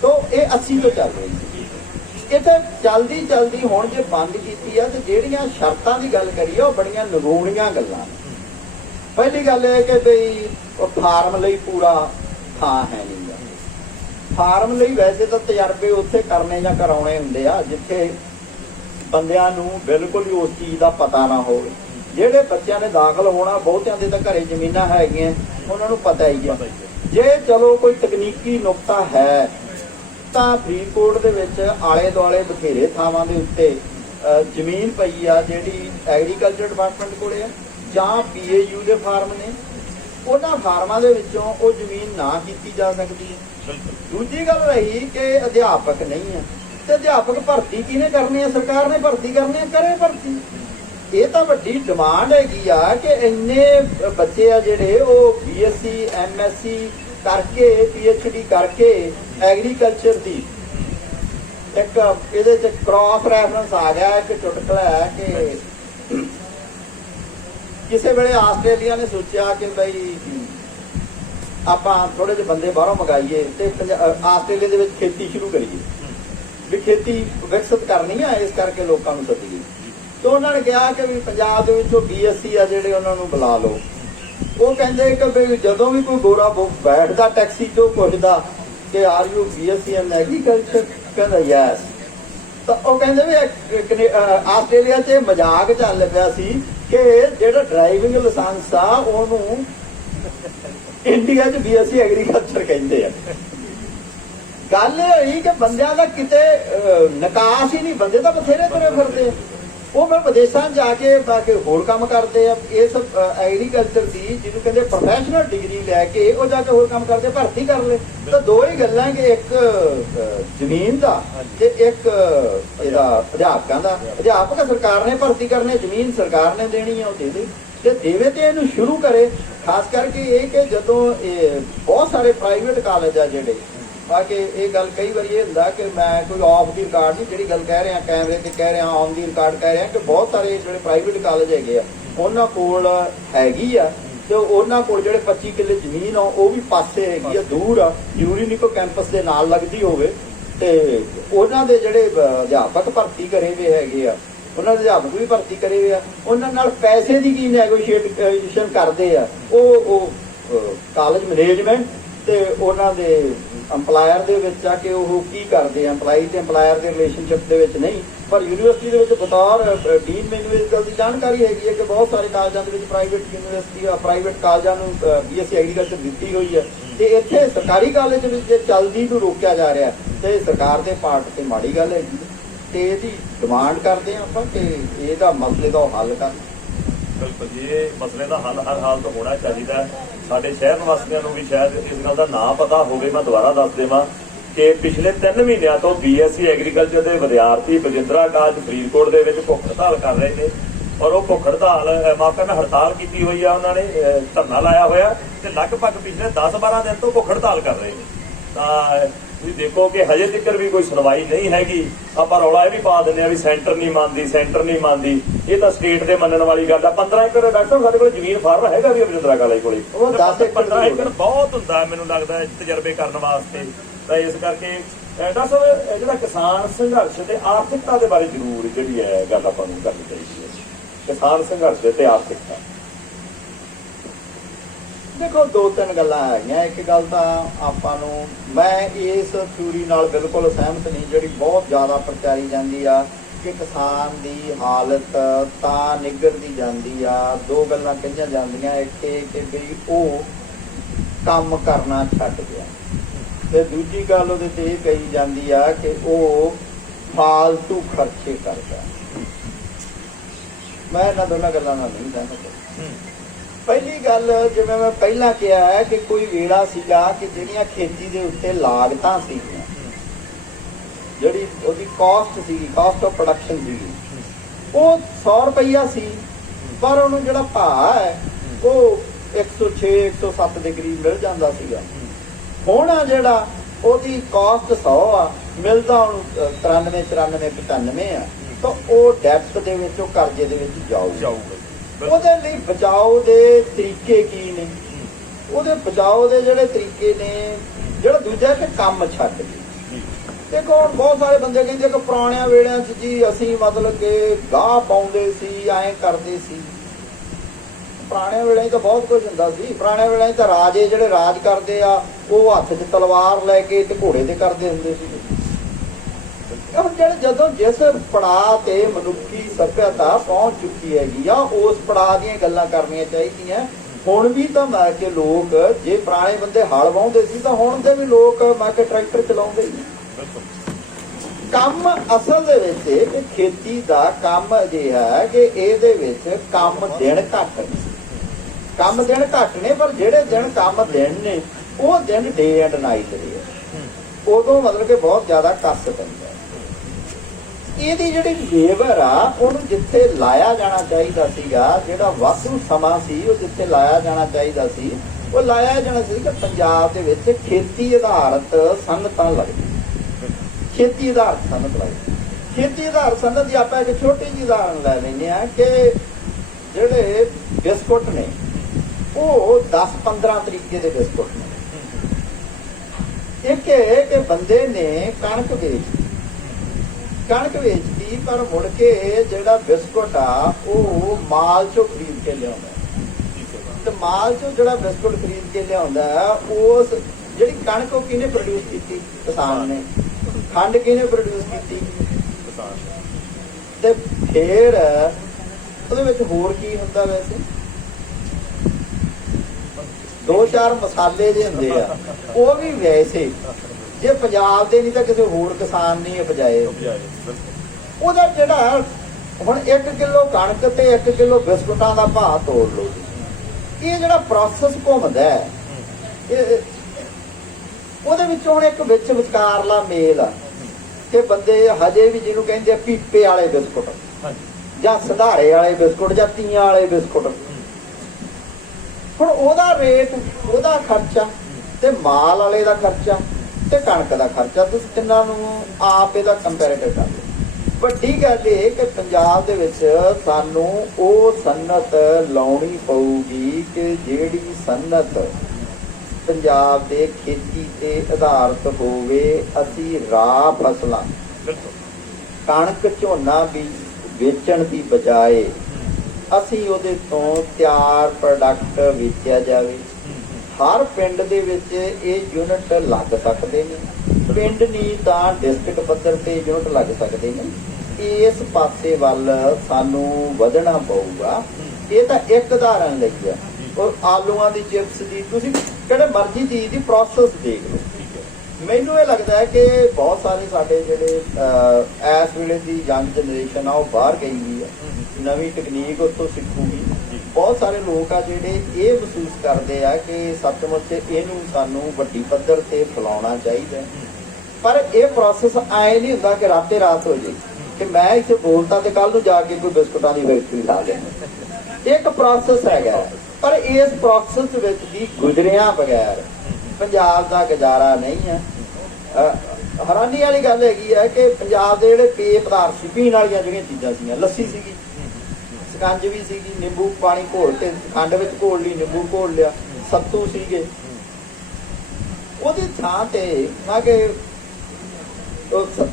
ਤੋ ਇਹ 80 ਤੋਂ ਚੱਲ ਰਹੀ ਸੀ। ਇਹ ਤਾਂ ਚਲਦੀ ਹੁਣ ਜੇ ਬੰਦ ਕੀਤੀ ਆ, ਤੇ ਜਿਹੜੀਆਂ ਸ਼ਰਤਾਂ ਦੀ ਗੱਲ ਕਰੀਏ ਉਹ ਬੜੀਆਂ ਨਰੂਣੀਆਂ ਗੱਲਾਂ। ਪਹਿਲੀ ਗੱਲ ਇਹ ਕਿ ਬਈ ਫਾਰਮ ਲਈ ਪੂਰਾ ਥਾਂ ਹੈ ਨਹੀਂ। ਫਾਰਮ ਲਈ ਵੈਸੇ ਤਾਂ ਤਜਰਬੇ ਉੱਥੇ ਕਰਨੇ ਜਾਂ ਕਰਾਉਣੇ ਹੁੰਦੇ ਆ ਜਿੱਥੇ ਬੰਦਿਆਂ ਨੂੰ ਬਿਲਕੁਲ ਹੀ ਉਸ ਚੀਜ਼ ਦਾ ਪਤਾ ਨਾ ਹੋਵੇ। ਜਿਹੜੇ ਬੱਚਿਆਂ ਨੇ ਦਾਖਲ ਹੋਣਾ, ਬਹੁਤਿਆਂ ਦੇ ਤਾਂ ਘਰੇ ਜ਼ਮੀਨਾਂ ਹੈਗੀਆਂ, ਉਹਨਾਂ ਨੂੰ ਪਤਾ ਹੀ ਹੈ। ਜੇ ਚਲੋ ਕੋਈ ਤਕਨੀਕੀ ਨੁਕਤਾ ਹੈ ਤਾਂ ਫਰੀਦਕੋਟ ਦੇ ਵਿੱਚ ਆਲੇ ਦੁਆਲੇ ਬਥੇਰੇ ਥਾਵਾਂ ਦੇ ਉੱਤੇ ਜ਼ਮੀਨ ਪਈ ਆ ਜਿਹੜੀ ਐਗਰੀਕਲਚਰ ਡਿਪਾਰਟਮੈਂਟ ਕੋਲੇ ਆ, ਜਾਂ PAU ਦੇ ਫਾਰਮ ਨੇ। ਉਹਨਾਂ ਫਾਰਮਾਂ ਦੇ ਵਿੱਚੋਂ ਉਹ ਜ਼ਮੀਨ ਨਾ ਕੀਤੀ ਜਾ ਸਕਦੀ ਹੈ। ਦੂਜੀ ਗੱਲ ਰਹੀ ਕਿ ਅਧਿਆਪਕ ਨਹੀਂ ਆ, ਤੇ ਅਧਿਆਪਕ ਭਰਤੀ ਕਿਹਨੇ ਕਰਨੀ ਹੈ? ਸਰਕਾਰ ਨੇ ਭਰਤੀ ਕਰਨੀ ਹੈ, ਕਰੇ ਭਰਤੀ। ਇਹ ਤਾਂ ਵੱਡੀ ਡਿਮਾਂਡ ਹੈਗੀ ਆ ਕਿ ਇੰਨੇ ਬੱਚੇ ਆ ਜਿਹੜੇ ਉਹ BSc MSc ਕਰਕੇ PhD ਕਰਕੇ ਐਗਰੀਕਲਚਰ ਦੀ ਇੱਕ ਇਹਦੇ ਚ ਕ੍ਰਾਸ ਰੈਫਰੈਂਸ ਆ ਗਿਆ। ਇੱਕ ਚੁਟਕਲਾ ਹੈ ਕਿ ਕਿਸੇ ਵੇਲੇ ਆਸਟ੍ਰੇਲੀਆ ਨੇ ਸੋਚਿਆ ਕਿ ਬਈ ਆਪਾਂ ਥੋੜੇ ਜਿਹੇ ਬੰਦੇ ਬਾਹਰੋਂ ਮੰਗਾਈਏ ਤੇ ਆਸਟ੍ਰੇਲੀਆ ਦੇ ਵਿੱਚ ਖੇਤੀ ਸ਼ੁਰੂ ਕਰੀਏ, ਵੀ ਖੇਤੀ ਵਿਕਸਿਤ ਕਰਨੀ ਆ, ਇਸ ਕਰਕੇ ਲੋਕਾਂ ਨੂੰ ਸੱਦੀਏ। ਤੇ ਉਹਨਾਂ ਨੇ ਕਿਹਾ ਕਿ ਵੀ ਪੰਜਾਬ ਦੇ ਵਿੱਚੋਂ BSc ਆ ਜਿਹੜੇ ਉਹਨਾਂ ਨੂੰ ਬੁਲਾ ਲਓ। ਉਹ ਕਹਿੰਦੇ ਕਿ ਵੀ ਜਦੋਂ ਵੀ ਕੋਈ ਗੋਰਾ ਬੈਠਦਾ ਟੈਕਸੀ ਤੋਂ ਪੁੱਛਦਾ ਕਿ are you BSc in agriculture, ਕਹਿੰਦਾ ਯੈਸ। ਤਾਂ ਉਹ ਕਹਿੰਦੇ ਵੀ ਆਸਟ੍ਰੇਲੀਆ 'ਚ ਮਜ਼ਾਕ ਚੱਲ ਪਿਆ ਸੀ ਕਿ ਜਿਹੜਾ ਡਰਾਈਵਿੰਗ ਲਾਇਸੈਂਸ ਆ ਉਹਨੂੰ ਇੰਡੀਆ 'ਚ BSc ਐਗਰੀਕਲਚਰ ਕਹਿੰਦੇ ਆ। ਗੱਲ ਇਹ ਹੋਈ ਕਿ ਬੰਦਿਆਂ ਦਾ ਕਿਤੇ ਨਿਕਾਸ ਹੀ ਨਹੀਂ, ਬੰਦੇ ਤਾਂ ਬਥੇਰੇ ਤੁਰੇ ਫਿਰਦੇ ਆ। ਉਹ ਫਿਰ ਵਿਦੇਸ਼ਾਂ 'ਚ ਜਾ ਕੇ ਹੋਰ ਕੰਮ ਕਰਦੇ ਆ। ਇਸ ਐਗਰੀਕਲਚਰ ਦੀ ਜਿਹਨੂੰ ਕਹਿੰਦੇ ਪ੍ਰੋਫੈਸ਼ਨਲ ਡਿਗਰੀ ਲੈ ਕੇ ਉਹ ਜਾ ਕੇ ਹੋਰ ਕੰਮ ਕਰਦੇ, ਭਰਤੀ ਕਰ ਲੈ। ਤਾਂ ਦੋ ਹੀ ਗੱਲਾਂ ਕਿ ਇੱਕ ਜ਼ਮੀਨ ਦਾ ਤੇ ਇੱਕ ਇਹਦਾ ਅਧਿਆਪਕਾਂ ਦਾ। ਅਧਿਆਪਕ ਸਰਕਾਰ ਨੇ ਭਰਤੀ ਕਰਨੇ, ਜ਼ਮੀਨ ਸਰਕਾਰ ਨੇ ਦੇਣੀ ਆ, ਉਹ ਦੇ ਦੇ ਤੇ ਦੇਵੇ ਤੇ ਇਹਨੂੰ ਸ਼ੁਰੂ ਕਰੇ। ਖਾਸ ਕਰਕੇ ਇਹ ਕਿ ਜਦੋਂ ਇਹ ਬਹੁਤ ਸਾਰੇ ਪ੍ਰਾਈਵੇਟ ਕਾਲਜ ਆ ਜਿਹੜੇ ਆ ਕਿ ਇਹ ਗੱਲ ਕਈ ਵਾਰੀ ਇਹ ਹੁੰਦਾ ਕਿ ਮੈਂ ਕੋਈ ਆਫ ਦੀ ਰਿਕਾਰਡ ਨਹੀਂ, ਜਿਹੜੀ ਗੱਲ ਕਹਿ ਰਿਹਾ ਕੈਮਰੇ ਤੇ ਕਹਿ ਰਿਹਾ, ਔਨ ਦੀ ਰਿਕਾਰਡ ਕਹਿ ਰਿਹਾ ਕਿ ਬਹੁਤ ਸਾਰੇ ਜਿਹੜੇ ਪ੍ਰਾਈਵੇਟ ਕਾਲਜ ਹੈਗੇ ਆ ਉਹਨਾਂ ਕੋਲ ਹੈਗੀ ਆ, ਤੇ ਉਹਨਾਂ ਕੋਲ ਜਿਹੜੇ 25 ਕਿੱਲੇ ਜ਼ਮੀਨ ਆ ਉਹ ਵੀ ਪਾਸੇ ਹੈਗੀ ਆ, ਦੂਰ ਆ, ਜ਼ਰੂਰੀ ਨਹੀਂ ਕੋਈ ਕੈਂਪਸ ਦੇ ਨਾਲ ਲੱਗਦੀ ਹੋਵੇ। ਤੇ ਉਹਨਾਂ ਦੇ ਜਿਹੜੇ ਅਧਿਆਪਕ ਭਰਤੀ ਕਰੇ ਵੇ ਹੈਗੇ ਆ, ਉਹਨਾਂ ਦੇ ਅਧਿਆਪਕ ਵੀ ਭਰਤੀ ਕਰੇ ਹੋਏ ਆ। ਉਹਨਾਂ ਨਾਲ ਪੈਸੇ ਦੀ ਕੀ ਨੈਗੋਸ਼ੀਏਸ਼ਨ ਕਰਦੇ ਆ ਉਹ ਕਾਲਜ ਮੈਨੇਜਮੈਂਟ ਤੇ ਉਹਨਾਂ ਦੇ ਅੰਪਲਾਇਰ ਦੇ ਵਿੱਚ ਆ ਕਿ ਉਹ ਕੀ ਕਰਦੇ ਆ। ਅੰਪਲਾਈ ਤੇ ਅੰਪਲਾਇਰ ਦੇ ਰਿਲੇਸ਼ਨਸ਼ਿਪ ਦੇ ਵਿੱਚ ਨਹੀਂ, ਪਰ ਯੂਨੀਵਰਸਿਟੀ ਦੇ ਵਿੱਚ ਬਤੌਰ ਡੀਨ ਮੈਨੂੰ ਇਸ ਗੱਲ ਦੀ ਜਾਣਕਾਰੀ ਹੈਗੀ ਹੈ ਕਿ ਬਹੁਤ ਸਾਰੇ ਕਾਲਜਾਂ ਦੇ ਵਿੱਚ ਪ੍ਰਾਈਵੇਟ ਕਾਲਜਾਂ ਨੂੰ BSc ਐਗਰੀਕਲਚਰ ਦਿੱਤੀ ਹੋਈ ਹੈ, ਤੇ ਇੱਥੇ ਸਰਕਾਰੀ ਕਾਲਜ ਵਿੱਚ ਜੇ ਚੱਲਦੀ ਨੂੰ ਰੋਕਿਆ ਜਾ ਰਿਹਾ ਤੇ ਸਰਕਾਰ ਦੇ ਪਾਰਟ ਤੇ ਮਾੜੀ ਗੱਲ ਹੈਗੀ। ਤੇ ਇਹਦੀ ਡਿਮਾਂਡ ਕਰਦੇ ਆ ਆਪਾਂ ਕਿ ਇਹਦਾ ਮਸਲੇ ਦਾ ਹੱਲ ਕਰ। ਬਿਲਕੁਲ ਜੀ, ਇਹ ਮਸਲੇ ਦਾ ਹੱਲ ਹਰ ਹਾਲਤ ਹੋਣਾ ਚਾਹੀਦਾ। ਸਾਡੇ ਸ਼ਹਿਰ ਨਿਵਾਸੀਆਂ ਨੂੰ ਵੀ ਸ਼ਾਇਦ ਇਸ ਗੱਲ ਦਾ ਨਾ ਪਤਾ ਹੋਵੇ, ਮੈਂ ਦੁਬਾਰਾ ਦੱਸ ਦੇਵਾਂ ਕਿ ਪਿਛਲੇ 3 ਮਹੀਨਿਆਂ ਤੋਂ BSc ਐਗਰੀਕਲਚਰ ਦੇ ਵਿਦਿਆਰਥੀ ਬਜਿੰਦਰਾ ਕਾਲਜ ਫਰੀਦਕੋਟ ਦੇ ਵਿੱਚ ਭੁੱਖ ਹੜਤਾਲ ਕਰ ਰਹੇ ਨੇ। ਔਰ ਉਹ ਭੁੱਖ ਹੜਤਾਲ ਮਾਪਿਆਂ ਨੇ ਹੜਤਾਲ ਕੀਤੀ ਹੋਈ ਆ, ਉਹਨਾਂ ਨੇ ਧਰਨਾ ਲਾਇਆ ਹੋਇਆ ਤੇ ਲਗਭਗ ਪਿਛਲੇ 10-12 ਦਿਨ ਤੋਂ ਭੁੱਖ ਹੜਤਾਲ ਕਰ ਰਹੇ ਨੇ। ਤਾਂ ਤੁਸੀਂ ਦੇਖੋ ਕਿ ਹਜੇ ਤੱਕ ਵੀ ਕੋਈ ਸੁਣਵਾਈ ਨਹੀਂ ਹੈਗੀ। ਆਪਾਂ ਰੌਲਾ ਇਹ ਵੀ ਪਾ ਦਿੰਦੇ ਆ ਵੀ ਸੈਂਟਰ ਨਹੀਂ ਮੰਨਦੀ। ਇਹ ਤਾਂ ਸਟੇਟ ਦੇ ਮੰਨਣ ਵਾਲੀ ਗੱਲ ਆ। 15 ਏਕੜ ਡਾਕਟਰ ਸਾਹਿਬ ਸਾਡੇ ਕੋਲ ਜ਼ਮੀਨ ਫਾਰਮ ਹੈਗਾ ਵੀ ਬਜਿੰਦਰਾ ਕਾਲਜ ਕੋਲੇ, ਉਹ 15 ਏਕੜ ਬਹੁਤ ਹੁੰਦਾ ਮੈਨੂੰ ਲੱਗਦਾ ਤਜਰਬੇ ਕਰਨ ਵਾਸਤੇ। ਤਾਂ ਇਸ ਕਰਕੇ ਡਾਕਟਰ ਸਾਹਿਬ ਜਿਹੜਾ ਕਿਸਾਨ ਸੰਘਰਸ਼ ਤੇ ਆਰਥਿਕਤਾ ਦੇ ਬਾਰੇ ਜ਼ਰੂਰ ਜਿਹੜੀ ਹੈ ਗੱਲ ਆਪਾਂ ਨੂੰ ਕਰਨੀ ਚਾਹੀਦੀ ਹੈ। ਕਿਸਾਨ ਸੰਘਰਸ਼ ਤੇ ਆਰਥਿਕਤਾ, ਦੇਖੋ 2-3 ਗੱਲਾਂ ਹੈਗੀਆਂ। ਇੱਕ ਗੱਲ ਤਾਂ ਆਪਾਂ ਨੂੰ, ਮੈਂ ਇਸ ਥਿਊਰੀ ਨਾਲ ਬਿਲਕੁਲ ਸਹਿਮਤ ਨਹੀਂ ਜਿਹੜੀ ਬਹੁਤ ਜ਼ਿਆਦਾ ਪ੍ਰਚਾਰੀ ਜਾਂਦੀ ਆ ਕਿ ਕਿਸਾਨ ਦੀ ਹਾਲਤ ਤਾਂ ਨਿੱਘਰਦੀ ਜਾਂਦੀ ਆ। 2 ਗੱਲਾਂ ਕਹੀਆਂ ਜਾਂਦੀਆਂ, ਇੱਕ ਕਿ ਵੀ ਉਹ ਕੰਮ ਕਰਨਾ ਛੱਡ ਗਿਆ, ਤੇ ਦੂਜੀ ਗੱਲ ਉਹਦੇ ਤੇ ਇਹ ਕਹੀ ਜਾਂਦੀ ਆ ਕਿ ਉਹ ਫਾਲਤੂ ਖਰਚੇ ਕਰਦਾ। ਮੈਂ ਇਹਨਾਂ ਦੋਨਾਂ ਗੱਲਾਂ ਨਾਲ ਨਹੀਂ ਸਹਿਮਤ। ਪਹਿਲੀ ਗੱਲ, ਜਿਵੇਂ ਮੈਂ ਪਹਿਲਾਂ ਕਿਹਾ ਹੈ ਕਿ ਕੋਈ ਵੇਲਾ ਸੀਗਾ ਕਿ ਜਿਹੜੀਆਂ ਖੇਤੀ ਦੇ ਉੱਤੇ ਲਾਗਤਾਂ ਸੀਗੀਆਂ, ਜਿਹੜੀ ਉਹਦੀ ਕਾਸਟ ਸੀਗੀ, ਕਾਸਟ ਆਫ ਪ੍ਰੋਡਕਸ਼ਨ ਸੀਗੀ, ਉਹ 100 ਰੁਪਈਆ ਸੀ, ਪਰ ਉਹਨੂੰ ਜਿਹੜਾ ਭਾਅ ਹੈ ਉਹ 106-107 ਦੇ ਕਰੀਬ ਮਿਲ ਜਾਂਦਾ ਸੀਗਾ। ਹੁਣ ਆ ਜਿਹੜਾ ਉਹਦੀ ਕਾਸਟ 100 ਆ, ਮਿਲਦਾ ਉਹਨੂੰ 93-94-95 ਆ। ਤਾਂ ਉਹ ਡੈਪਥ ਦੇ ਵਿੱਚ, ਉਹ ਕਰਜ਼ੇ ਦੇ ਵਿੱਚ ਜਾਊਗਾ। ਜਾਊਗਾ। ਉਹਦੇ ਲਈ ਬਚਾਓ ਦੇ ਤਰੀਕੇ ਕੀ ਨੇ? ਉਹਦੇ ਬਚਾਓ ਦੇ ਜਿਹੜੇ ਤਰੀਕੇ ਨੇ, ਜਿਹੜਾ ਦੂਜਾ ਕਿ ਕੰਮ ਛੱਡ ਕੇ। ਦੇਖੋ ਹੁਣ ਬਹੁਤ ਸਾਰੇ ਬੰਦੇ ਕਹਿੰਦੇ ਕਿ ਪੁਰਾਣਿਆਂ ਵੇਲਿਆਂ 'ਚ ਜੀ ਅਸੀਂ ਮਤਲਬ ਕਿ ਗਾਹ ਪਾਉਂਦੇ ਸੀ, ਐਂ ਕਰਦੇ ਸੀ। ਪੁਰਾਣੇ ਵੇਲੇ 'ਚ ਤਾਂ ਬਹੁਤ ਕੁਝ ਹੁੰਦਾ ਸੀ। ਪੁਰਾਣੇ ਵੇਲੇ 'ਚ ਤਾਂ ਰਾਜੇ ਜਿਹੜੇ ਰਾਜ ਕਰਦੇ ਆ, ਉਹ ਹੱਥ 'ਚ ਤਲਵਾਰ ਲੈ ਕੇ ਤੇ ਘੋੜੇ ਤੇ ਕਰਦੇ ਹੁੰਦੇ ਸੀ। ਹੁਣ ਜਿਹੜੇ ਜਦੋਂ ਜਿਸ ਪੜਾਅ ਤੇ ਮਨੁੱਖੀ ਸੱਭਿਅਤਾ ਪਹੁੰਚ ਚੁੱਕੀ ਹੈਗੀ ਆ, ਉਸ ਪੜਾਅ ਦੀਆਂ ਗੱਲਾਂ ਕਰਨੀਆਂ ਚਾਹੀਦੀਆਂ। ਹੁਣ ਵੀ ਤਾਂ ਮੈਂ ਕਿ ਲੋਕ, ਜੇ ਪੁਰਾਣੇ ਬੰਦੇ ਹਲ ਵਾਹੁੰਦੇ ਸੀ ਤਾਂ ਹੁਣ ਦੇ ਵੀ ਲੋਕ ਮੈਂ ਕਿ ਟਰੈਕਟਰ ਚਲਾਉਂਦੇ ਹੀ। ਕੰਮ ਅਸਲ ਦੇ ਵਿੱਚ ਇਹ ਖੇਤੀ ਦਾ ਕੰਮ ਅਜਿਹਾ ਹੈ ਕਿ ਇਹਦੇ ਵਿੱਚ ਕੰਮ ਦਿਨ ਘੱਟ ਨੇ। ਕੰਮ ਦਿਨ ਘੱਟ ਨੇ, ਪਰ ਜਿਹੜੇ ਦਿਨ ਕੰਮ ਦਿਨ ਨੇ ਉਹ ਦਿਨ ਡੇ ਐਂਡ ਨਾਈਟ ਨੇ। ਉਦੋਂ ਮਤਲਬ ਕਿ ਬਹੁਤ ਜ਼ਿਆਦਾ ਕੱਸ ਪੈਂਦਾ। ਇਹਦੀ ਜਿਹੜੀ ਲੇਬਰ ਆ, ਉਹਨੂੰ ਜਿੱਥੇ ਲਾਇਆ ਜਾਣਾ ਚਾਹੀਦਾ ਸੀਗਾ, ਜਿਹੜਾ ਵਾਧੂ ਸਮਾਂ ਸੀ ਉਹ ਜਿੱਥੇ ਲਾਇਆ ਜਾਣਾ ਚਾਹੀਦਾ ਸੀ, ਉਹ ਲਾਇਆ ਜਾਣਾ ਸੀ ਕਿ ਪੰਜਾਬ ਦੇ ਵਿੱਚ ਖੇਤੀ ਆਧਾਰਿਤ ਸਨਅਤਾਂ ਲੱਗਦੀਆਂ। ਖੇਤੀ ਆਧਾਰਿਤ ਸਨਅਤ ਲੱਗਦੀ। ਖੇਤੀ ਆਧਾਰਿਤ ਸਨਅਤ ਦੀ ਆਪਾਂ ਇੱਕ ਛੋਟੀ ਜਿਹੀ ਉਦਾਹਰਨ ਲੈ ਲੈਂਦੇ ਹਾਂ ਕਿ ਜਿਹੜੇ ਬਿਸਕੁਟ ਨੇ, ਉਹ 10-15 ਤਰੀਕੇ ਦੇ ਬਿਸਕੁਟ ਨੇ। ਇੱਕ ਇਹ ਕਿ ਬੰਦੇ ਨੇ ਕਣਕ ਵੇਚਦੀ, ਪਰ ਮੁੜ ਕੇ ਜਿਹੜਾ ਬਿਸਕੁਟ ਆ ਉਹ ਮਾਲ ਚੋਂ ਖਰੀਦ ਕੇ ਲਿਆਉਂਦਾ। ਤੇ ਮਾਲ ਚੋਂ ਜਿਹੜਾ ਬਿਸਕੁਟ ਖਰੀਦ ਕੇ ਲਿਆਉਂਦਾ, ਉਸ ਜਿਹੜੀ ਕਣਕ ਉਹ ਕਿਹਨੇ ਪ੍ਰੋਡਿਊਸ ਕੀਤੀ? ਕਿਸਾਨ ਨੇ। ਖੰਡ ਕਿਹਨੇ ਪ੍ਰੋਡਿਊਸ ਕੀਤੀ? ਕਿਸਾਨ। ਤੇ ਫੇਰ ਉਹਦੇ ਵਿੱਚ ਹੋਰ ਕੀ ਹੁੰਦਾ? ਵੈਸੇ 2-4 ਮਸਾਲੇ ਜਿਹੇ ਹੁੰਦੇ ਆ, ਉਹ ਵੀ ਵੈਸੇ ਜੇ ਪੰਜਾਬ ਦੇ ਨਹੀਂ ਤਾਂ ਕਿਸੇ ਹੋਰ ਕਿਸਾਨ ਨਹੀਂ ਉਪਜਾਏ। ਉਹਦਾ ਜਿਹੜਾ ਹੁਣ 1 ਕਿਲੋ ਕਣਕ ਤੇ 1 ਕਿਲੋ ਬਿਸਕੁਟਾਂ ਦਾ ਭਾਅ ਤੋੜ ਲਓ। ਇਹ ਜਿਹੜਾ ਪ੍ਰੋਸੈਸ ਘੁੰਮਦਾ ਹੈ, ਉਹਦੇ ਵਿੱਚ ਹੁਣ ਇੱਕ ਵਿਚਕਾਰਲਾ ਮੇਲ ਆ ਕਿ ਬੰਦੇ ਹਜੇ ਵੀ ਜਿਹਨੂੰ ਕਹਿੰਦੇ ਆ ਪੀਪੇ ਵਾਲੇ ਬਿਸਕੁਟ, ਜਾਂ ਸੰਧਾਰੇ ਵਾਲੇ ਬਿਸਕੁਟ, ਜਾਂ ਤੀਆਂ ਵਾਲੇ ਬਿਸਕੁਟ। ਹੁਣ ਉਹਦਾ ਰੇਟ, ਉਹਦਾ ਖਰਚਾ, ਤੇ ਮਾਲ ਵਾਲੇ ਦਾ ਖਰਚਾ, ਤੇ ਕਣਕ ਦਾ ਖਰਚਾ, ਤੁਸੀਂ ਤਿੰਨਾਂ ਨੂੰ ਆਪ ਇਹਦਾ ਕੰਪੈਰੀਟਿਵ ਕਰ ਲਓ। ਵੱਡੀ ਗੱਲ ਇਹ ਕਿ ਪੰਜਾਬ ਦੇ ਵਿੱਚ ਸਾਨੂੰ ਉਹ ਸਨਅਤ ਲਾਉਣੀ ਪਊਗੀ ਕਿ ਜਿਹੜੀ ਸਨਅਤ ਪੰਜਾਬ ਦੇ ਖੇਤੀ ਤੇ ਆਧਾਰਿਤ ਹੋਵੇ। ਅਸੀਂ ਰਾਹ ਫਸਲਾਂ, ਕਣਕ ਝੋਨਾ ਵੀ ਵੇਚਣ ਦੀ ਬਜਾਏ ਅਸੀਂ ਉਹਦੇ ਤੋਂ ਤਿਆਰ ਪ੍ਰੋਡਕਟ ਵੇਚਿਆ ਜਾਵੇ। ਹਰ ਪਿੰਡ ਦੇ ਵਿੱਚ ਇਹ ਯੂਨਿਟ ਲੱਗ ਸਕਦੇ ਨੇ। ਪਿੰਡ ਨਹੀਂ ਤਾਂ ਡਿਸਟ੍ਰਿਕਟ ਪੱਧਰ ਤੇ ਯੂਨਿਟ ਲੱਗ ਸਕਦੇ ਨੇ। ਇਸ ਪਾਸੇ ਵੱਲ ਸਾਨੂੰ ਵਧਣਾ ਪਊਗਾ। ਇਹ ਤਾਂ ਇੱਕ ਉਦਾਹਰਨ ਲਈ ਆ। ਔਰ ਆਲੂਆਂ ਦੀ ਚਿਪਸ ਦੀ, ਤੁਸੀਂ ਕਿਹੜੇ ਮਰਜ਼ੀ ਚੀਜ਼ ਦੀ ਪ੍ਰੋਸੈਸ ਦੇਖ ਲਓ। ਮੈਨੂੰ ਇਹ ਲੱਗਦਾ ਹੈ ਕਿ ਬਹੁਤ ਸਾਰੇ ਸਾਡੇ ਜਿਹੜੇ ਇਸ ਵੇਲੇ ਦੀ ਯੰਗ ਜਨਰੇਸ਼ਨ ਆ, ਉਹ ਬਾਹਰ ਗਈ ਹੋਈ ਆ, ਨਵੀਂ ਟੈਕਨੀਕ ਉੱਥੋਂ ਸਿੱਖੂਗੀ। ਬਹੁਤ ਸਾਰੇ ਲੋਕ ਆ ਜਿਹੜੇ ਇਹ ਮਹਿਸੂਸ ਕਰਦੇ ਆ ਕਿ ਸੱਚਮੁੱਚ ਇਹਨੂੰ ਸਾਨੂੰ ਵੱਡੀ ਪੱਧਰ ਤੇ ਫੈਲਾਉਣਾ ਚਾਹੀਦਾ। ਪਰ ਇਹ ਪ੍ਰੋਸੈਸ ਐ ਨਹੀਂ ਹੁੰਦਾ ਕਿ ਰਾਤੇ ਰਾਤ ਹੋ ਜੇ ਕਿ ਮੈਂ ਇੱਥੇ ਬੋਲਤਾ ਤੇ ਕੱਲ ਨੂੰ ਜਾ ਕੇ ਕੋਈ ਬਿਸਕੁਟਾਂ ਦੀ ਫੈਕਟਰੀ ਲਾ ਦੇਣੀ। ਇੱਕ ਪ੍ਰੋਸੈਸ ਹੈਗਾ, ਪਰ ਇਸ ਪ੍ਰੋਸੈਸ ਵਿੱਚ ਦੀ ਗੁਜ਼ਰਿਆਂ ਬਗੈਰ ਪੰਜਾਬ ਦਾ ਗੁਜ਼ਾਰਾ ਨਹੀਂ ਹੈ। ਹੈਰਾਨੀ ਵਾਲੀ ਗੱਲ ਹੈਗੀ ਹੈ ਕਿ ਪੰਜਾਬ ਦੇ ਜਿਹੜੇ ਪੇय ਪਦਾਰਥ ਸੀ, ਪੀਣ ਵਾਲੀਆਂ ਜਿਹੜੀਆਂ ਚੀਜ਼ਾਂ ਸੀਗੀਆਂ, ਲੱਸੀ ਸੀਗੀ, ਸਕੰਜਵੀ ਸੀਗੀ, ਨਿੰਬੂ ਪਾਣੀ ਘੋਲ ਕੇ ਖੰਡ ਵਿੱਚ ਘੋਲ ਲਈ, ਨਿੰਬੂ ਘੋਲ ਲਿਆ, ਸੱਤੂ ਸੀਗੇ। ਉਹਦੀ ਥਾਂ ਤੇ ਨਾ ਕਿ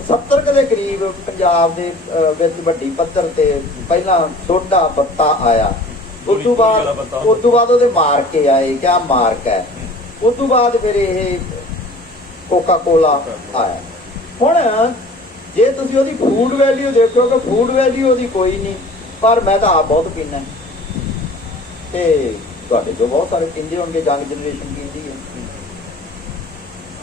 70 ਦੇ ਕਰੀਬ ਪੰਜਾਬ ਦੇ ਵਿੱਚ ਵੱਡੀ ਪੱਧਰ ਤੇ ਪਹਿਲਾਂ ਸੋਡਾ ਪੱਤਾ ਆਇਆ। ਉਸ ਤੋਂ ਬਾਅਦ ਉਹਦੇ ਮਾਰਕੇ ਆਏ, ਕਿਆ ਮਾਰਕ ਹੈ। ਉਸ ਤੋਂ ਬਾਅਦ ਫਿਰ ਇਹ ਕੋਕਾ ਕੋਲਾ ਆਇਆ। ਹੁਣ ਜੇ ਤੁਸੀਂ ਉਹਦੀ ਫੂਡ ਵੈਲਿਊ ਦੇਖੋ ਕਿ ਫੂਡ ਵੈਲਿਊ ਉਹਦੀ ਕੋਈ ਨਹੀਂ, ਪਰ ਮੈਂ ਤਾਂ ਆਪ ਬਹੁਤ ਪੀਂਦਾ ਤੇ ਤੁਹਾਡੇ ਤੋਂ ਬਹੁਤ ਸਾਰੇ ਪੀਂਦੇ ਹੋਣਗੇ, ਯੰਗ ਜਨਰੇਸ਼ਨ ਪੀਂਦੀ ਹੈ।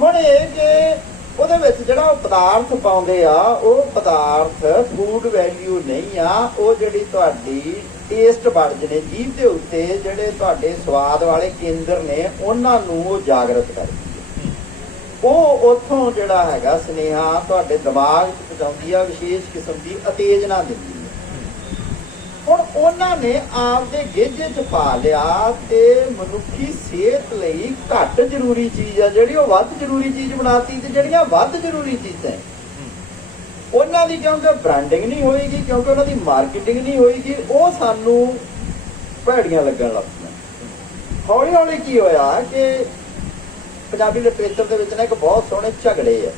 ਹੁਣ ਇਹ ਕਿ ਉਹਦੇ ਵਿੱਚ ਜਿਹੜਾ ਉਹ ਪਦਾਰਥ ਪਾਉਂਦੇ ਆ, ਉਹ ਪਦਾਰਥ ਫੂਡ ਵੈਲਿਊ ਨਹੀਂ ਆ। ਉਹ ਜਿਹੜੀ ਤੁਹਾਡੀ ਟੇਸਟ ਬਡਜ਼ ਨੇ, ਜੀਭ ਦੇ ਉੱਤੇ ਜਿਹੜੇ ਤੁਹਾਡੇ ਸਵਾਦ ਵਾਲੇ ਕੇਂਦਰ ਨੇ, ਉਹਨਾਂ ਨੂੰ ਉਹ ਜਾਗਰਤ ਕਰਦੀ ਹੈ। ਉਹ ਉੱਥੋਂ ਜਿਹੜਾ ਹੈਗਾ ਸੁਨੇਹਾ ਤੁਹਾਡੇ ਦਿਮਾਗ 'ਚ ਪਹੁੰਚਾਉਂਦੀ ਆ, ਵਿਸ਼ੇਸ਼ ਕਿਸਮ ਦੀ ਉਤੇਜਨਾ ਦਿੰਦੀ ਹੈ। ਹੁਣ ਉਹਨਾਂ ਨੇ ਆਪਦੇ ਗੇਜੇ 'ਚ ਪਾ ਲਿਆ ਤੇ ਮਨੁੱਖੀ ਸਿਹਤ ਲਈ ਘੱਟ ਜ਼ਰੂਰੀ ਚੀਜ਼ ਆ ਜਿਹੜੀ ਉਹ ਵੱਧ ਜ਼ਰੂਰੀ ਚੀਜ਼ ਬਣਾਤੀ, ਤੇ ਜਿਹੜੀਆਂ ਵੱਧ ਜ਼ਰੂਰੀ ਚੀਜ਼ਾਂ ਉਹਨਾਂ ਉਹਨਾਂ ਦੀ ਕਿਉਂਕਿ ਬ੍ਰਾਂਡਿੰਗ ਨਹੀਂ ਹੋਏਗੀ, ਕਿਉਂਕਿ ਉਹਨਾਂ ਦੀ ਮਾਰਕੀਟਿੰਗ ਨਹੀਂ ਹੋਏਗੀ, ਉਹ ਸਾਨੂੰ ਭੈੜੀਆਂ ਲੱਗਣ ਲੱਗ ਪਈਆਂ। ਹੌਲੀ ਹੌਲੀ ਕੀ ਹੋਇਆ ਕਿ ਪੰਜਾਬੀ ਲਿਟਰੇਚਰ ਦੇ ਵਿੱਚ ਨਾ ਇੱਕ ਬਹੁਤ ਸੋਹਣੇ ਝਗੜੇ ਆ।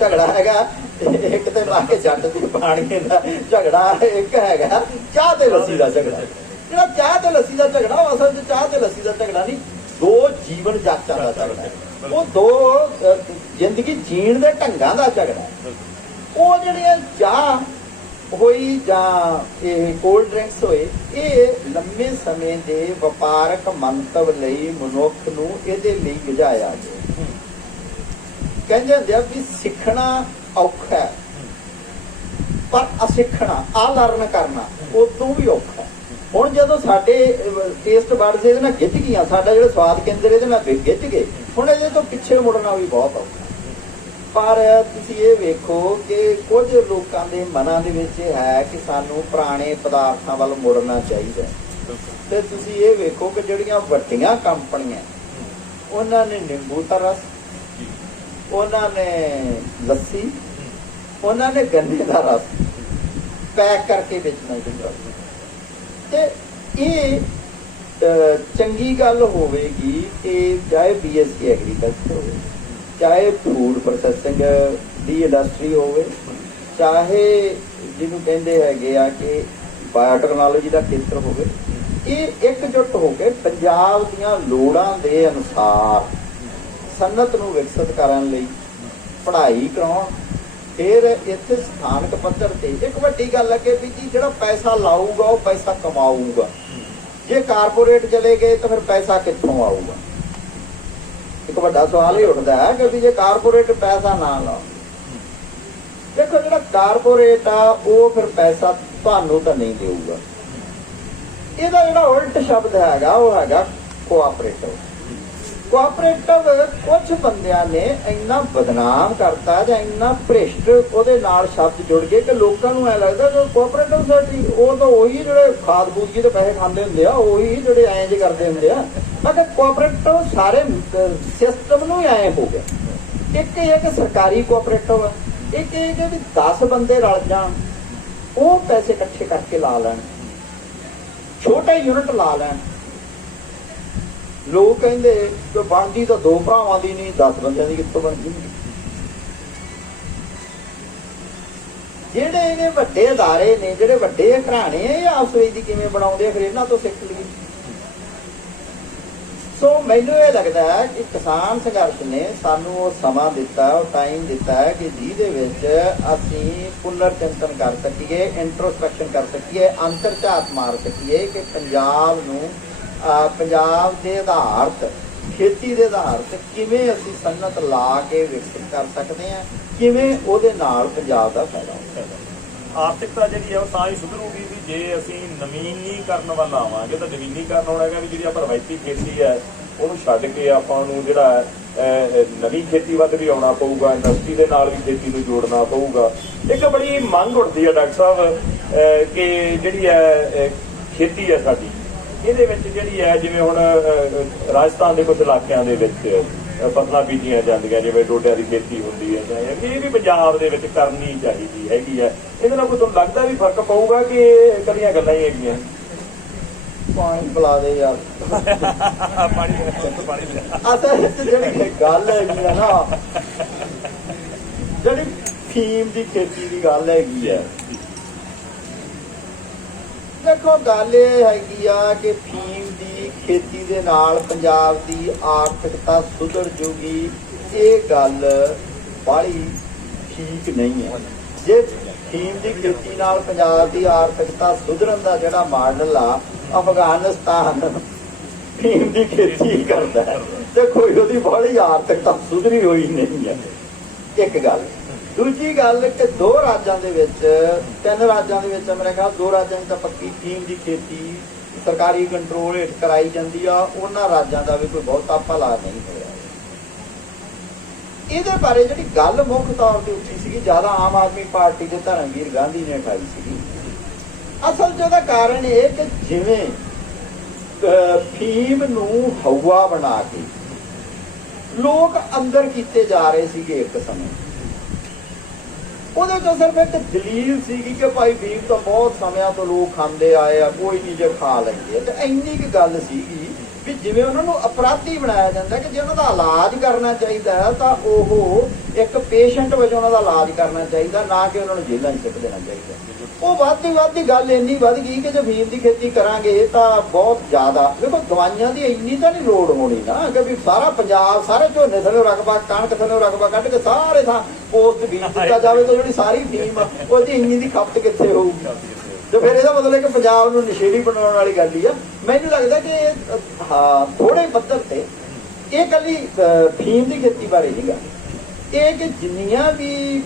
ਝਗੜਾ ਹੈਗਾ ਇੱਕ ਤੇ ਲਾ ਕੇ ਜੱਟ ਦੀ ਪਾਣੀ ਦਾ ਝਗੜਾ, ਇੱਕ ਹੈਗਾ ਚਾਹ ਤੇ ਲੱਸੀ ਦਾ ਝਗੜਾ। ਜਿਹੜਾ ਚਾਹ ਤੇ ਲੱਸੀ ਦਾ ਝਗੜਾ ਉਹ ਅਸਲ 'ਚ ਚਾਹ ਤੇ ਲੱਸੀ ਦਾ ਝਗੜਾ ਨਹੀਂ, ਦੋ ਜੀਵਨ ਜਾਚਾਂ ਦਾ ਝਗੜਾ ਹੈ। ਉਹ ਦੋ ਜ਼ਿੰਦਗੀ ਜੀਣ ਦੇ ਢੰਗਾਂ ਦਾ ਝਗੜਾ। ਉਹ ਜਿਹੜੀਆਂ ਚਾਹ ਹੋਈ ਜਾਂ ਇਹ ਕੋਲਡ ਡਰਿੰਕਸ ਹੋਏ, ਇਹ ਲੰਮੇ ਸਮੇਂ ਦੇ ਵਪਾਰਕ ਮੰਤਵ ਲਈ ਮਨੁੱਖ ਨੂੰ ਇਹਦੇ ਲਈ ਬੁਝਾਇਆ ਗਿਆ। ਕਹਿੰਦੇ ਹੁੰਦੇ ਆ ਵੀ ਸਿੱਖਣਾ ਔਖਾ ਹੈ, ਪਰ ਅਸਿੱਖਣਾ ਲਰਨ ਕਰਨਾ ਉਦੋਂ ਵੀ ਔਖਾ। ਹੁਣ ਜਦੋਂ ਸਾਡੇ ਟੇਸਟ ਬਡਸ ਇਹਦੇ ਨਾਲ ਗਿੱਜ ਗਈਆਂ, ਸਾਡਾ ਜਿਹੜਾ ਸਵਾਦ ਕੇਂਦਰ ਇਹਦੇ ਨਾਲ ਗਿੱਜ ਗਏ, ਹੁਣ ਇਹਦੇ ਤੋਂ ਪਿੱਛੇ ਮੁੜਨਾ ਵੀ ਬਹੁਤ ਔਖਾ। ਪਰ ਤੁਸੀਂ ਇਹ ਵੇਖੋ ਕਿ ਕੁਝ ਲੋਕਾਂ ਦੇ ਮਨਾਂ ਦੇ ਵਿੱਚ ਇਹ ਹੈ ਕਿ ਸਾਨੂੰ ਪੁਰਾਣੇ ਪਦਾਰਥਾਂ ਵੱਲ ਮੁੜਨਾ ਚਾਹੀਦਾ। ਤੇ ਤੁਸੀਂ ਇਹ ਵੇਖੋ ਕਿ ਜਿਹੜੀਆਂ ਵੱਡੀਆਂ ਕੰਪਨੀਆਂ, ਉਹਨਾਂ ਨੇ ਨਿੰਬੂ ਦਾ ਰਸ, ਉਹਨਾਂ ਨੇ ਲੱਸੀ, ਉਹਨਾਂ ਨੇ ਗੰਨੇ ਦਾ ਰਸ ਪੈਕ ਕਰਕੇ ਵੇਚਣਾ ਚਾਹੀਦਾ। ਤੇ ਇਹ ਚੰਗੀ ਗੱਲ ਹੋਵੇਗੀ ਕਿ ਚਾਹੇ BSc ਐਗਰੀਕਲਚਰ ਹੋਵੇ, ਚਾਹੇ ਫੂਡ ਪ੍ਰੋਸੈਸਿੰਗ ਦੀ ਇੰਡਸਟਰੀ ਹੋਵੇ, ਚਾਹੇ ਜਿਹਨੂੰ ਕਹਿੰਦੇ ਹੈਗੇ ਆ ਕਿ ਬਾਇਓਟੈਕਨੋਲੋਜੀ ਦਾ ਖੇਤਰ ਹੋਵੇ, ਇਹ ਇਕਜੁੱਟ ਹੋ ਕੇ ਪੰਜਾਬ ਦੀਆਂ ਲੋੜਾਂ ਦੇ ਅਨੁਸਾਰ ਸਨਅਤ ਨੂੰ ਵਿਕਸਿਤ ਕਰਨ ਲਈ ਪੜ੍ਹਾਈ ਕਰਾਉਣ। ਫਿਰ ਇੱਥੇ ਸਥਾਨਕ ਪੱਧਰ ਤੇ ਇੱਕ ਵੱਡੀ ਗੱਲ ਹੈ ਕਿ ਵੀ ਜੀ ਜਿਹੜਾ ਪੈਸਾ ਲਾਊਗਾ ਉਹ ਪੈਸਾ ਕਮਾਊਗਾ। ਜੇ ਕਾਰਪੋਰੇਟ ਚਲੇ ਗਏ ਤਾਂ ਫਿਰ ਪੈਸਾ ਕਿੱਥੋਂ ਆਊਗਾ? ਇੱਕ ਵੱਡਾ ਸਵਾਲ ਇਹ ਉੱਠਦਾ ਹੈ ਕਿ ਵੀ ਜੇ ਕਾਰਪੋਰੇਟ ਪੈਸਾ ਨਾ ਲਾਓ, ਦੇਖੋ ਜਿਹੜਾ ਕਾਰਪੋਰੇਟ ਆ ਉਹ ਫਿਰ ਪੈਸਾ ਤੁਹਾਨੂੰ ਤਾਂ ਨਹੀਂ ਦੇਊਗਾ। ਇਹਦਾ ਜਿਹੜਾ ਉਲਟ ਸ਼ਬਦ ਹੈਗਾ ਉਹ ਹੈਗਾ ਕੋਆਪਰੇਟਿਵ। ਕੋਆਪਰੇਟਿਵ ਕੁਝ ਬੰਦਿਆਂ ਨੇ ਇੰਨਾ ਬਦਨਾਮ ਕਰਤਾ ਜਾਂ ਇੰਨਾ ਭ੍ਰਿਸ਼ਟ ਉਹਦੇ ਨਾਲ ਸ਼ਬਦ ਜੁੜ ਗਏ ਕਿ ਲੋਕਾਂ ਨੂੰ ਐ ਲੱਗਦਾ ਕਿ ਕੋਆਪਰੇਟਿਵ ਸੋਸਾਇਟੀ ਉਹ ਤਾਂ ਉਹੀ ਜਿਹੜੇ ਖਾਦ ਬੂਦ ਜੀ ਦੇ ਪੈਸੇ ਖਾਂਦੇ ਹੁੰਦੇ ਆ, ਉਹੀ ਜਿਹੜੇ ਐਂ ਜੇ ਕਰਦੇ ਹੁੰਦੇ ਆ। ਮੈਂ ਕਿਹਾ ਕੋਆਪਰੇਟਿਵ ਸਾਰੇ ਸਿਸਟਮ ਨੂੰ ਹੀ ਐਂ ਹੋ ਗਿਆ। ਇੱਕ ਸਰਕਾਰੀ ਕੋਆਪਰੇਟਿਵ ਆ, ਇੱਕ ਇਹ ਕਿ ਵੀ 10 ਬੰਦੇ ਰਲ ਜਾਣ, ਉਹ ਪੈਸੇ ਇਕੱਠੇ ਕਰਕੇ ਲਾ ਲੈਣ, ਛੋਟੇ ਯੂਨਿਟ ਲਾ ਲੈਣ। ਲੋਕ ਕਹਿੰਦੇ ਕਿ ਬਣਦੀ ਤਾਂ 2 ਭਰਾਵਾਂ ਦੀ ਨਹੀਂ, 10 ਬੰਦਿਆਂ ਦੀ ਕਿੱਥੋਂ ਬਣਦੀ? ਜਿਹੜੇ ਇਹਨੇ ਵੱਡੇ ਅਦਾਰੇ ਨੇ, ਜਿਹੜੇ ਵੱਡੇ ਘਰਾਣੇ ਇਹ ਆਪਸ ਵਿੱਚ ਦੀ ਕਿਵੇਂ ਬਣਾਉਂਦੇ, ਫਿਰ ਇਹਨਾਂ ਤੋਂ ਸਿੱਖ ਲਈਏ। ਸੋ ਮੈਨੂੰ ਇਹ ਲੱਗਦਾ ਹੈ ਕਿ ਕਿਸਾਨ ਸੰਘਰਸ਼ ਨੇ ਸਾਨੂੰ ਉਹ ਸਮਾਂ ਦਿੱਤਾ, ਉਹ ਟਾਈਮ ਦਿੱਤਾ ਹੈ ਕਿ ਜਿਹਦੇ ਵਿੱਚ ਅਸੀਂ ਪੁਨਰ ਚਿੰਤਨ ਕਰ ਸਕੀਏ, ਇੰਟਰੋਸਪੈਕਸ਼ਨ ਕਰ ਸਕੀਏ, ਅੰਤਰ ਝਾਤ ਮਾਰ ਸਕੀਏ ਕਿ ਪੰਜਾਬ ਨੂੰ ਪੰਜਾਬ ਦੇ ਆਧਾਰਤ, ਖੇਤੀ ਦੇ ਆਧਾਰਤ ਕਿਵੇਂ ਅਸੀਂ ਸਨਅਤ ਲਾ ਕੇ ਵਿਕਸਿਤ ਕਰ ਸਕਦੇ ਹਾਂ, ਕਿਵੇਂ ਉਹਦੇ ਨਾਲ ਪੰਜਾਬ ਦਾ ਫਾਇਦਾ ਹੋ ਸਕਦਾ। ਆਰਥਿਕਤਾ ਜਿਹੜੀ ਹੈ ਉਹ ਤਾਂ ਹੀ ਸੁਧਰੂਗੀ ਵੀ ਜੇ ਅਸੀਂ ਨਵੀਨੀਕਰਨ ਵੱਲ ਆਵਾਂਗੇ। ਤਾਂ ਨਵੀਨੀਕਰਨ ਹੋਣਾ ਹੈਗਾ ਵੀ ਜਿਹੜੀ ਆਪਾਂ ਰਵਾਇਤੀ ਖੇਤੀ ਹੈ ਉਹਨੂੰ ਛੱਡ ਕੇ ਆਪਾਂ ਨੂੰ ਜਿਹੜਾ ਨਵੀਂ ਖੇਤੀ ਵੱਲ ਵੀ ਆਉਣਾ ਪਊਗਾ, ਇੰਡਸਟਰੀ ਦੇ ਨਾਲ ਵੀ ਖੇਤੀ ਨੂੰ ਜੋੜਨਾ ਪਊਗਾ। ਇੱਕ ਬੜੀ ਮੰਗ ਉੱਠਦੀ ਹੈ ਡਾਕਟਰ ਸਾਹਿਬ ਕਿ ਜਿਹੜੀ ਹੈ ਖੇਤੀ ਹੈ ਸਾਡੀ, ਇਹਦੇ ਵਿੱਚ ਜਿਹੜੀ ਹੈ ਜਿਵੇਂ ਹੁਣ ਰਾਜਸਥਾਨ ਦੇ ਕੁਝ ਇਲਾਕਿਆਂ ਦੇ ਵਿੱਚ ਫਸਲਾਂ ਬੀਜੀਆਂ ਜਾਂਦੀਆਂ, ਜਿਵੇਂ ਡੋਡਿਆਂ ਦੀ ਖੇਤੀ ਹੁੰਦੀ ਹੈ, ਜਾਂ ਇਹ ਵੀ ਪੰਜਾਬ ਦੇ ਵਿੱਚ ਕਰਨੀ ਚਾਹੀਦੀ ਹੈਗੀ ਹੈ। ਇਹਦੇ ਨਾਲ ਕੋਈ ਤੁਹਾਨੂੰ ਲੱਗਦਾ ਵੀ ਫਰਕ ਪਊਗਾ ਕਿ ਇਕੱਲੀਆਂ ਗੱਲਾਂ ਹੀ ਹੈਗੀਆਂ? ਪਾਣੀ ਪਿਲਾ ਦੇ ਯਾਰ। ਅਸਲ ਜਿਹੜੀ ਗੱਲ ਹੈਗੀ ਆ ਨਾ, ਜਿਹੜੀ ਫੀਮ ਦੀ ਖੇਤੀ ਦੀ ਗੱਲ ਹੈਗੀ ਆ, ਦੇਖੋ ਗੱਲ ਇਹ ਹੈਗੀ ਆ ਕਿ ਫੀਮ ਦੀ ਖੇਤੀ ਦੇ ਨਾਲ ਪੰਜਾਬ ਦੀ ਆਰਥਿਕਤਾ ਸੁਧਰ ਜੂਗੀ। ਇਹ ਗੱਲ ਬਾਹਲੀ ਠੀਕ ਨਹੀਂ ਹੈ। ਜੇ ਫੀਮ ਦੀ ਖੇਤੀ ਨਾਲ ਪੰਜਾਬ ਦੀ ਆਰਥਿਕਤਾ ਸੁਧਰਨ ਦਾ ਜਿਹੜਾ ਮਾਡਲ ਆ, ਅਫਗਾਨਿਸਤਾਨ ਫੀਮ ਦੀ ਖੇਤੀ ਕਰਦਾ ਹੈ ਤੇ ਕੋਈ ਉਹਦੀ ਬਾਹਲੀ ਆਰਥਿਕਤਾ ਸੁਧਰੀ ਹੋਈ ਨਹੀਂ ਹੈ। ਇੱਕ ਗੱਲ। ਦੂਜੀ ਗੱਲ ਕਿ 2 ਰਾਜਾਂ ਦੇ ਵਿੱਚ, 3 ਰਾਜਾਂ ਦੇ ਵਿੱਚ, ਮੇਰੇ ਖਿਆਲ 2 ਰਾਜਾਂ 'ਚ ਤਾਂ ਪੱਕੀ ਫੀਮ ਦੀ ਖੇਤੀ ਸਰਕਾਰੀ ਕੰਟਰੋਲ ਹੇਠ ਕਰਾਈ ਜਾਂਦੀ ਆ। ਉਹਨਾਂ ਰਾਜਾਂ ਦਾ ਵੀ ਕੋਈ ਬਹੁਤਾ ਭਲਾ ਨਹੀਂ ਹੋਇਆ। ਇਹਦੇ ਬਾਰੇ ਜਿਹੜੀ ਗੱਲ ਮੁੱਖ ਤੌਰ ਤੇ ਉੱਠੀ ਸੀਗੀ, ਜ਼ਿਆਦਾ ਆਮ ਆਦਮੀ ਪਾਰਟੀ ਦੇ ਧਰਮਵੀਰ ਗਾਂਧੀ ਨੇ ਉਠਾਈ ਸੀਗੀ। ਅਸਲ 'ਚ ਉਹਦਾ ਕਾਰਨ ਇਹ ਕਿ ਜਿਵੇਂ ਫੀਮ ਨੂੰ ਹਵਾ ਬਣਾ ਕੇ ਲੋਕ ਅੰਦਰ ਕੀਤੇ ਜਾ ਰਹੇ ਸੀਗੇ ਇੱਕ ਸਮੇਂ, ਉਹਦੇ ਚੋਂ ਸਿਰਫ ਇੱਕ ਦਲੀਲ ਸੀਗੀ ਕਿ ਭਾਈ ਬੀਮ ਤਾਂ ਬਹੁਤ ਸਮਿਆਂ ਤੋਂ ਲੋਕ ਖਾਂਦੇ ਆਏ ਆ, ਕੋਈ ਨਹੀਂ ਜੇ ਖਾ ਲੈਂਦੇ। ਤੇ ਇੰਨੀ ਕੁ ਗੱਲ ਸੀਗੀ ਵੀ ਜਿਵੇਂ ਉਹਨਾਂ ਨੂੰ ਅਪਰਾਧੀ ਬਣਾਇਆ ਜਾਂਦਾ ਕਿ ਜੇ ਉਹਨਾਂ ਦਾ ਇਲਾਜ ਕਰਨਾ ਚਾਹੀਦਾ ਤਾਂ ਉਹ ਇੱਕ ਪੇਸ਼ੈਂਟ ਵਜੋਂ ਉਹਨਾਂ ਦਾ ਇਲਾਜ ਕਰਨਾ ਚਾਹੀਦਾ, ਨਾ ਕਿ ਉਹਨਾਂ ਨੂੰ ਜੇਲ੍ਹਾਂ 'ਚ ਸਿੱਟ ਦੇਣਾ ਚਾਹੀਦਾ। ਉਹ ਵੱਧਦੀ ਗੱਲ ਇੰਨੀ ਵੱਧ ਗਈ ਕਿ ਜੇ ਬੀਮ ਦੀ ਖੇਤੀ ਕਰਾਂਗੇ ਤਾਂ ਬਹੁਤ ਜ਼ਿਆਦਾ, ਦੇਖੋ ਦਵਾਈਆਂ ਦੀ ਇੰਨੀ ਤਾਂ ਨਹੀਂ ਲੋੜ ਹੋਣੀ ਨਾ ਕਿ ਵੀ ਸਾਰਾ ਪੰਜਾਬ ਸਾਰੇ ਝੋਨੇ ਥੱਲੇ ਰਕਬਾ, ਕਣਕ ਥੱਲੇ ਰਕਬਾ ਕੱਢ ਕੇ ਸਾਰੇ ਥਾਂ ਪੋਸਟ ਬੀਜ ਦਿੱਤਾ ਜਾਵੇ ਤਾਂ ਜਿਹੜੀ ਸਾਰੀ ਟੀਮ ਉਹਦੀ ਇੰਨੀ ਦੀ ਖਪਤ ਕਿੱਥੇ ਹੋਊਗੀ? ਤੇ ਫਿਰ ਇਹਦਾ ਮਤਲਬ ਕਿ ਪੰਜਾਬ ਨੂੰ ਨਸ਼ੇੜੀ ਬਣਾਉਣ ਵਾਲੀ ਗੱਲ ਹੀ ਆ। ਮੈਨੂੰ ਲੱਗਦਾ ਕਿ ਹਾਂ ਥੋੜੇ ਪੱਧਰ ਤੇ ਇਹ ਇਕੱਲੀ ਫੀਮ ਦੀ ਖੇਤੀ ਬਾਰੇ ਨਹੀਂ ਗਾ, ਇਹ ਕਿ ਜਿੰਨੀਆਂ ਵੀ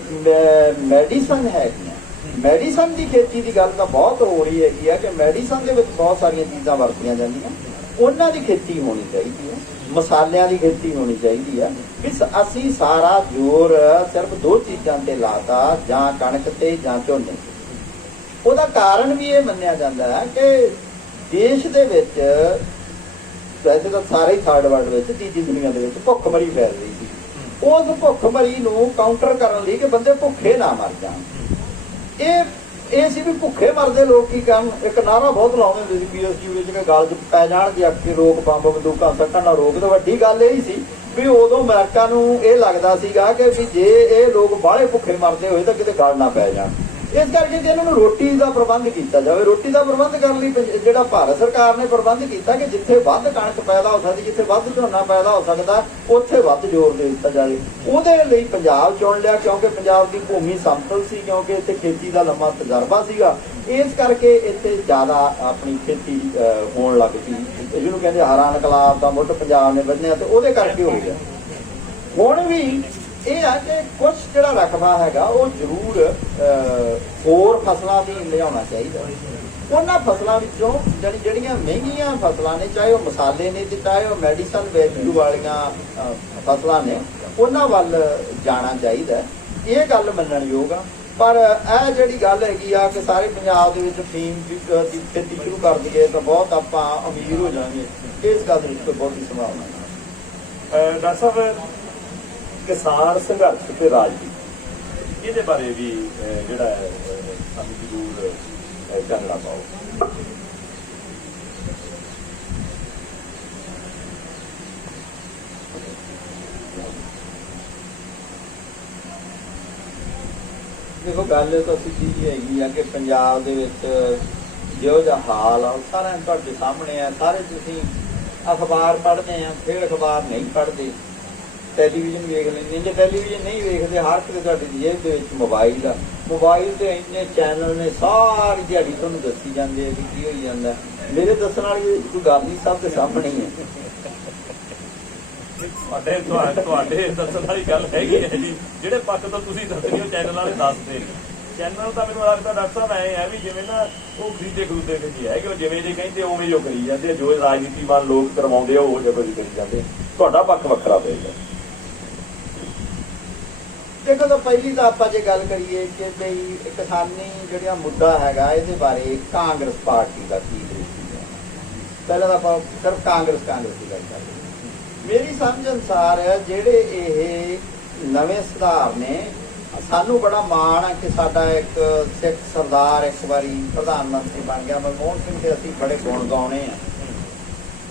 ਮੈਡੀਸਨ ਹੈਗੀਆਂ, ਮੈਡੀਸਨ ਦੀ ਖੇਤੀ ਦੀ ਗੱਲ ਤਾਂ ਬਹੁਤ ਹੋ ਰਹੀ ਹੈਗੀ ਆ ਕਿ ਮੈਡੀਸਨ ਦੇ ਵਿੱਚ ਬਹੁਤ ਸਾਰੀਆਂ ਚੀਜ਼ਾਂ ਵਰਤੀਆਂ ਜਾਂਦੀਆਂ, ਉਹਨਾਂ ਦੀ ਖੇਤੀ ਹੋਣੀ ਚਾਹੀਦੀ ਹੈ। ਮਸਾਲਿਆਂ ਦੀ ਖੇਤੀ ਹੋਣੀ ਚਾਹੀਦੀ ਆ। ਵੀ ਅਸੀਂ ਸਾਰਾ ਜ਼ੋਰ ਸਿਰਫ ਦੋ ਚੀਜ਼ਾਂ ਤੇ ਲਾਤਾ, ਜਾਂ ਕਣਕ ਤੇ ਜਾਂ ਝੋਨੇ। ਉਹਦਾ ਕਾਰਨ ਵੀ ਇਹ ਮੰਨਿਆ ਜਾਂਦਾ ਹੈ ਕਿ ਦੇਸ਼ ਦੇ ਵਿੱਚ ਵੈਸੇ ਤਾਂ ਸਾਰੇ ਹੀ ਥਰਡ ਵਰਲਡ ਵਿੱਚ, ਤੀਜੀ ਦੁਨੀਆ ਦੇ ਵਿੱਚ ਭੁੱਖਮਰੀ ਫੈਲ ਰਹੀ ਸੀ। ਉਸ ਭੁੱਖਮਰੀ ਨੂੰ ਕਾਊਂਟਰ ਕਰਨ ਲਈ ਕਿ ਬੰਦੇ ਭੁੱਖੇ ਨਾ ਮਰ ਜਾਣ, ਇਹ ਸੀ ਵੀ ਭੁੱਖੇ ਮਰਦੇ ਲੋਕ ਕੀ ਕਰਨ। ਇੱਕ ਨਾਰਾ ਬਹੁਤ ਲਾਉਂਦੇ ਹੁੰਦੇ ਸੀ ਪੀਐਸਯੂ ਵਿੱਚ ਕਿ ਗਲ 'ਚ ਪੈ ਜਾਣ ਜੇ ਅੱਗੇ ਰੋਕ ਬੰਬ ਬੰਦੂਕਾਂ ਸੱਟਣ ਨਾਲ ਰੋਕ। ਤਾਂ ਵੱਡੀ ਗੱਲ ਇਹ ਸੀ ਵੀ ਉਦੋਂ ਅਮਰੀਕਾ ਨੂੰ ਇਹ ਲੱਗਦਾ ਸੀਗਾ ਕਿ ਵੀ ਜੇ ਇਹ ਲੋਕ ਬਾਹਲੇ ਭੁੱਖੇ ਮਰਦੇ ਹੋਏ ਤਾਂ ਕਿਤੇ ਗਲ ਨਾ ਪੈ ਜਾਣ। ਇਸ ਕਰਕੇ ਜੇ ਇਹਨਾਂ ਨੂੰ ਰੋਟੀ ਦਾ ਪ੍ਰਬੰਧ ਕੀਤਾ ਜਾਵੇ, ਰੋਟੀ ਦਾ ਪ੍ਰਬੰਧ ਕਰਨ ਲਈ ਜਿਹੜਾ ਭਾਰਤ ਸਰਕਾਰ ਨੇ ਪ੍ਰਬੰਧ ਕੀਤਾ ਕਿ ਜਿੱਥੇ ਵੱਧ ਕਣਕ ਪੈਦਾ ਹੋ ਸਕਦੀ, ਜਿੱਥੇ ਵੱਧ ਝੋਨਾ ਪੈਦਾ ਹੋ ਸਕਦਾ, ਉੱਥੇ ਵੱਧ ਜ਼ੋਰ ਦੇ ਦਿੱਤਾ ਜਾਵੇ। ਉਹਦੇ ਲਈ ਪੰਜਾਬ ਚੁਣ ਲਿਆ ਕਿਉਂਕਿ ਪੰਜਾਬ ਦੀ ਭੂਮੀ ਸਮਤਲ ਸੀ, ਕਿਉਂਕਿ ਇੱਥੇ ਖੇਤੀ ਦਾ ਲੰਮਾ ਤਜਰਬਾ ਸੀਗਾ। ਇਸ ਕਰਕੇ ਇੱਥੇ ਜ਼ਿਆਦਾ ਆਪਣੀ ਖੇਤੀ ਹੋਣ ਲੱਗ ਪਈ, ਜਿਹਨੂੰ ਕਹਿੰਦੇ ਹਰਾ ਇਨਕਲਾਬ ਦਾ ਮੁੱਢ ਪੰਜਾਬ ਨੇ ਬੰਨਿਆ ਤੇ ਉਹਦੇ ਕਰਕੇ ਹੋ ਗਿਆ। ਹੁਣ ਵੀ ਇਹ ਆ ਕਿ ਕੁਝ ਜਿਹੜਾ ਰਕਬਾ ਹੈਗਾ ਉਹ ਜ਼ਰੂਰ ਹੋਰ ਫਸਲਾਂ ਦੀ ਲਿਆਉਣਾ ਚਾਹੀਦਾ। ਉਹਨਾਂ ਫਸਲਾਂ ਵਿੱਚੋਂ ਜਿਹੜੀਆਂ ਮਹਿੰਗੀਆਂ ਫਸਲਾਂ ਨੇ, ਚਾਹੇ ਉਹ ਮਸਾਲੇ ਨੇ ਤੇ ਚਾਹੇ ਉਹ ਮੈਡੀਸਨ ਵੈਲਿਊ ਵਾਲੀਆਂ ਫਸਲਾਂ ਨੇ, ਉਹਨਾਂ ਵੱਲ ਜਾਣਾ ਚਾਹੀਦਾ। ਇਹ ਗੱਲ ਮੰਨਣਯੋਗ ਆ। ਪਰ ਇਹ ਜਿਹੜੀ ਗੱਲ ਹੈਗੀ ਆ ਕਿ ਸਾਰੇ ਪੰਜਾਬ ਦੇ ਵਿੱਚ ਫੀਮ ਦੀ ਖੇਤੀ ਸ਼ੁਰੂ ਕਰ ਦਈਏ ਤਾਂ ਬਹੁਤ ਆਪਾਂ ਅਮੀਰ ਹੋ ਜਾਵਾਂਗੇ, ਇਸ ਗੱਲ ਦੀ ਕੋਈ ਬਹੁਤੀ ਸੰਭਾਵਨਾ ਨਹੀਂ। ਡਾਕਟਰ ਸਾਹਿਬ, ਕਿਸਾਨ ਸੰਘਰਸ਼ ਤੇ ਰਾਜਨੀਤੀ, ਇਹਦੇ ਬਾਰੇ ਵੀ ਜਿਹੜਾ ਹੈ ਸਾਨੂੰ ਜ਼ਰੂਰ ਜਾਣਨਾ ਪਾਓ। ਦੇਖੋ ਗੱਲ ਤਾਂ ਸਿੱਧੀ ਹੈਗੀ ਆ ਕਿ ਪੰਜਾਬ ਦੇ ਵਿੱਚ ਜਿਹੋ ਜਿਹਾ ਹਾਲ ਆ ਉਹ ਸਾਰਿਆਂ ਤੁਹਾਡੇ ਸਾਹਮਣੇ ਆ। ਸਾਰੇ ਤੁਸੀਂ ਅਖਬਾਰ ਪੜ੍ਹਦੇ ਆ, ਫਿਰ ਅਖਬਾਰ ਨਹੀਂ ਪੜ੍ਹਦੇ, ਟੈਲੀਵਿਜ਼ਨ ਵੇਖ ਲੈਂਦੇ। ਜੇ ਟੈਲੀਵਿਜ਼ਨ ਨਹੀਂ ਵੇਖਦੇ, ਹਰ ਕਿਤੇ ਤੁਹਾਡੀ ਜੇਬ ਦੇ ਵਿੱਚ ਮੋਬਾਈਲ ਆ। ਮੋਬਾਈਲ ਤੇ ਇੰਨੇ ਚੈਨਲ ਨੇ, ਸਾਰੀ ਦਿਹਾੜੀ ਤੁਹਾਨੂੰ ਦੱਸੀ ਜਾਂਦੇ ਆ ਕਿ ਕੀ ਹੋਈ ਜਾਂਦਾ। ਮੇਰੇ ਦੱਸਣ ਵਾਲੀ ਕੋਈ ਗੱਲ ਨਹੀਂ, ਸਭ ਦੇ ਸਾਹਮਣੇ ਹੀ ਹੈ। ਤੁਹਾਡੇ ਦੱਸਣ ਵਾਲੀ ਗੱਲ ਹੈਗੀ ਹੈ ਜੀ, ਜਿਹੜੇ ਪੱਖ ਤੋਂ ਤੁਸੀਂ ਦੱਸਦੇ ਹੋ ਚੈਨਲ ਵਾਲੇ ਦੱਸਦੇ ਨੇ। ਚੈਨਲ ਤਾਂ ਮੈਨੂੰ ਲੱਗਦਾ ਡਾਕਟਰ ਸਾਹਿਬ ਐ ਹੈ ਵੀ ਜਿਵੇਂ ਨਾ ਉਹ ਖਰੀਦੇ ਕੇ ਜੀ ਹੈ ਕਿ ਉਹ ਜਿਵੇਂ ਜੇ ਕਹਿੰਦੇ ਉਵੇਂ ਜੋ ਕਰੀ ਜਾਂਦੇ, ਜੋ ਰਾਜਨੀਤੀਵਾਨ ਲੋਕ ਕਰਵਾਉਂਦੇ ਆ ਉਹ ਜਗ੍ਹਾ ਜੀ ਕਰੀ ਜਾਂਦੇ। ਤੁਹਾਡਾ ਪੱਖ ਵੱਖਰਾ ਪਏਗਾ। ਦੇਖੋ ਤਾਂ ਪਹਿਲੀ ਤਾਂ ਆਪਾਂ ਜੇ ਗੱਲ ਕਰੀਏ ਕਿ ਬਈ ਕਿਸਾਨੀ ਜਿਹੜਾ ਮੁੱਦਾ ਹੈਗਾ ਇਹਦੇ ਬਾਰੇ ਕਾਂਗਰਸ ਪਾਰਟੀ ਦਾ ਕੀ ਦ੍ਰਿਸ਼ਟੀ ਹੈ। ਪਹਿਲਾਂ ਤਾਂ ਆਪਾਂ ਸਿਰਫ ਕਾਂਗਰਸ ਦੀ ਗੱਲ ਕਰਦੇ। ਮੇਰੀ ਸਮਝ ਅਨੁਸਾਰ ਜਿਹੜੇ ਇਹ ਨਵੇਂ ਸੁਧਾਰ ਨੇ, ਸਾਨੂੰ ਬੜਾ ਮਾਣ ਹੈ ਕਿ ਸਾਡਾ ਇੱਕ ਸਿੱਖ ਸਰਦਾਰ ਇੱਕ ਵਾਰੀ ਪ੍ਰਧਾਨ ਮੰਤਰੀ ਬਣ ਗਿਆ ਮਨਮੋਹਨ ਸਿੰਘ ਦੇ। ਅਸੀਂ ਬੜੇ ਗੁਣ ਗਾਉਣੇ ਆ,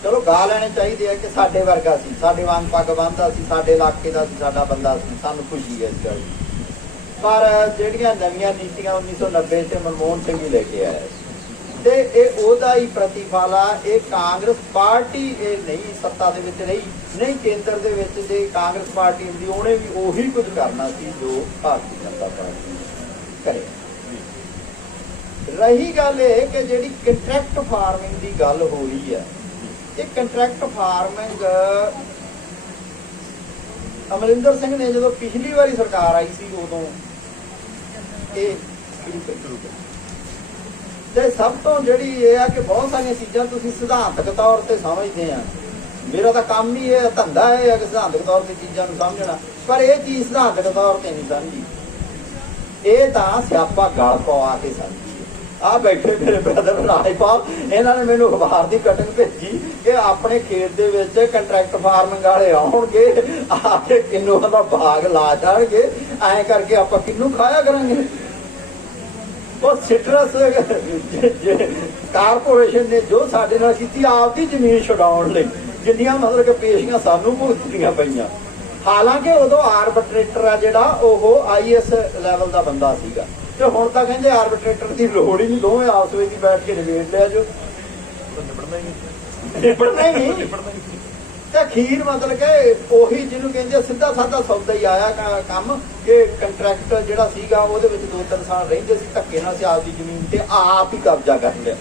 ਚਲੋ ਗਾ ਲੈਣੇ ਚਾਹੀਦੇ ਆ ਕਿ ਸਾਡੇ ਵਰਗਾ ਸੀ, ਸਾਡੇ ਵਾਂਗ ਪੱਗ ਬੰਨ੍ਹਦਾ ਸੀ, ਸਾਡੇ ਇਲਾਕੇ ਦਾ ਸੀ, ਸਾਡਾ ਬੰਦਾ ਸੀ, ਸਾਨੂੰ ਖੁਸ਼ੀ ਹੈ ਇਸ ਗੱਲ ਦੀ। ਪਰ ਜਿਹੜੀਆਂ ਨਵੀਆਂ ਨੀਤੀਆਂ 1990 ਤੇ ਮਨਮੋਹਨ ਸਿੰਘ ਹੀ ਲੈ ਕੇ ਆਇਆ ਤੇ ਇਹ ਉਹਦਾ ਹੀ ਪ੍ਰਤੀਫਲ ਆ। ਇਹ ਕਾਂਗਰਸ ਪਾਰਟੀ ਇਹ ਨਹੀਂ ਸੱਤਾ ਦੇ ਵਿੱਚ ਰਹੀ, ਨਹੀਂ ਕੇਂਦਰ ਦੇ ਵਿੱਚ ਜੇ ਕਾਂਗਰਸ ਪਾਰਟੀ ਹੁੰਦੀ ਉਹਨੇ ਵੀ ਉਹੀ ਕੁਝ ਕਰਨਾ ਸੀ ਜੋ ਭਾਰਤੀ ਜਨਤਾ ਪਾਰਟੀ ਕਰੇ। ਰਹੀ ਗੱਲ ਇਹ ਕਿ ਜਿਹੜੀ ਕੰਟਰੈਕਟ ਫਾਰਮਿੰਗ ਦੀ ਗੱਲ ਹੋ ਰਹੀ ਹੈ, ਇਹ ਕੰਟਰੈਕਟ ਫਾਰਮਿੰਗ ਅਮਰਿੰਦਰ ਸਿੰਘ ਨੇ ਜਦੋਂ ਪਿਛਲੀ ਵਾਰੀ ਸਰਕਾਰ ਆਈ ਸੀ ਉਦੋਂ ਇਹ ਸ਼ੁਰੂ ਕੀਤੀ। ਤੇ ਸਭ ਤੋਂ ਜਿਹੜੀ ਇਹ ਆ ਕਿ ਬਹੁਤ ਸਾਰੀਆਂ ਚੀਜ਼ਾਂ ਤੁਸੀਂ ਸਿਧਾਂਤਕ ਤੌਰ ਤੇ ਸਮਝਦੇ ਆ। ਮੇਰਾ ਤਾਂ ਕੰਮ ਹੀ ਇਹ ਧੰਦਾ ਹੈ ਕਿ ਸਿਧਾਂਤਕ ਤੌਰ ਤੇ ਚੀਜ਼ਾਂ ਨੂੰ ਸਮਝਣਾ, ਪਰ ਇਹ ਚੀਜ਼ ਸਿਧਾਂਤਕ ਤੌਰ ਤੇ ਨਹੀਂ ਸਮਝੀ, ਇਹ ਤਾਂ ਸਿਆਪਾ ਗਲ ਪਵਾ ਕੇ ਸਮਝੀ। ਆ ਬੈਠੇ ਮੇਰੇ ਬ੍ਰਦਰ ਰਾਜਪਾਲ, ਇਹਨਾਂ ਨੇ ਮੈਨੂੰ ਅਖਬਾਰ ਦੀ ਕਟਿੰਗ ਭੇਜੀ ਕਿ ਆਪਣੇ ਖੇਤ ਦੇ ਵਿੱਚ ਕੰਟਰੈਕਟ ਫਾਰਮਿੰਗ ਵਾਲੇ ਆਉਣਗੇ, ਆ ਕੇ ਕਿੰਨੂਆਂ ਦਾ ਬਾਗ ਲਾ ਜਾਣਗੇ, ਐਂ ਕਰਕੇ ਆਪਾਂ ਕਿੰਨੂ ਖਾਇਆ ਕਰਾਂਗੇ। ਉਹ ਸਿਟਰਸ ਕਾਰਪੋਰੇਸ਼ਨ ਨੇ ਜੋ ਸਾਡੇ ਨਾਲ ਕੀਤੀ, ਆਪਦੀ ਜ਼ਮੀਨ ਛਡਾਉਣ ਲਈ ਜਿੰਨੀਆਂ ਮਤਲਬ ਕਿ ਪੇਸ਼ੀਆਂ ਸਾਨੂੰ ਭੁਗਤਣੀਆਂ ਪਈਆਂ। ਹਾਲਾਂਕਿ ਉਦੋਂ ਆਰਬਿਟਰੇਟਰ ਆ ਜਿਹੜਾ ਉਹ IAS ਲੈਵਲ ਦਾ ਬੰਦਾ ਸੀਗਾ, ਤੇ ਹੁਣ ਤਾਂ ਕਹਿੰਦੇ ਆਰਬਿਟਰੇਟਰ ਦੀ ਲੋੜ ਹੀ ਨਹੀਂ, ਦੋਵੇਂ ਆਪਸ ਵਿੱਚ ਹੀ ਬੈਠ ਕੇ ਨਿਬੇੜ ਲਿਆ ਜੋ ਨਿਬੜਨਾ ਹੀ ਨਹੀਂ। ਤੇ ਅਖੀਰ ਮਤਲਬ ਕਿ ਉਹੀ ਜਿਹਨੂੰ ਕਹਿੰਦੇ ਸਿੱਧਾ ਸਾਦਾ ਸੌਦਾ ਹੀ ਆਇਆ ਕੰਮ, ਕਿ ਕੰਟਰੈਕਟ ਜਿਹੜਾ ਸੀਗਾ ਉਹਦੇ ਵਿੱਚ 2-3 ਸਾਲ ਰਹਿੰਦੇ ਸੀ, ਧੱਕੇ ਨਾਲ ਸਿਆਸਤ ਦੀ ਜ਼ਮੀਨ ਤੇ ਆਪ ਹੀ ਕਬਜ਼ਾ ਕਰ ਲਿਆ।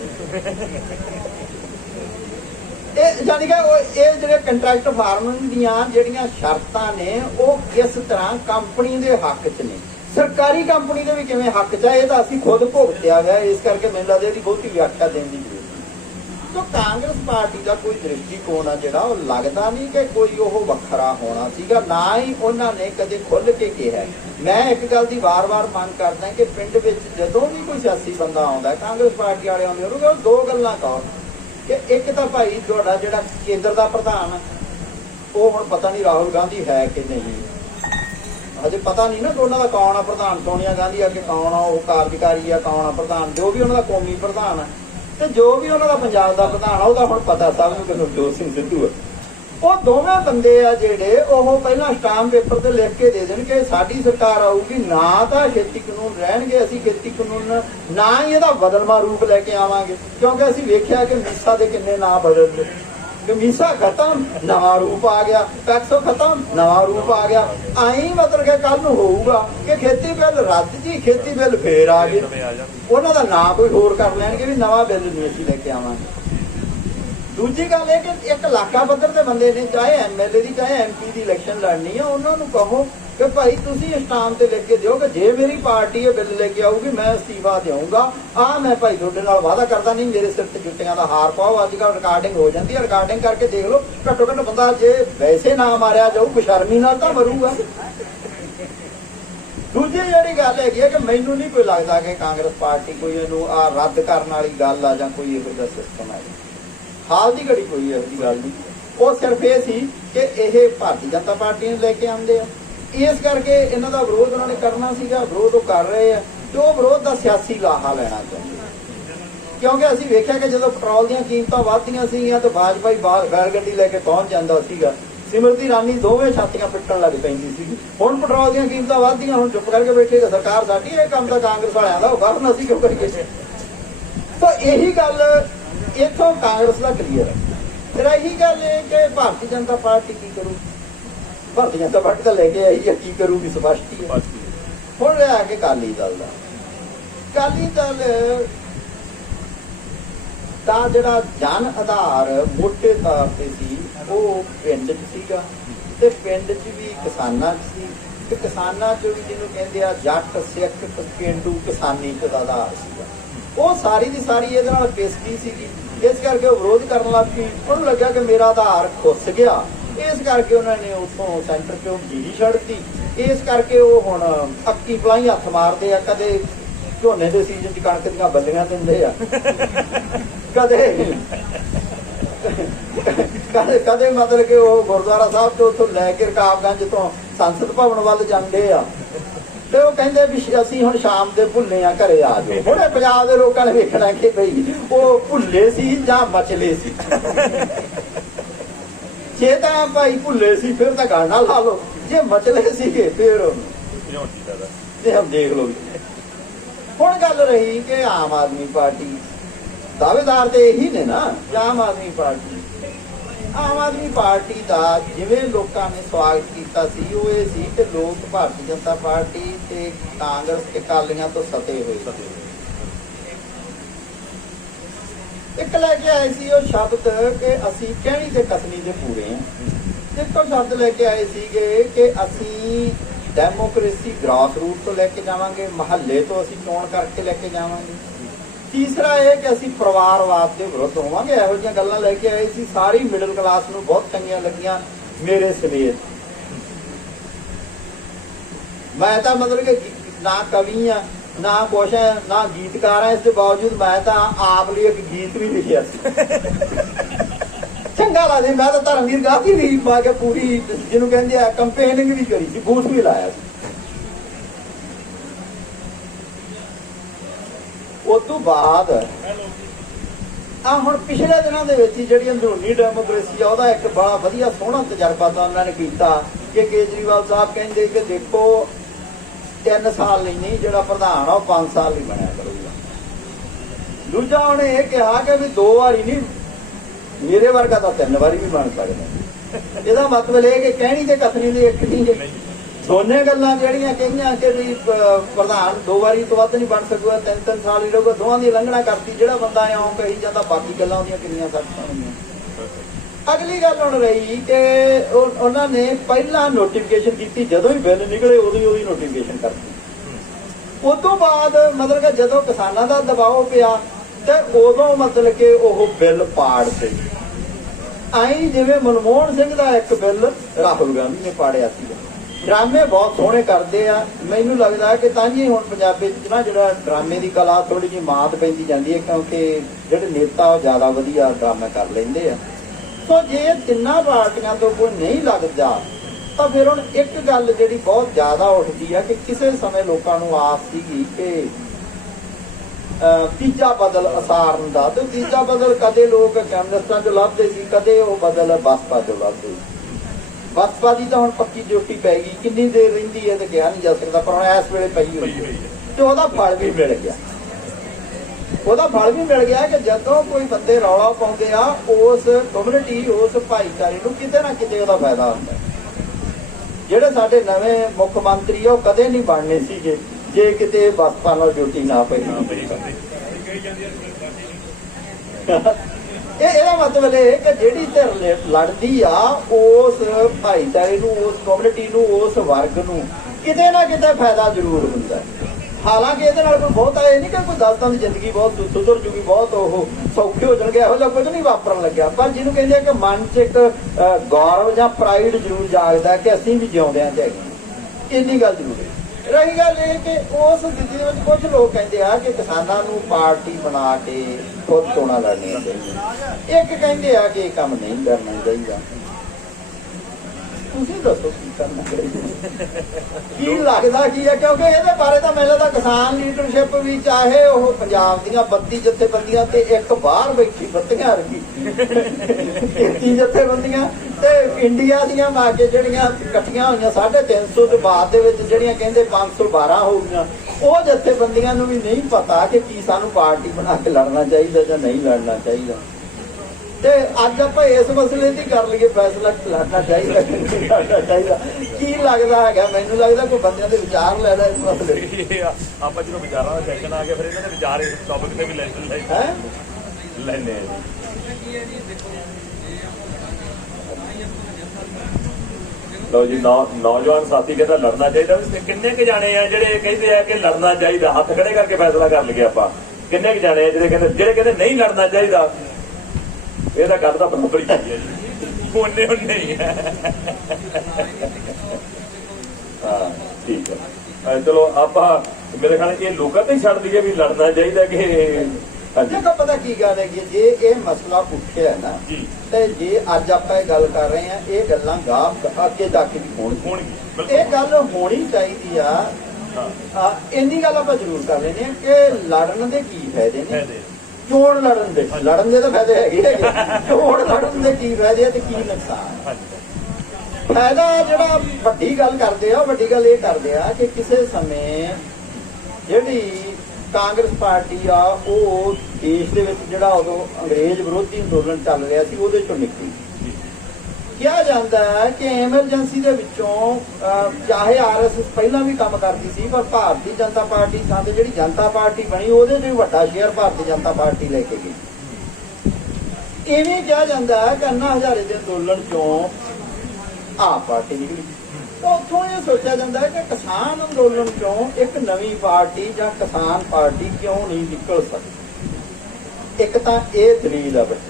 ਇਹ ਜਾਨੀ ਕਿ ਇਹ ਜਿਹੜੇ ਕੰਟਰੈਕਟ ਫਾਰਮਿੰਗ ਦੀਆਂ ਜਿਹੜੀਆਂ ਸ਼ਰਤਾਂ ਨੇ ਉਹ ਕਿਸ ਤਰ੍ਹਾਂ ਕੰਪਨੀ ਦੇ ਹੱਕ 'ਚ ਨੇ, ਸਰਕਾਰੀ ਕੰਪਨੀ ਦੇ ਵੀ ਕਿਵੇਂ ਹੱਕ 'ਚ ਆ, ਇਹ ਤਾਂ ਅਸੀਂ ਖੁਦ ਭੁਗਤਿਆ ਗਿਆ। ਇਸ ਕਰਕੇ ਮੈਨੂੰ ਲੱਗਦਾ ਇਹਦੀ ਬਹੁਤੀ ਵਿਆਖਿਆ ਦੇਣ ਦੀ ਜ਼ਰੂਰਤ ਨਹੀਂ। ਸੋ ਕਾਂਗਰਸ ਪਾਰਟੀ ਦਾ ਕੋਈ ਦ੍ਰਿਸ਼ਟੀਕੋਣ ਆ ਜਿਹੜਾ ਉਹ ਲੱਗਦਾ ਨਹੀਂ ਕਿ ਕੋਈ ਉਹ ਵੱਖਰਾ ਹੋਣਾ ਸੀਗਾ, ਨਾ ਹੀ ਉਹਨਾਂ ਨੇ ਕਦੇ ਖੁੱਲ੍ਹ ਕੇ ਕਿਹਾ। ਮੈਂ ਇੱਕ ਗੱਲ ਦੀ ਵਾਰ-ਵਾਰ ਮੰਗ ਕਰਦਾ ਕਿ ਪਿੰਡ ਵਿੱਚ ਜਦੋਂ ਵੀ ਕੋਈ ਸਿਆਸੀ ਬੰਦਾ ਆਉਂਦਾ, ਕਾਂਗਰਸ ਪਾਰਟੀ ਵਾਲੇ ਆਉਂਦੇ ਉਹਨੂੰ ਕਹੋ ਦੋ ਗੱਲਾਂ ਕਹੋ ਕਿ ਇੱਕ ਤਾਂ ਭਾਈ ਤੁਹਾਡਾ ਜਿਹੜਾ ਕੇਂਦਰ ਦਾ ਪ੍ਰਧਾਨ ਉਹ ਹੁਣ ਪਤਾ ਨਹੀਂ ਰਾਹੁਲ ਗਾਂਧੀ ਹੈ ਕਿ ਨਹੀਂ, ਅਜੇ ਪਤਾ ਨਹੀਂ ਨਾ ਕਿ ਉਹਨਾਂ ਦਾ ਕੌਣ ਆ ਪ੍ਰਧਾਨ, ਸੋਨੀਆ ਗਾਂਧੀ ਆ ਕਿ ਕੌਣ ਆ ਉਹ ਕਾਰਜਕਾਰੀ ਆ, ਕੌਣ ਆ ਪ੍ਰਧਾਨ, ਜੋ ਵੀ ਉਹਨਾਂ ਦਾ ਕੌਮੀ ਪ੍ਰਧਾਨ ਆ, ਤੇ ਜੋ ਵੀ ਉਹਨਾਂ ਦਾ ਪੰਜਾਬ ਦਾ ਪ੍ਰਧਾਨ ਆ ਉਹਦਾ ਹੁਣ ਪਤਾ ਸਭ ਨੂੰ ਕਿ ਨਵਜੋਤ ਸਿੰਘ ਸਿੱਧੂ ਆ। ਉਹ ਦੋਵੇਂ ਬੰਦੇ ਆ ਜਿਹੜੇ ਉਹ ਪਹਿਲਾਂ ਸਟਾਂਪ ਪੇਪਰ ਤੇ ਲਿਖ ਕੇ ਦੇ ਦੇਣ ਕਿ ਸਾਡੀ ਸਰਕਾਰ ਆਊਗੀ, ਨਾ ਤਾਂ ਖੇਤੀ ਕਾਨੂੰਨ ਰਹਿਣਗੇ, ਅਸੀਂ ਖੇਤੀ ਕਾਨੂੰਨ ਨਾ ਹੀ ਇਹਦਾ ਬਦਲਵਾਂ ਰੂਪ ਲੈ ਕੇ ਆਵਾਂਗੇ, ਕਿਉਂਕਿ ਅਸੀਂ ਵੇਖਿਆ ਕਿ ਮੀਸਾ ਦੇ ਕਿੰਨੇ ਨਾਂ ਬਦਲਦੇ, ਕਿ ਮੀਸਾ ਖਤਮ ਨਵਾਂ ਰੂਪ ਆ ਗਿਆ, ਟੈਕਸੋ ਖਤਮ ਨਵਾਂ ਰੂਪ ਆ ਗਿਆ। ਆਈ ਮਤਲਬ ਕਿ ਕੱਲ ਨੂੰ ਹੋਊਗਾ ਕਿ ਖੇਤੀ ਬਿੱਲ ਰੱਦ ਜੀ, ਖੇਤੀ ਬਿੱਲ ਫੇਰ ਆ ਗਏ, ਉਹਨਾਂ ਦਾ ਨਾਂ ਕੋਈ ਹੋਰ ਕਰ ਲੈਣਗੇ ਵੀ ਨਵਾਂ ਬਿੱਲ ਨਹੀਂ ਅਸੀਂ ਲੈ ਕੇ ਆਵਾਂਗੇ। ਦੂਜੀ ਗੱਲ ਇਹ ਕਿ ਇੱਕ ਇਲਾਕਾ ਪੱਧਰ ਦੇ ਬੰਦੇ ਨੇ, ਚਾਹੇ MLA ਦੀ ਚਾਹੇ MP ਦੀ ਇਲੈਕਸ਼ਨ ਲੜਨੀ ਆ, ਉਹਨਾਂ ਨੂੰ ਕਹੋ ਕਿ ਭਾਈ ਤੁਸੀਂ ਸਟਾਂਪ ਤੇ ਲਿਖ ਕੇ ਦਿਓ ਕਿ ਜੇ ਮੇਰੀ ਪਾਰਟੀ ਇਹ ਬਿੱਲ ਲੈ ਕੇ ਆਊਗੀ ਮੈਂ ਅਸਤੀਫਾ ਦੇਵਾਂਗਾ। ਮੈਂ ਭਾਈ ਤੁਹਾਡੇ ਨਾਲ ਵਾਅਦਾ ਕਰਦਾ ਨਹੀਂ, ਮੇਰੇ ਸਿਰ ਤੇ ਜੁੱਤੀਆਂ ਦਾ ਹਾਰ ਪਾਓ। ਅੱਜ ਕੱਲ੍ਹ ਰਿਕਾਰਡਿੰਗ ਹੋ ਜਾਂਦੀ ਹੈ, ਰਿਕਾਰਡਿੰਗ ਕਰਕੇ ਦੇਖ ਲਓ, ਘੱਟੋ ਘੱਟ ਬੰਦਾ ਜੇ ਵੈਸੇ ਨਾ ਮਾਰਿਆ ਜਾਊ ਬੇਸ਼ਰਮੀ ਨਾਲ ਤਾਂ ਮਰੂਗਾ। ਦੂਜੀ ਜਿਹੜੀ ਗੱਲ ਹੈਗੀ ਹੈ ਕਿ ਮੈਨੂੰ ਨਹੀਂ ਕੋਈ ਲੱਗਦਾ ਕਿ ਕਾਂਗਰਸ ਪਾਰਟੀ ਕੋਈ ਇਹਨੂੰ ਰੱਦ ਕਰਨ ਵਾਲੀ ਗੱਲ ਆ ਜਾਂ ਕੋਈ ਇਹੋ ਜਿਹਾ ਸਿਸਟਮ ਹੈ। ਹਾਲ ਦੀ ਘੜੀ ਕੋਈ ਇਹੋ ਜਿਹੀ ਗੱਲ ਨਹੀਂ, ਉਹ ਸਿਰਫ ਇਹ ਸੀ ਕਿ ਇਹ ਭਾਰਤੀ ਜਨਤਾ ਪਾਰਟੀ ਨੂੰ ਲੈ ਕੇ ਆਉਂਦੇ ਆ, ਇਸ ਕਰਕੇ ਇਹਨਾਂ ਦਾ ਵਿਰੋਧ ਉਹਨਾਂ ਨੇ ਕਰਨਾ ਸੀਗਾ, ਵਿਰੋਧ ਉਹ ਕਰ ਰਹੇ ਆ, ਤੇ ਉਹ ਵਿਰੋਧ ਦਾ ਸਿਆਸੀ ਲਾਹਾ ਲੈਣਾ ਚਾਹੁੰਦੇ। ਕਿਉਂਕਿ ਅਸੀਂ ਵੇਖਿਆ ਕਿ ਜਦੋਂ ਪੈਟਰੋਲ ਦੀਆਂ ਕੀਮਤਾਂ ਵੱਧਦੀਆਂ ਸੀਗੀਆਂ ਤਾਂ ਵਾਜਪਾਈ ਬੈਲ ਗੱਡੀ ਲੈ ਕੇ ਪਹੁੰਚ ਜਾਂਦਾ ਸੀਗਾ, ਸਿਮਰਤੀ ਇਰਾਨੀ ਦੋਵੇਂ ਛਾਤੀਆਂ ਪਿੱਟਣ ਲੱਗ ਪੈਂਦੀ ਸੀਗੀ। ਹੁਣ ਪੈਟਰੋਲ ਦੀਆਂ ਕੀਮਤਾਂ ਵੱਧਦੀਆਂ, ਹੁਣ ਚੁੱਪ ਕਰਕੇ ਬੈਠੇ ਸਰਕਾਰ ਸਾਡੀ, ਇਹ ਕੰਮ ਤਾਂ ਕਾਂਗਰਸ ਵਾਲਿਆਂ ਦਾ, ਉਹ ਕਰਨ ਅਸੀਂ ਕਿਉਂ ਕਰੀਏ। ਤਾਂ ਇਹੀ ਗੱਲ ਇੱਥੋਂ ਕਾਂਗਰਸ ਦਾ ਕਲੀਅਰ ਹੈ। ਫਿਰ ਇਹੀ ਗੱਲ ਹੈ ਕਿ ਭਾਰਤੀ ਜਨਤਾ ਪਾਰਟੀ ਕੀ ਕਰੂ, ਭਾਰਤੀ ਜਨਤਾ ਪਾਰਟੀ ਤਾਂ ਲੈ ਕੇ ਆਈ ਹੈ, ਕੀ ਕਰੂਗੀ ਸਪਸ਼ਟ ਹੀ ਹੈ। ਹੁਣ ਰਿਹਾ ਕਿ ਅਕਾਲੀ ਦਲ ਦਾ, ਅਕਾਲੀ ਦਲ ਦਾ ਜਿਹੜਾ ਜਨ ਆਧਾਰ ਮੋਟੇ ਤੌਰ ਤੇ ਸੀ ਉਹ ਪਿੰਡ 'ਚ ਸੀਗਾ, ਤੇ ਪਿੰਡ 'ਚ ਵੀ ਕਿਸਾਨਾਂ 'ਚ ਸੀ, ਤੇ ਕਿਸਾਨਾਂ 'ਚ ਵੀ ਜਿਹਨੂੰ ਕਹਿੰਦੇ ਆ ਜੱਟ ਸਿੱਖ ਪੇਂਡੂ ਕਿਸਾਨੀ ਦਾ ਆਧਾਰ ਸੀਗਾ। ਉਹ ਸਾਰੀ ਦੀ ਸਾਰੀ ਇਹਦੇ ਨਾਲ ਪੇਸਟੀ ਸੀਗੀ, ਇਸ ਕਰਕੇ ਉਹ ਵਿਰੋਧ ਕਰਨ ਲੱਗ ਪਈ। ਉਹਨੂੰ ਲੱਗਿਆ ਕਿ ਮੇਰਾ ਆਧਾਰ ਖੁੱਸ ਗਿਆ, ਇਸ ਕਰਕੇ ਉਹਨਾਂ ਨੇ ਉੱਥੋਂ ਸੈਂਟਰ 'ਚੋਂ ਜੀਰੀ ਛੱਡਤੀ। ਇਸ ਕਰਕੇ ਉਹ ਹੁਣ ਅੱਕੀ ਪਲਾਈ ਹੱਥ ਮਾਰਦੇ ਆ, ਕਦੇ ਝੋਨੇ ਦੇ ਸੀਜ਼ਨ 'ਚ ਕਣਕ ਦੀਆਂ ਬੱਲੀਆਂ ਦਿੰਦੇ ਆ, ਕਦੇ ਮਤਲਬ ਕਿ ਉਹ ਗੁਰਦੁਆਰਾ ਸਾਹਿਬ ਤੋਂ ਉੱਥੋਂ ਲੈ ਕੇ ਰਕਾਬਗੰਜ ਤੋਂ ਸੰਸਦ ਭਵਨ ਵੱਲ ਜਾਂਦੇ ਆ, ਤੇ ਉਹ ਕਹਿੰਦੇ ਵੀ ਅਸੀਂ ਹੁਣ ਸ਼ਾਮ ਦੇ ਭੁੱਲੇ ਆ, ਘਰੇ ਆ ਜਾਓ। ਹੁਣ ਪੰਜਾਬ ਦੇ ਲੋਕਾਂ ਨੇ ਵੇਖਣਾ ਕਿ ਬਈ ਉਹ ਭੁੱਲੇ ਸੀ ਜਾਂ ਮਚਲੇ ਸੀ। ਜੇ ਤਾਂ ਭਾਈ ਭੁੱਲੇ ਸੀ ਫਿਰ ਤਾਂ ਗਾਣਾ ਲਾ ਲਓ, ਜੇ ਮਚਲੇ ਸੀਗੇ ਫਿਰ ਹਮ ਦੇਖ ਲਓ। ਹੁਣ ਗੱਲ ਰਹੀ ਕਿ ਆਮ ਆਦਮੀ ਪਾਰਟੀ, ਦਾਅਵੇਦਾਰ ਤੇ ਇਹੀ ਨੇ ਨਾ ਆਮ ਆਦਮੀ ਪਾਰਟੀ ਦਾ ਜਿਵੇਂ ਲੋਕਾਂ ਨੇ ਸਵਾਗਤ ਕੀਤਾ ਸੀ ਉਹ ਇਹ ਸੀ ਕਿ ਲੋਕ ਭਾਰਤੀ ਜਨਤਾ ਪਾਰਟੀ ਤੇ ਕਾਂਗਰਸ ਤੇ ਅਕਾਲੀਆਂ ਤੋਂ ਸਤੇ ਹੋਏ। ਇੱਕ ਲੈ ਕੇ ਆਏ ਸੀ ਉਹ ਸ਼ਬਦ ਕਿ ਅਸੀਂ ਕਹਿਣੀ ਤੇ ਕਸਨੀ ਦੇ ਪੂਰੇ ਹਾਂ। ਇੱਕੋ ਸ਼ਬਦ ਲੈ ਕੇ ਆਏ ਸੀਗੇ ਕਿ ਅਸੀਂ ਡੈਮੋਕ੍ਰੇਸੀ ਗ੍ਰਾਸ ਰੂਟ ਤੋਂ ਲੈ ਕੇ ਜਾਵਾਂਗੇ, ਮਹੱਲੇ ਤੋਂ ਅਸੀਂ ਚੋਣ ਕਰਕੇ ਲੈ ਕੇ ਜਾਵਾਂਗੇ। ਤੀਸਰਾ ਇਹ ਕਿ ਅਸੀਂ ਪਰਿਵਾਰਵਾਦ ਦੇ ਵਿਰੁੱਧ ਹੋਵਾਂਗੇ। ਇਹੋ ਜਿਹੀਆਂ ਗੱਲਾਂ ਲੈ ਕੇ ਆਏ ਸੀ, ਸਾਰੀ ਮਿਡਲ ਕਲਾਸ ਨੂੰ ਬਹੁਤ ਚੰਗੀਆਂ ਲੱਗੀਆਂ, ਮੇਰੇ ਸਮੇਤ। ਮੈਂ ਤਾਂ ਮਤਲਬ ਕਿ ਨਾ ਕਵੀ ਆ ਨਾ ਕੁਛ ਹੈ, ਨਾ ਗੀਤਕਾਰ ਹੈ। ਇਸ ਦੇ ਬਾਵਜੂਦ ਮੈਂ ਤਾਂ ਆਪ ਲਈ ਇੱਕ ਗੀਤ ਵੀ ਲਿਖਿਆ ਸੀ। ਚੰਗਾ ਲੱਗਦਾ, ਮੈਂ ਤਾਂ ਧਰਮਵੀਰ ਗਾਤੀ ਵੀ ਪਾ ਕੇ ਪੂਰੀ ਜਿਹਨੂੰ ਕਹਿੰਦੇ ਆ ਕੰਪੇਨਿੰਗ ਵੀ ਕਰੀ ਸੀ, ਬੂਟ ਵੀ ਲਾਇਆ ਸੀ। ਉਸ ਤੋਂ ਬਾਅਦ ਆ ਹੁਣ ਪਿਛਲੇ ਦਿਨਾਂ ਦੇ ਵਿੱਚ ਜਿਹੜੀ ਅੰਦਰੂਨੀ ਡੈਮੋਕ੍ਰੇਸੀ ਆ, ਉਹਦਾ ਇੱਕ ਬੜਾ ਵਧੀਆ ਸੋਹਣਾ ਤਜਰਬਾ ਤਾਂ ਉਹਨਾਂ ਨੇ ਕੀਤਾ ਕਿ ਕੇਜਰੀਵਾਲ ਸਾਹਿਬ ਕਹਿੰਦੇ ਕਿ ਦੇਖੋ 3 ਸਾਲ ਲਈ ਨਹੀਂ, ਜਿਹੜਾ ਪ੍ਰਧਾਨ ਆ ਉਹ 5 ਸਾਲ ਲਈ ਬਣਿਆ ਕਰੂਗਾ। ਦੂਜਾ ਉਹਨੇ ਇਹ ਕਿਹਾ ਕਿ ਵੀ 2 ਵਾਰੀ ਨਹੀਂ, ਮੇਰੇ ਵਰਗਾ ਤਾਂ 3 ਵਾਰੀ ਵੀ ਬਣ ਸਕਦਾ। ਇਹਦਾ ਮਤਲਬ ਇਹ ਕਿ ਕਹਿਣੀ ਤੇ ਕਥਨੀ ਦੀ ਇੱਕ ਨਹੀਂ ਹੈ। ਦੋਨੇ ਗੱਲਾਂ ਜਿਹੜੀਆਂ ਕਹੀਆਂ ਕਿ ਵੀ ਪ੍ਰਧਾਨ 2 ਵਾਰੀ ਤੋਂ ਵੱਧ ਨਹੀਂ ਬਣ ਸਕੂਗਾ, 3-3 ਸਾਲ ਹੀ ਰਹੂਗਾ, ਦੋਵਾਂ ਦੀ ਲੰਘਣਾ ਕਰਤੀ। ਜਿਹੜਾ ਬੰਦਾ ਇਉਂ ਕਹੀ ਜਾਂਦਾ, ਬਾਕੀ ਗੱਲਾਂ ਉਹਦੀਆਂ ਕਿੰਨੀਆਂ ਸੱਚੀਆਂ ਹੋਈਆਂ। ਅਗਲੀ ਗੱਲ ਹੁਣ ਰਹੀ ਕਿ ਉਹਨਾਂ ਨੇ ਪਹਿਲਾਂ ਨੋਟੀਫਿਕੇਸ਼ਨ ਕੀਤੀ, ਜਦੋਂ ਹੀ ਬਿੱਲ ਨਿਕਲੇ ਉਦੋਂ ਹੀ ਉਹਦੀ ਨੋਟੀਫਿਕੇਸ਼ਨ ਕਰਤੀ। ਉਸ ਤੋਂ ਬਾਅਦ ਮਤਲਬ ਕਿ ਜਦੋਂ ਕਿਸਾਨਾਂ ਦਾ ਦਬਾਅ ਪਿਆ ਤੇ ਉਦੋਂ ਮਤਲਬ ਕਿ ਉਹ ਬਿੱਲ ਪਾੜ ਤੇ ਆਈ, ਜਿਵੇਂ ਮਨਮੋਹਨ ਸਿੰਘ ਦਾ ਇੱਕ ਬਿੱਲ ਰਾਹੁਲ ਗਾਂਧੀ ਨੇ ਪਾੜਿਆ ਸੀ। ਡਰਾਮੇ ਬਹੁਤ ਸੋਹਣੇ ਕਰਦੇ ਆ। ਮੈਨੂੰ ਲੱਗਦਾ ਕਿ ਤਾਂ ਜੀ ਹੁਣ ਪੰਜਾਬੀ ਵਿੱਚ ਨਾ ਜਿਹੜਾ ਡਰਾਮੇ ਦੀ ਕਲਾ ਥੋੜੀ ਜਿਹੀ ਮਾਤ ਪੈਂਦੀ ਜਾਂਦੀ ਹੈ, ਕਿਉਂਕਿ ਜਿਹੜੇ ਨੇਤਾ ਉਹ ਜ਼ਿਆਦਾ ਵਧੀਆ ਡਰਾਮਾ ਕਰ ਲੈਂਦੇ ਆ। ਸੋ ਜੇ ਤਿੰਨਾਂ ਪਾਰਟੀਆਂ ਤੋਂ ਕੋਈ ਨਹੀਂ ਲੱਗਦਾ ਤਾਂ ਫਿਰ ਹੁਣ ਇੱਕ ਗੱਲ ਜਿਹੜੀ ਬਹੁਤ ਜ਼ਿਆਦਾ ਉੱਠਦੀ ਆ ਕਿ ਕਿਸੇ ਸਮੇਂ ਲੋਕਾਂ ਨੂੰ ਆਸ ਸੀਗੀ ਕਿ ਤੀਜਾ ਬਦਲ ਅਸਾਰਨ ਦਾ, ਤੇ ਤੀਜਾ ਬਦਲ ਕਦੇ ਲੋਕ ਕੈਮਰਿਸਟਾਂ ਚੋਂ ਲੱਭਦੇ ਸੀ, ਕਦੇ ਉਹ ਬਦਲ ਬਸਪਾ ਚੋਂ ਲੱਭਦੇ ਸੀ। ਬਸਪਾ ਦੀ ਤਾਂ ਹੁਣ ਪੱਕੀ ਡਿਊਟੀ ਪੈ ਗਈ, ਕਿੰਨੀ ਦੇਰ ਰਹਿੰਦੀ ਹੈ ਤੇ ਕਿਹਾ ਨਹੀਂ ਜਾ ਸਕਦਾ, ਪਰ ਹੁਣ ਇਸ ਵੇਲੇ ਪਈ ਹੋਈ ਹੈ ਤੇ ਉਹਦਾ ਫਲ ਵੀ ਮਿਲ ਗਿਆ। ਉਹਦਾ ਫਲ ਵੀ ਮਿਲ ਗਿਆ ਕਿ ਜਦੋਂ ਕੋਈ ਬੰਦੇ ਰੌਲਾ ਪਾਉਂਦੇ ਆ, ਉਸ ਕਮਿਊਨਿਟੀ, ਉਸ ਭਾਈਚਾਰੇ ਨੂੰ ਕਿਤੇ ਨਾ ਕਿਤੇ ਉਹਦਾ ਫਾਇਦਾ ਹੁੰਦਾ। ਜਿਹੜੇ ਸਾਡੇ ਨਵੇਂ ਮੁੱਖ ਮੰਤਰੀ ਆ, ਉਹ ਕਦੇ ਨਹੀਂ ਬਣਨੇ ਸੀਗੇ ਜੇ ਕਿਤੇ ਬਸਪਾ ਨਾਲ ਡਿਊਟੀ ਨਾ ਪਈ। ਇਹਦਾ ਮਤਲਬ ਇਹ ਕਿ ਜਿਹੜੀ ਧਿਰ ਲੜਦੀ ਆ, ਉਸ ਭਾਈਚਾਰੇ ਨੂੰ, ਉਸ ਕਮਿਊਨਿਟੀ ਨੂੰ, ਉਸ ਵਰਗ ਨੂੰ ਕਿਤੇ ਨਾ ਕਿਤੇ ਫਾਇਦਾ ਜ਼ਰੂਰ ਹੁੰਦਾ। ਹਾਲਾਂਕਿ ਇਹਦੇ ਨਾਲ ਕੋਈ ਬਹੁਤਾ ਇਹ ਨਹੀਂ ਕਿ ਕੋਈ ਦਸਤਾਂ ਦੀ ਜ਼ਿੰਦਗੀ ਬਹੁਤ ਸੁਧਰ ਜੂਗੀ, ਬਹੁਤ ਉਹ ਸੌਖੇ ਹੋ ਜਾਣਗੇ, ਇਹੋ ਜਿਹਾ ਕੁਝ ਨਹੀਂ ਵਾਪਰਨ ਲੱਗਿਆ। ਪਰ ਜਿਹਨੂੰ ਕਹਿੰਦੇ ਆ ਕਿ ਮਨ 'ਚ ਇੱਕ ਗੌਰਵ ਜਾਂ ਪ੍ਰਾਈਡ ਜ਼ਰੂਰ ਜਾਗਦਾ ਕਿ ਅਸੀਂ ਵੀ ਜਿਉਂਦੇ ਹਾਂ ਤੇ ਇੰਨੀ ਗੱਲ ਜ਼ਰੂਰ ਹੈ। ਰਹੀ ਗੱਲ ਇਹ ਕਿ ਉਸ ਸਥਿਤੀ ਦੇ ਵਿੱਚ ਕੁਝ ਲੋਕ ਕਹਿੰਦੇ ਆ ਕਿ ਕਿਸਾਨਾਂ ਨੂੰ ਪਾਰਟੀ ਬਣਾ ਕੇ ਖੁਦ ਚੋਣਾਂ ਲੜਨੀਆਂ ਚਾਹੀਦੀਆਂ। ਇੱਕ ਕਹਿੰਦੇ ਆ ਕਿ ਇਹ ਕੰਮ ਨਹੀਂ ਕਰਨਾ ਚਾਹੀਦਾ। ਤੁਸੀਂ ਦੱਸੋ ਕੀ ਕਰਨਾ ਚਾਹੀਦਾ, ਕੀ ਲੱਗਦਾ ਕੀ ਹੈ? ਕਿਉਂਕਿ ਇਹਦੇ ਬਾਰੇ ਤਾਂ ਮੈਨੂੰ ਲੱਗਦਾ ਕਿਸਾਨ ਲੀਡਰਸ਼ਿਪ ਵੀ, ਚਾਹੇ ਉਹ ਪੰਜਾਬ ਦੀਆਂ 32 ਜਥੇਬੰਦੀਆਂ ਤੇ ਇੱਕ ਬਾਹਰ ਬੈਠੀ ਬੱਤੀਆਂ ਵਰਗੀ 33 ਜਥੇਬੰਦੀਆਂ ਤੇ ਇੰਡੀਆ ਦੀਆਂ ਮਾਗੇ ਜਿਹੜੀਆਂ ਇਕੱਠੀਆਂ ਹੋਈਆਂ 350 ਤੋਂ ਬਾਅਦ ਦੇ ਵਿੱਚ ਜਿਹੜੀਆਂ ਕਹਿੰਦੇ 512 ਹੋ ਗਈਆਂ, ਉਹ ਜਥੇਬੰਦੀਆਂ ਨੂੰ ਵੀ ਨਹੀਂ ਪਤਾ ਕਿ ਕੀ ਸਾਨੂੰ ਪਾਰਟੀ ਬਣਾ ਕੇ ਲੜਨਾ ਚਾਹੀਦਾ ਜਾਂ ਨਹੀਂ ਲੜਨਾ ਚਾਹੀਦਾ। ਤੇ ਅੱਜ ਆਪਾਂ ਇਸ ਮਸਲੇ ਦੀ ਕਰ ਲਈਏ ਫੈਸਲਾ, ਲੜਨਾ ਚਾਹੀਦਾ ਕਿ ਨਹੀਂ ਲੜਨਾ ਚਾਹੀਦਾ। ਕੀ ਲੱਗਦਾ ਹੈਗਾ? ਮੈਨੂੰ ਲੱਗਦਾ ਕੋਈ ਬੰਦਿਆਂ ਦੇ ਵਿਚਾਰ ਲੈਣਾ ਇਸ ਮਸਲੇ। ਆਪਾਂ ਜਦੋਂ ਵਿਚਾਰਾਂ ਦਾ ਸੈਸ਼ਨ ਆ ਗਿਆ, ਫਿਰ ਇਹਨਾਂ ਦੇ ਵਿਚਾਰ ਇਸ ਟੌਪਿਕ ਤੇ ਵੀ ਲੈਣੇ ਲਓ ਜੀ। ਨੌਜਵਾਨ ਸਾਥੀ ਕਹਿੰਦਾ ਲੜਨਾ ਚਾਹੀਦਾ। ਕਿੰਨੇ ਕੁ ਜਾਣੇ ਆ ਜਿਹੜੇ ਕਹਿੰਦੇ ਆ ਕਿ ਲੜਨਾ ਚਾਹੀਦਾ? ਹੱਥ ਖੜੇ ਕਰਕੇ ਫੈਸਲਾ ਕਰ ਲਈਏ ਆਪਾਂ। ਕਿੰਨੇ ਕੁ ਜਾਣੇ ਆ ਜਿਹੜੇ ਕਹਿੰਦੇ ਨਹੀਂ ਲੜਨਾ ਚਾਹੀਦਾ? ਇਹ ਤਾਂ ਗੱਲ ਤਾਂ ਬਰਾਬਰ ਹੀ ਹੈ ਜੀ, ਉਹਨੇ ਹੀ ਹੈ। ਹਾਂ ਠੀਕ ਹੈ, ਚਲੋ ਆਪਾਂ ਮੇਰੇ ਖਿਆਲ ਇਹ ਲੋਕਾਂ ਤੇ ਹੀ ਛੱਡ ਦਈਏ ਵੀ ਲੜਨਾ ਚਾਹੀਦਾ ਕਿ ਦੇਖੋ ਪਤਾ ਕੀ ਗੱਲ ਹੈਗੀ, ਜੇ ਇਹ ਮਸਲਾ ਉੱਠਿਆ ਨਾ ਤੇ ਜੇ ਅੱਜ ਆਪਾਂ ਇਹ ਗੱਲ ਕਰ ਰਹੇ ਹਾਂ, ਇਹ ਗੱਲਾਂ ਗਾਹ ਅੱਗੇ ਜਾ ਕੇ ਵੀ ਹੋਣਗੀਆਂ। ਇਹ ਗੱਲ ਹੋਣੀ ਚਾਹੀਦੀ ਆ। ਇੰਨੀ ਗੱਲ ਆਪਾਂ ਜ਼ਰੂਰ ਕਰ ਲੈਂਦੇ ਹਾਂ ਕਿ ਲੜਨ ਦੇ ਕੀ ਫਾਇਦੇ ਨੇ, ਚੋਣ ਲੜਨ ਦੇ ਤਾਂ ਫਾਇਦੇ ਹੈਗੇ, ਚੋਣ ਲੜਨ ਦੇ ਕੀ ਫਾਇਦੇ ਤੇ ਕੀ ਨੁਕਸਾਨ। ਫਾਇਦਾ ਜਿਹੜਾ ਵੱਡੀ ਗੱਲ ਕਰਦੇ ਆ, ਵੱਡੀ ਗੱਲ ਇਹ ਕਰਦੇ ਆ ਕਿ ਕਿਸੇ ਸਮੇਂ ਜਿਹੜੀ ਕਾਂਗਰਸ ਪਾਰਟੀ ਆ, ਉਹ ਦੇਸ਼ ਦੇ ਵਿੱਚ ਜਿਹੜਾ ਉਦੋਂ ਅੰਗਰੇਜ਼ ਵਿਰੋਧੀ ਅੰਦੋਲਨ ਚੱਲ ਰਿਹਾ ਸੀ, ਉਹਦੇ ਚੋਂ ਨਿਕਲੀ। ਕਿਹਾ ਜਾਂਦਾ ਹੈ ਕਿ ਐਮਰਜੈਂਸੀ ਦੇ ਵਿੱਚੋਂ ਚਾਹੇ ਆਰਐਸਐਸ ਪਹਿਲਾਂ ਵੀ ਕੰਮ ਕਰਦੀ ਸੀ, ਪਰ ਭਾਰਤੀ ਜਨਤਾ ਪਾਰਟੀ ਥਾਂ ਤੇ ਜਿਹੜੀ ਜਨਤਾ ਪਾਰਟੀ ਬਣੀ, ਉਹਦੇ ਤੋਂ ਵੱਡਾ ਸ਼ੇਅਰ ਭਾਰਤੀ ਜਨਤਾ ਪਾਰਟੀ ਲੈ ਕੇ ਗਈ। ਇਵੇਂ ਕਿਹਾ ਜਾਂਦਾ ਹੈ ਕਿ ਅੰਨਾ ਹਜ਼ਾਰੇ ਦੇ ਅੰਦੋਲਨ ਚੋਂ ਆਪ ਪਾਰਟੀ ਨਿਕਲੀ। ਤਾਂ ਉੱਥੋਂ ਇਹ ਸੋਚਿਆ ਜਾਂਦਾ ਹੈ ਕਿ ਕਿਸਾਨ ਅੰਦੋਲਨ ਚੋਂ ਇੱਕ ਨਵੀਂ ਪਾਰਟੀ ਜਾਂ ਕਿਸਾਨ ਪਾਰਟੀ ਕਿਉਂ ਨਹੀਂ ਨਿਕਲ ਸਕਦੀ। ਇੱਕ ਤਾਂ ਇਹ ਦਲੀਲ ਹੈ ਬੱਚੇ,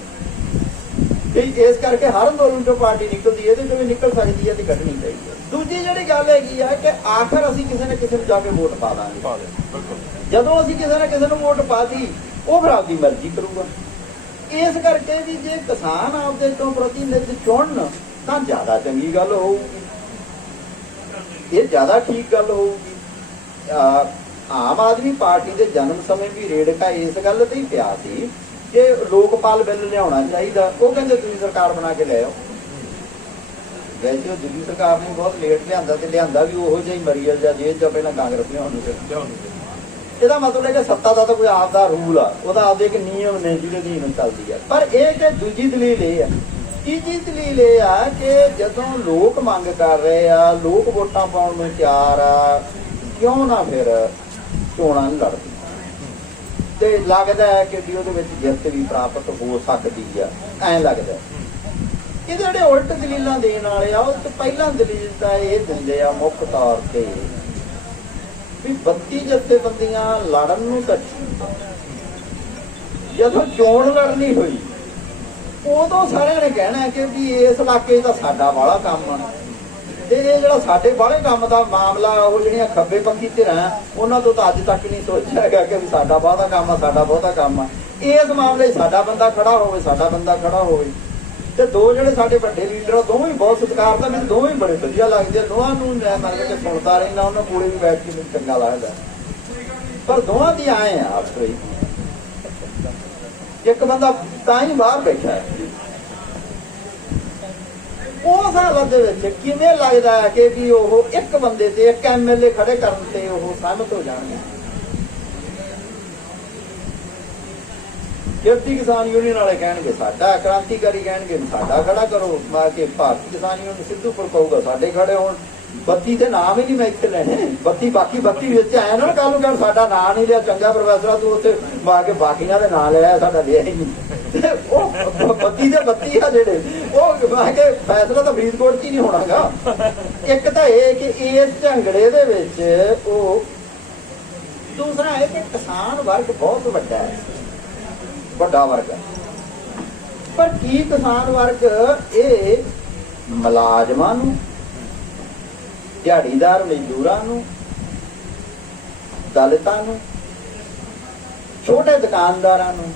ਇਸ ਕਰਕੇ ਹਰ ਅੰਦੋਲਨ ਚੋਂ ਪਾਰਟੀ ਨਿਕਲਦੀ ਹੈ, ਇਹਦੇ ਚੋਂ ਵੀ ਨਿਕਲ ਸਕਦੀ ਹੈ ਤੇ ਕੱਢਣੀ ਚਾਹੀਦੀ ਹੈ। ਦੂਜੀ ਜਿਹੜੀ ਗੱਲ ਹੈਗੀ ਆ ਕਿ ਆਖਰ ਅਸੀਂ ਕਿਸੇ ਨਾ ਕਿਸੇ ਨੂੰ ਜਾ ਕੇ ਵੋਟ ਪਾ ਦਾਂਗੇ। ਜਦੋਂ ਅਸੀਂ ਕਿਸੇ ਨਾ ਕਿਸੇ ਨੂੰ ਵੋਟ ਪਾਤੀ, ਉਹ ਫਿਰ ਆਪਦੀ ਮਰਜ਼ੀ ਕਰੂਗਾ। ਇਸ ਕਰਕੇ ਵੀ ਜੇ ਕਿਸਾਨ ਆਪਦੇ ਤੋਂ ਪ੍ਰਤੀਨਿਧ ਚੁਣਨ ਤਾਂ ਜ਼ਿਆਦਾ ਚੰਗੀ ਗੱਲ ਹੋਊਗੀ, ਇਹ ਜ਼ਿਆਦਾ ਠੀਕ ਗੱਲ ਹੋਊਗੀ। ਆਮ ਆਦਮੀ ਪਾਰਟੀ ਦੇ ਜਨਮ ਸਮੇਂ ਵੀ ਰੇੜਕਾ ਇਸ ਗੱਲ ਤੇ ਹੀ ਪਿਆ ਸੀ ਕਿ ਲੋਕਪਾਲ ਬਿੱਲ ਲਿਆਉਣਾ ਚਾਹੀਦਾ। ਉਹ ਕਹਿੰਦੇ ਤੁਸੀਂ ਸਰਕਾਰ ਬਣਾ ਕੇ ਲੈ ਆਓ। ਵੈਸੇ ਉਹ ਦਿੱਲੀ ਸਰਕਾਰ ਨੇ ਬਹੁਤ ਲੇਟ ਲਿਆਂਦਾ ਤੇ ਲਿਆਂਦਾ ਵੀ ਉਹੋ ਜਿਹਾ ਹੀ ਮਰੀਅਲ ਜਾਂ ਜੇਲ੍ਹ ਜਾਂ ਪਹਿਲਾਂ ਕਾਂਗਰਸ ਲਿਆਉਣ ਨੂੰ। ਇਹਦਾ ਮਤਲਬ ਹੈ ਕਿ ਸੱਤਾ ਦਾ ਤਾਂ ਕੋਈ ਆਪਦਾ ਰੂਲ ਆ, ਉਹਦਾ ਆਪਦੇ ਇੱਕ ਨਿਯਮ ਨੇ ਜਿਹਦੇ ਅਧੀਨ ਚੱਲਦੀ ਹੈ। ਪਰ ਇਹ ਕਿ ਦੂਜੀ ਦਲੀਲ ਇਹ ਆ, ਤੀਜੀ ਦਲੀਲ ਇਹ ਆ ਕਿ ਜਦੋਂ ਲੋਕ ਮੰਗ ਕਰ ਰਹੇ ਆ, ਲੋਕ ਵੋਟਾਂ ਪਾਉਣ ਨੂੰ ਤਿਆਰ ਆ, ਕਿਉਂ ਨਾ ਫਿਰ ਚੋਣਾਂ ਨੂੰ ਲੜਦੀ। ਤੇ ਲੱਗਦਾ ਹੈ ਕਿ ਵੀ ਉਹਦੇ ਵਿੱਚ ਜਿੱਤ ਵੀ ਪ੍ਰਾਪਤ ਹੋ ਸਕਦੀ ਆ, ਐਂ ਲੱਗਦਾ। ਇਹਦੇ ਜਿਹੜੇ ਉਲਟ ਦਲੀਲਾਂ ਦੇਣ ਵਾਲੇ ਆ, ਉਹ ਤੋਂ ਪਹਿਲਾਂ ਦਲੀਲ ਤਾਂ ਇਹ ਦਿੰਦੇ ਆ ਮੁੱਖ ਤੌਰ ਤੇ ਵੀ 32 ਜਥੇਬੰਦੀਆਂ ਲੜਨ ਨੂੰ ਤਾਂ ਜਦੋਂ ਚੋਣ ਲੜਨੀ ਹੋਈ ਉਦੋਂ ਸਾਰਿਆਂ ਨੇ ਕਹਿਣਾ ਕਿ ਵੀ ਇਸ ਇਲਾਕੇ ਦਾ ਸਾਡਾ ਵਾਲਾ ਕੰਮ ਆ, ਤੇ ਇਹ ਜਿਹੜਾ ਸਾਡੇ ਵਾਲੇ ਕੰਮ ਦਾ ਮਾਮਲਾ, ਉਹ ਜਿਹੜੀਆਂ ਖੱਬੇ ਪੱਖੀ ਧਿਰਾਂ ਉਹਨਾਂ ਤੋਂ ਤਾਂ ਅੱਜ ਤੱਕ ਨਹੀਂ ਸੋਚਿਆ ਹੈਗਾ ਕਿ ਵੀ ਸਾਡਾ ਬਹੁਤਾ ਕੰਮ ਆ, ਸਾਡਾ ਬਹੁਤਾ ਕੰਮ ਆ। ਇਸ ਮਾਮਲੇ 'ਚ ਸਾਡਾ ਬੰਦਾ ਖੜਾ ਹੋਵੇ, ਸਾਡਾ ਬੰਦਾ ਖੜਾ ਹੋਵੇ। ਤੇ ਦੋ ਜਿਹੜੇ ਸਾਡੇ ਵੱਡੇ ਲੀਡਰ ਆ, ਦੋਵੇਂ ਹੀ ਬਹੁਤ ਸਤਿਕਾਰਦਾ, ਮੈਨੂੰ ਦੋਵੇਂ ਹੀ ਬੜੇ ਵਧੀਆ ਲੱਗਦੇ ਆ। ਦੋਵਾਂ ਨੂੰ ਮੈਂ ਮਤਲਬ ਕਿ ਸੁਣਦਾ ਰਹਿੰਦਾ, ਉਹਨਾਂ ਕੋਲੇ ਵੀ ਬੈਠ ਕੇ ਮੈਨੂੰ ਚੰਗਾ ਲੱਗਦਾ। ਪਰ ਦੋਵਾਂ ਦੀ ਆਏ ਆ ਆਪਸ ਵਿੱਚ। ਇੱਕ ਬੰਦਾ ਤਾਂ ਹੀ ਬਾਹਰ ਬੈਠਾ ਹੈ। ਉਸ ਹਾਲਤ ਦੇ ਵਿੱਚ ਕਿਵੇਂ ਲੱਗਦਾ ਹੈ ਕਿ ਵੀ ਉਹ ਇੱਕ ਬੰਦੇ ਤੇ ਇੱਕ MLA ਖੜੇ ਕਰਨ ਤੇ ਉਹ ਸਹਿਮਤ ਹੋ ਜਾਣਗੇ। ਕਿਰਤੀ ਕਿਸਾਨ ਯੂਨੀਅਨ ਵਾਲੇ ਕਹਿਣਗੇ ਸਾਡਾ, ਕ੍ਰਾਂਤੀਕਾਰੀ ਕਹਿਣਗੇ ਸਾਡਾ ਖੜਾ ਕਰੋ, ਮੈਂ ਕਿ ਭਾਰਤੀ ਕਿਸਾਨ ਯੂਨੀਅਨ ਸਿੱਧੂਪੁਰ ਕਹੂਗਾ ਸਾਡੇ ਖੜੇ ਹੋਣ। 32 ਦੇ ਨਾਮ ਹੀ ਨਹੀਂ ਮੈਂ ਇੱਥੇ ਲੈਣੇ, 32 ਵਿੱਚ ਆਇਆ ਨਾ, ਕੱਲ ਨੂੰ ਕਹਿਣ ਸਾਡਾ ਨਾਂ ਨਹੀਂ ਲਿਆ, ਚੰਗਾ ਪ੍ਰੋਫੈਸਰ ਤੂੰ ਉੱਥੇ ਮਾ ਕੇ ਬਾਕੀਆਂ ਦੇ ਨਾਂ ਲਿਆ, ਸਾਡਾ ਲਿਆ ਹੀ ਨਹੀਂ। ਉਹ 32 ਦੇ 32 ਆ ਜਿਹੜੇ, ਉਹ ਮੈਂ ਕਿ ਫੈਸਲਾ ਤਾਂ ਫਰੀਦਕੋਟ 'ਚ ਹੀ ਨਹੀਂ ਹੋਣਾਗਾ। ਇੱਕ ਤਾਂ ਇਹ ਕਿ ਇਸ ਝੰਗੜੇ ਦੇ ਵਿੱਚ ਉਹ, ਦੂਸਰਾ ਇਹ ਕਿ ਕਿਸਾਨ ਵਰਗ ਬਹੁਤ ਵੱਡਾ ਹੈ, ਵੱਡਾ ਵਰਗ। ਪਰ ਕੀ ਕਿਸਾਨ ਵਰਗ ਇਹ ਮੁਲਾਜ਼ਮਾਂ ਨੂੰ, ਦਿਹਾੜੀਦਾਰ ਮਜ਼ਦੂਰਾਂ ਨੂੰ, ਦਲਿਤਾਂ ਨੂੰ, ਛੋਟੇ ਦੁਕਾਨਦਾਰਾਂ ਨੂੰ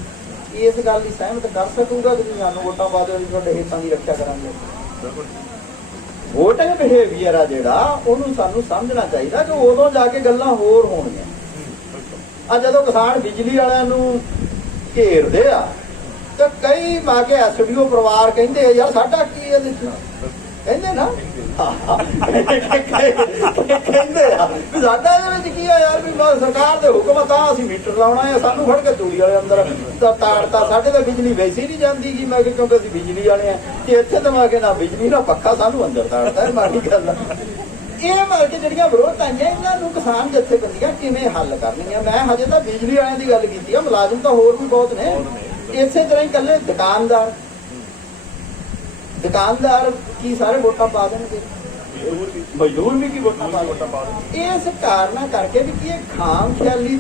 ਇਸ ਗੱਲ ਦੀ ਸਹਿਮਤ ਕਰ ਸਕੂਗਾ ਕਿ ਸਾਨੂੰ ਵੋਟਾਂ ਪਾ ਦਿਓ, ਤੁਹਾਡੇ ਹਿੱਤਾਂ ਦੀ ਰੱਖਿਆ ਕਰਾਂਗੇ? ਵੋਟਿੰਗ ਬਿਹੇਵੀਅਰ ਆ ਜਿਹੜਾ, ਉਹਨੂੰ ਸਾਨੂੰ ਸਮਝਣਾ ਚਾਹੀਦਾ ਕਿ ਉਦੋਂ ਜਾ ਕੇ ਗੱਲਾਂ ਹੋਰ ਹੋਣਗੀਆਂ। ਆ ਜਦੋਂ ਕਿਸਾਨ ਬਿਜਲੀ ਵਾਲਿਆਂ ਨੂੰ ਘੇਰਦੇ ਆ ਤੇ ਕਈ ਮਾ ਕੇ SDO ਪਰਿਵਾਰ ਕਹਿੰਦੇ ਯਾਰ ਸਾਡਾ ਕੀ ਇਹਦੇ ਚ, ਕਹਿੰਦੇ ਨਾ ਕਹਿੰਦੇ ਆ ਵੀ ਸਾਡਾ ਇਹਦੇ ਵਿੱਚ ਕੀ ਆ ਯਾਰ, ਵੀ ਸਰਕਾਰ ਦੇ ਹੁਕਮ ਤਾਂ ਅਸੀਂ ਮੀਟਰ ਲਾਉਣਾ ਹੈ, ਸਾਨੂੰ ਫੜ ਕੇ ਤੂੜੀ ਵਾਲੇ ਅੰਦਰ ਤਾੜਤਾ, ਸਾਡੇ ਤਾਂ ਬਿਜਲੀ ਵੈਸੇ ਹੀ ਨਹੀਂ ਜਾਂਦੀ ਜੀ। ਮੈਂ ਕਿਉਂਕਿ ਅਸੀਂ ਬਿਜਲੀ ਵਾਲੇ ਆ, ਤੇ ਇੱਥੇ ਤਾਂ ਮੈਂ ਨਾ ਬਿਜਲੀ ਨਾ ਪੱਖਾ, ਸਾਨੂੰ ਅੰਦਰ ਤਾੜਦਾ। ਮਾੜੀ ਗੱਲ ਆ ਇਹ। ਮਤਲਬ ਕਿ ਜਿਹੜੀਆਂ ਵਿਰੋਧ ਆਈਆਂ, ਇਹਨਾਂ ਨੂੰ ਕਿਸਾਨ ਜਥੇਬੰਦੀਆਂ ਕਿਵੇਂ ਹੱਲ ਕਰਨਗੀਆਂ? ਮੈਂ ਹਜੇ ਤਾਂ ਬਿਜਲੀ ਵਾਲਿਆਂ ਦੀ ਗੱਲ ਕੀਤੀ ਆ, ਮੁਲਾਜ਼ਮ ਤਾਂ ਹੋਰ ਵੀ ਬਹੁਤ ਨੇ। ਇਸੇ ਤਰ੍ਹਾਂ ਹੀ ਇਕੱਲੇ ਦੁਕਾਨਦਾਰ ਕੀ ਸਾਰੇ ਵੋਟਾਂ ਪਾ ਦੇਣਗੇ? ਮਜ਼ਦੂਰ ਵੀ ਕੀ ਵੋਟਾਂ ਪਾ ਦੇਣਗੇ? ਇਸ ਕਾਰਨਾਂ ਕਰਕੇ ਵੀ ਕੀ ਇਹ ਖਾਮ ਖਿਆਲੀ